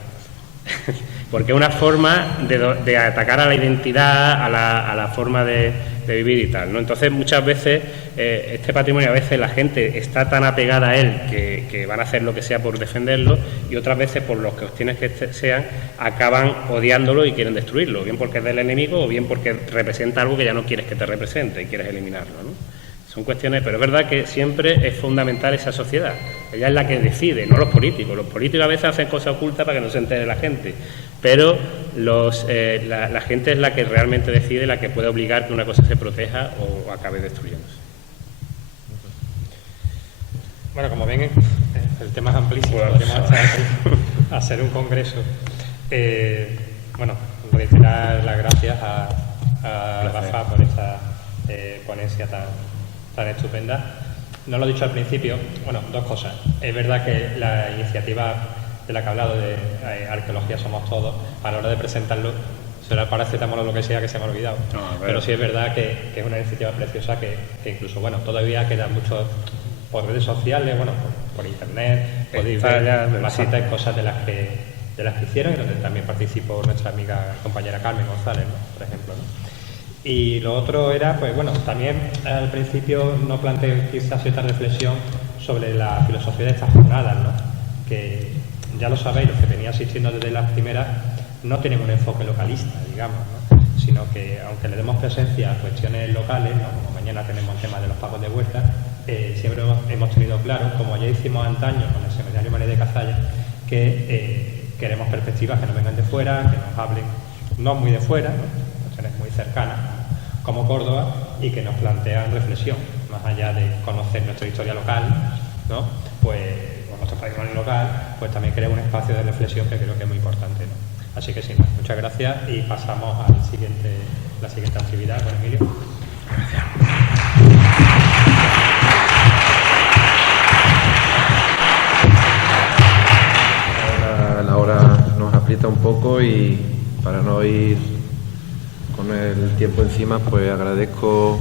Porque es una forma de atacar a la identidad, a la forma de vivir y tal, ¿no? Entonces, muchas veces, este patrimonio, a veces la gente está tan apegada a él que van a hacer lo que sea por defenderlo, y otras veces, por los cuestiones que sean, acaban odiándolo y quieren destruirlo, bien porque es del enemigo o bien porque representa algo que ya no quieres que te represente y quieres eliminarlo, ¿no? Son cuestiones, pero es verdad que siempre es fundamental esa sociedad. Ella es la que decide, no los políticos. Los políticos a veces hacen cosas ocultas para que no se entere la gente, pero la gente es la que realmente decide, la que puede obligar que una cosa se proteja o acabe destruyéndose. Bueno, como ven, el tema es amplísimo. Podemos hacer un congreso. Bueno, reiterar las gracias a Rafa por esta ponencia tan estupenda. No lo he dicho al principio, bueno, dos cosas. Es verdad que la iniciativa de la que he hablado de Arqueología Somos Todos, a la hora de presentarlo, será paracetamol o lo que sea que se me ha olvidado. Pero sí es verdad que es una iniciativa preciosa que incluso, bueno, todavía queda mucho por redes sociales, bueno, por internet, podéis ver bastantes cosas de las que hicieron, y donde también participó nuestra amiga compañera Carmen González, ¿no? Por ejemplo, ¿no? Y lo otro era, pues bueno, también al principio no planteé quizás cierta reflexión sobre la filosofía de estas jornadas, ¿no? Que ya lo sabéis, los que venía asistiendo desde las primeras, no tienen un enfoque localista, digamos, ¿no? Sino que aunque le demos presencia a cuestiones locales, ¿no? Como mañana tenemos el tema de los pagos de huerta, siempre hemos tenido claro, como ya hicimos antaño con el seminario María de Cazalla, que queremos perspectivas que nos vengan de fuera, que nos hablen, no muy de fuera, ¿no? Cuestiones muy cercanas, como Córdoba, y que nos plantean reflexión, más allá de conocer nuestra historia local, ¿no? Pues con nuestro patrimonio local, pues también crea un espacio de reflexión que creo que es muy importante, ¿no? Así que sin más, muchas gracias y pasamos a la siguiente actividad con Emilio. Gracias. La hora nos aprieta un poco y para no ir con el tiempo encima, pues agradezco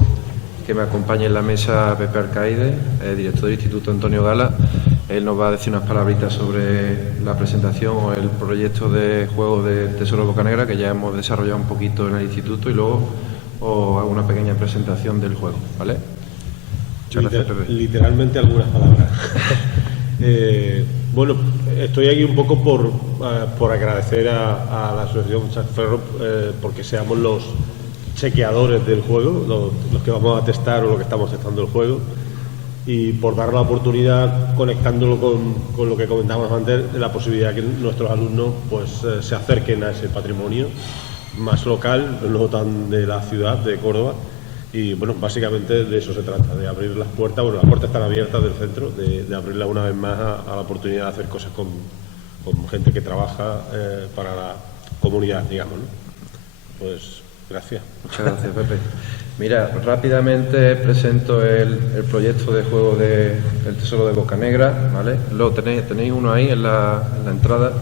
que me acompañe en la mesa Pepe Arcaide, director del Instituto Antonio Gala. Él nos va a decir unas palabritas sobre la presentación o el proyecto de juego de Tesoro Bocanegra, que ya hemos desarrollado un poquito en el instituto, y luego os hago una pequeña presentación del juego, ¿vale? Muchas gracias, Pepe. Literalmente algunas palabras. Bueno, estoy aquí un poco por agradecer a la asociación Saferro porque seamos los chequeadores del juego, los que vamos a testar o los que estamos testando el juego, y por dar la oportunidad, conectándolo con lo que comentábamos antes, de la posibilidad que nuestros alumnos pues se acerquen a ese patrimonio más local, no tan de la ciudad de Córdoba. Y bueno, básicamente de eso se trata, de abrir las puertas. Bueno, las puertas están abiertas del centro, de abrirlas una vez más a la oportunidad de hacer cosas con gente que trabaja para la comunidad, digamos, ¿no? Pues gracias. Muchas gracias, Pepe. Mira, rápidamente presento el proyecto de juego de El Tesoro de Bocanegra, ¿vale? Lo tenéis uno ahí en la entrada.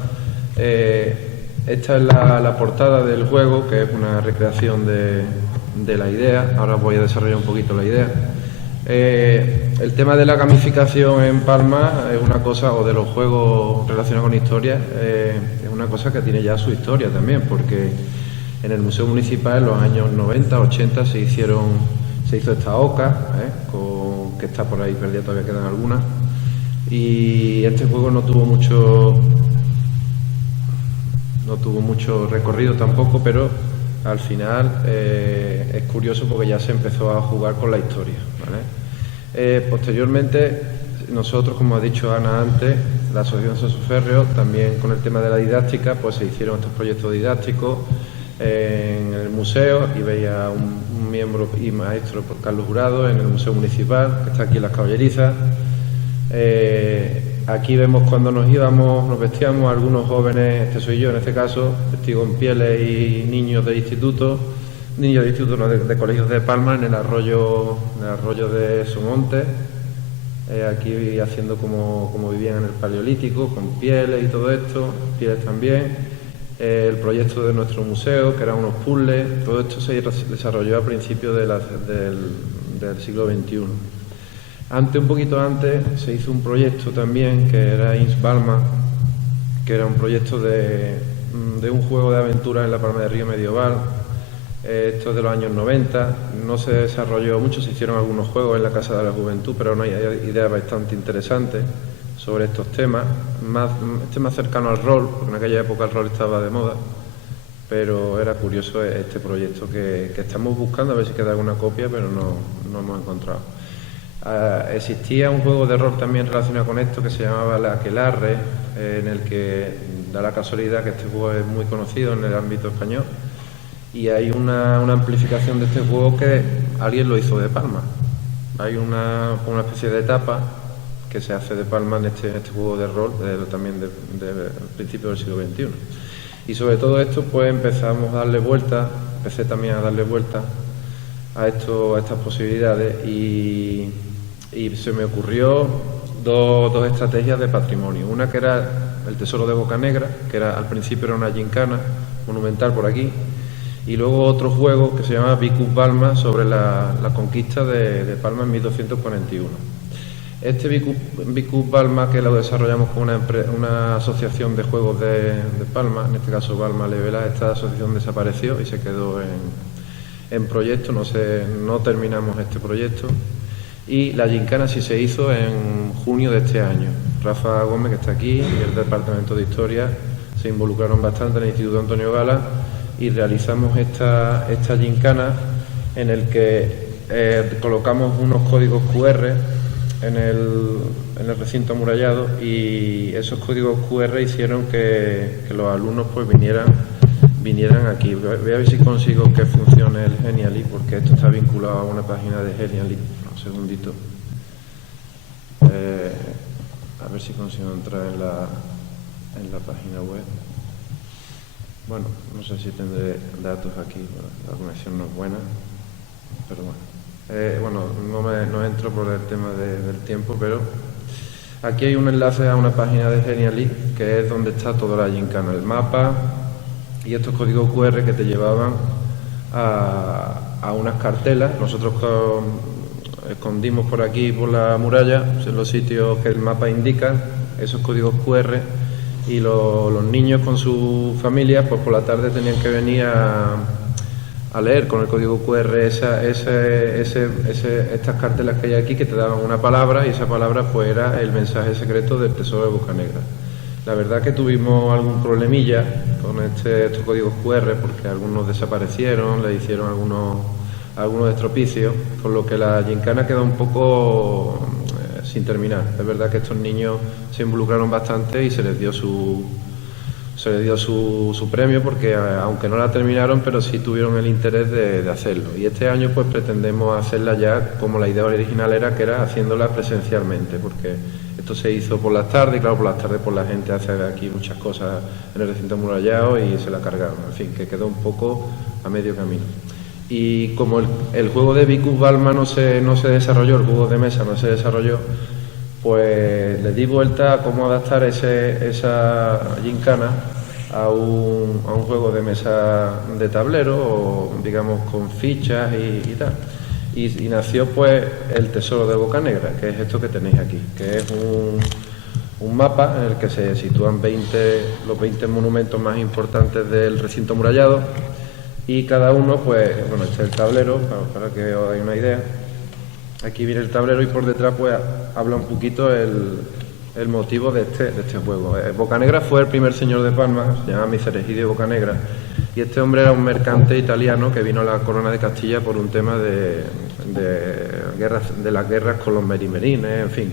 Esta es la portada del juego, que es una recreación de la idea. Ahora voy a desarrollar un poquito la idea. El tema de la gamificación en Palma es una cosa, o de los juegos relacionados con historia, es una cosa que tiene ya su historia también, porque en el Museo Municipal en los años 90, 80 se hizo esta oca, que está por ahí perdida, todavía quedan algunas, y este juego no tuvo mucho recorrido tampoco, pero al final es curioso porque ya se empezó a jugar con la historia, ¿vale? Posteriormente, nosotros, como ha dicho Ana antes, la Asociación Saso Ferreo, también con el tema de la didáctica, pues se hicieron estos proyectos didácticos en el museo, y veía un miembro y maestro por Carlos Jurado en el Museo Municipal, que está aquí en Las Caballerizas. Aquí vemos cuando nos vestíamos algunos jóvenes, este soy yo en este caso, vestidos en pieles, y niños de instituto, no, de colegios de Palma, en el arroyo de Somonte, aquí haciendo como vivían en el Paleolítico, con pieles y todo esto, pieles también. El proyecto de nuestro museo, que eran unos puzzles, todo esto se desarrolló a principios del siglo XXI. Un poquito antes, se hizo un proyecto también que era Ins Balma, que era un proyecto de un juego de aventura en la Palma del Río medieval. Esto es de los años 90, no se desarrolló mucho, se hicieron algunos juegos en la Casa de la Juventud, pero no hay ideas bastante interesantes sobre estos temas, más cercano al rol, porque en aquella época el rol estaba de moda, pero era curioso este proyecto que estamos buscando, a ver si queda alguna copia, pero no hemos encontrado. Existía un juego de rol también relacionado con esto que se llamaba La Aquelarre, en el que da la casualidad que este juego es muy conocido en el ámbito español, y hay una amplificación de este juego que alguien lo hizo de Palma. Hay una especie de etapa que se hace de Palma en este juego de rol, también del principio del siglo XXI. Y sobre todo esto, pues empecé también a darle vuelta a estas posibilidades, y se me ocurrió dos estrategias de patrimonio. Una que era el Tesoro de Bocanegra, que al principio era una gincana monumental por aquí, y luego otro juego que se llama Vicus Palma, sobre la conquista de Palma en 1241. Este Vicus Palma, que lo desarrollamos con una asociación de juegos de Palma, en este caso Palma Levela, esta asociación desapareció y se quedó en proyecto, no terminamos este proyecto, y la gincana sí se hizo en junio de este año. Rafa Gómez, que está aquí, y el Departamento de Historia se involucraron bastante en el Instituto Antonio Gala, y realizamos esta gincana en el que colocamos unos códigos QR en el recinto amurallado, y esos códigos QR hicieron que los alumnos pues vinieran aquí. Voy a ver si consigo que funcione el Genially, porque esto está vinculado a una página de Genially. Un segundito. A ver si consigo entrar en la página web. Bueno, no sé si tendré datos aquí, la conexión no es buena, pero bueno. No entro por el tema del tiempo, pero aquí hay un enlace a una página de Genially, que es donde está toda la gincana, el mapa y estos códigos QR que te llevaban a unas cartelas. Nosotros escondimos por aquí, por la muralla, en los sitios que el mapa indica, esos códigos QR, y los niños con su familia, pues por la tarde tenían que venir a leer con el código QR estas cartelas que hay aquí, que te daban una palabra, y esa palabra pues era el mensaje secreto del Tesoro de Bocanegra. La verdad que tuvimos algún problemilla con estos códigos QR porque algunos desaparecieron, le hicieron algunos estropicios, con lo que la gincana quedó un poco sin terminar. Es verdad que estos niños se involucraron bastante y se les dio su premio porque aunque no la terminaron, pero sí tuvieron el interés de hacerlo. Y este año pues pretendemos hacerla ya como la idea original era, que era haciéndola presencialmente, porque esto se hizo por las tardes, y claro, por las tardes pues la gente hace aquí muchas cosas en el recinto amurallado y se la cargaron. En fin, que quedó un poco a medio camino. Y como el juego de Vicus Balma no se desarrolló, el juego de mesa no se desarrolló, pues le di vuelta a cómo adaptar esa gincana a un juego de mesa de tablero, o digamos con fichas y tal. Y nació pues el Tesoro de Bocanegra, que es esto que tenéis aquí, que es un mapa en el que se sitúan los 20 monumentos más importantes del recinto amurallado, y cada uno, pues, bueno, este es el tablero, para que os hagáis una idea. Aquí viene el tablero y por detrás pues habla un poquito el motivo de este juego. Bocanegra fue el primer señor de Palma, se llama Micer Egidio Bocanegra, y este hombre era un mercante italiano que vino a la corona de Castilla por un tema de las guerras con los merimerines, en fin,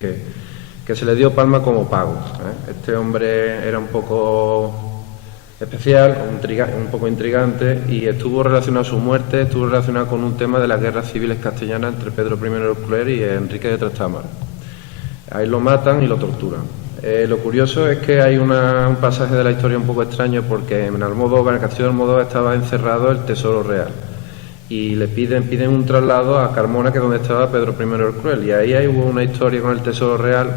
que se le dio Palma como pago. Este hombre era un poco especial, un poco intrigante, y estuvo relacionado, su muerte estuvo relacionada con un tema de las guerras civiles castellanas entre Pedro I el Cruel y Enrique de Trastámara. Ahí lo matan y lo torturan. Lo curioso es que hay un pasaje de la historia un poco extraño, porque en Almodóvar, en el castillo de Almodóvar, estaba encerrado el tesoro real, y le piden un traslado a Carmona, que es donde estaba Pedro I el Cruel, y ahí hubo una historia con el tesoro real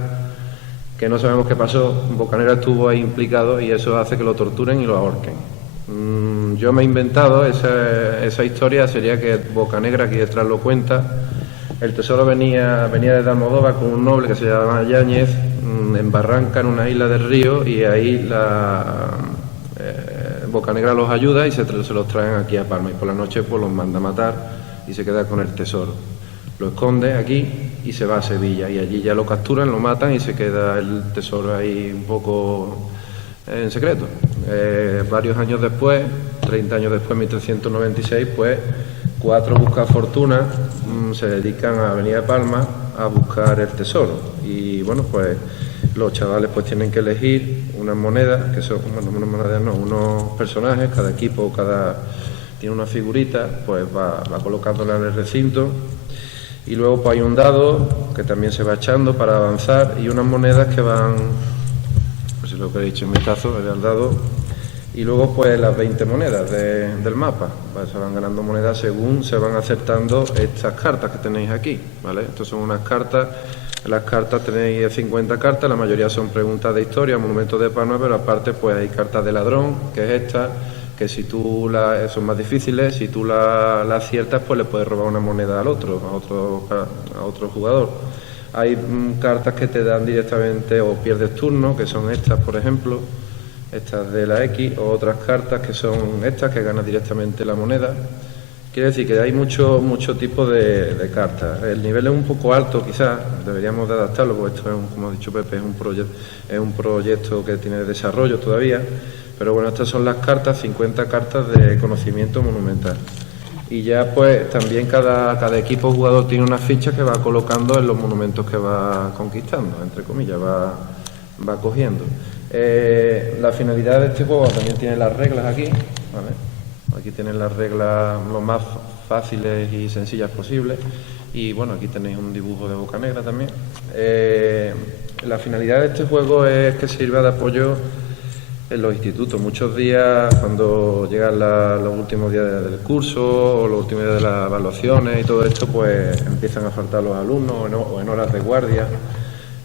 que no sabemos qué pasó. Bocanegra estuvo ahí implicado y eso hace que lo torturen y lo ahorquen. Yo me he inventado esa historia, sería que Bocanegra aquí detrás lo cuenta. El tesoro venía desde Almodóvar con un noble que se llamaba Yáñez, en Barranca, en una isla del río, y ahí Bocanegra los ayuda y se los traen aquí a Palma, y por la noche pues los manda a matar y se queda con el tesoro. Lo esconde aquí y se va a Sevilla, y allí ya lo capturan, lo matan y se queda el tesoro ahí un poco en secreto. Varios años después, 30 años después, 1396, pues 4 buscafortunas se dedican a venir a Palma a buscar el tesoro, y bueno, pues los chavales pues tienen que elegir unas monedas, que son, bueno, unas monedas no, unos personajes, cada equipo tiene una figurita, pues va colocándola en el recinto. Y luego pues hay un dado que también se va echando para avanzar, y unas monedas que van, pues si lo queréis echar un vistazo, era el dado, y luego pues las 20 monedas del mapa. Pues se van ganando monedas según se van acertando estas cartas que tenéis aquí, ¿vale? Estas son unas cartas, las cartas tenéis 50 cartas, la mayoría son preguntas de historia, monumentos de Palma, pero aparte pues hay cartas de ladrón, que es esta, que si tú son más difíciles, si tú la aciertas, pues le puedes robar una moneda a otro jugador. Hay cartas que te dan directamente o pierdes turno, que son estas, por ejemplo, estas de la X, o otras cartas que son estas, que ganas directamente la moneda. Quiere decir que hay mucho tipo de cartas. El nivel es un poco alto, quizás, deberíamos de adaptarlo, porque esto es, como ha dicho Pepe, es un proyecto que tiene desarrollo todavía. Pero bueno, estas son las cartas, 50 cartas de conocimiento monumental. Y ya pues también cada equipo jugador tiene una ficha que va colocando en los monumentos que va conquistando, entre comillas, va cogiendo. La finalidad de este juego también tiene las reglas aquí, ¿vale? Aquí tienen las reglas lo más fáciles y sencillas posibles. Y bueno, aquí tenéis un dibujo de Bocanegra también. La finalidad de este juego es que sirva de apoyo en los institutos. Muchos días, cuando llegan los últimos días del curso o los últimos días de las evaluaciones y todo esto, pues empiezan a faltar los alumnos o en horas de guardia,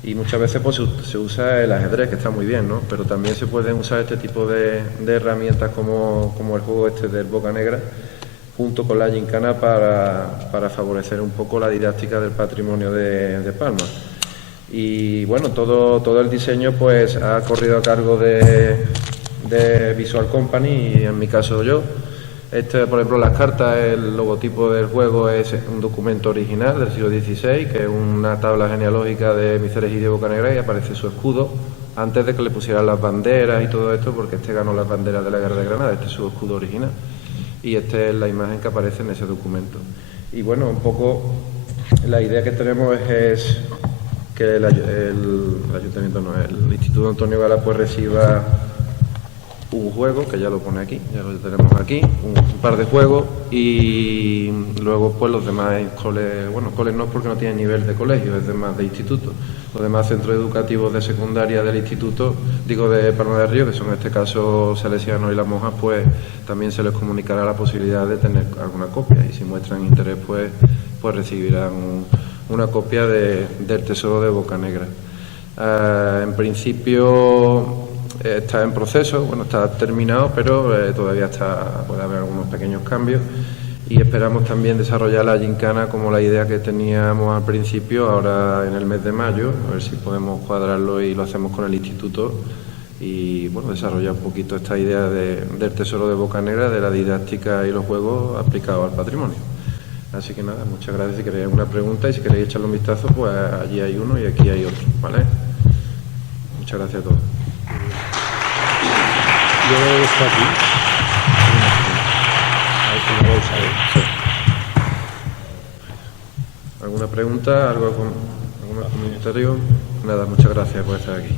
y muchas veces pues se usa el ajedrez, que está muy bien, ¿no? Pero también se pueden usar este tipo de herramientas como el juego este del Bocanegra, junto con la gincana para favorecer un poco la didáctica del patrimonio de Palma. Y bueno, todo el diseño pues ha corrido a cargo de Visual Company, y en mi caso yo. Por ejemplo, las cartas, el logotipo del juego es un documento original del siglo XVI, que es una tabla genealógica de Micer Egidio Bocanegra, y aparece su escudo antes de que le pusieran las banderas y todo esto, porque este ganó las banderas de la Guerra de Granada, este es su escudo original, y esta es la imagen que aparece en ese documento. Y bueno, un poco la idea que tenemos es que el ayuntamiento, no, el Instituto Antonio Gala pues reciba un juego, que ya lo pone aquí, ya lo tenemos aquí, un par de juegos, y luego pues los demás coles, bueno, coles no porque no tienen nivel de colegio, es más de instituto. Los demás centros educativos de secundaria del instituto, digo de Palma del Río, que son en este caso Salesianos y Las Monjas, pues también se les comunicará la posibilidad de tener alguna copia, y si muestran interés pues recibirán una copia del Tesoro de Bocanegra. En principio está en proceso, bueno, está terminado, pero todavía puede haber algunos pequeños cambios, y esperamos también desarrollar la gincana como la idea que teníamos al principio, ahora en el mes de mayo, a ver si podemos cuadrarlo y lo hacemos con el instituto, y bueno, desarrollar un poquito esta idea del Tesoro de Bocanegra, de la didáctica y los juegos aplicados al patrimonio. Así que nada, muchas gracias. Si queréis alguna pregunta y si queréis echarle un vistazo, pues allí hay uno y aquí hay otro, ¿vale? Muchas gracias a todos. Yo estoy aquí. ¿Alguna pregunta? ¿Algún comentario? Nada, muchas gracias por estar aquí.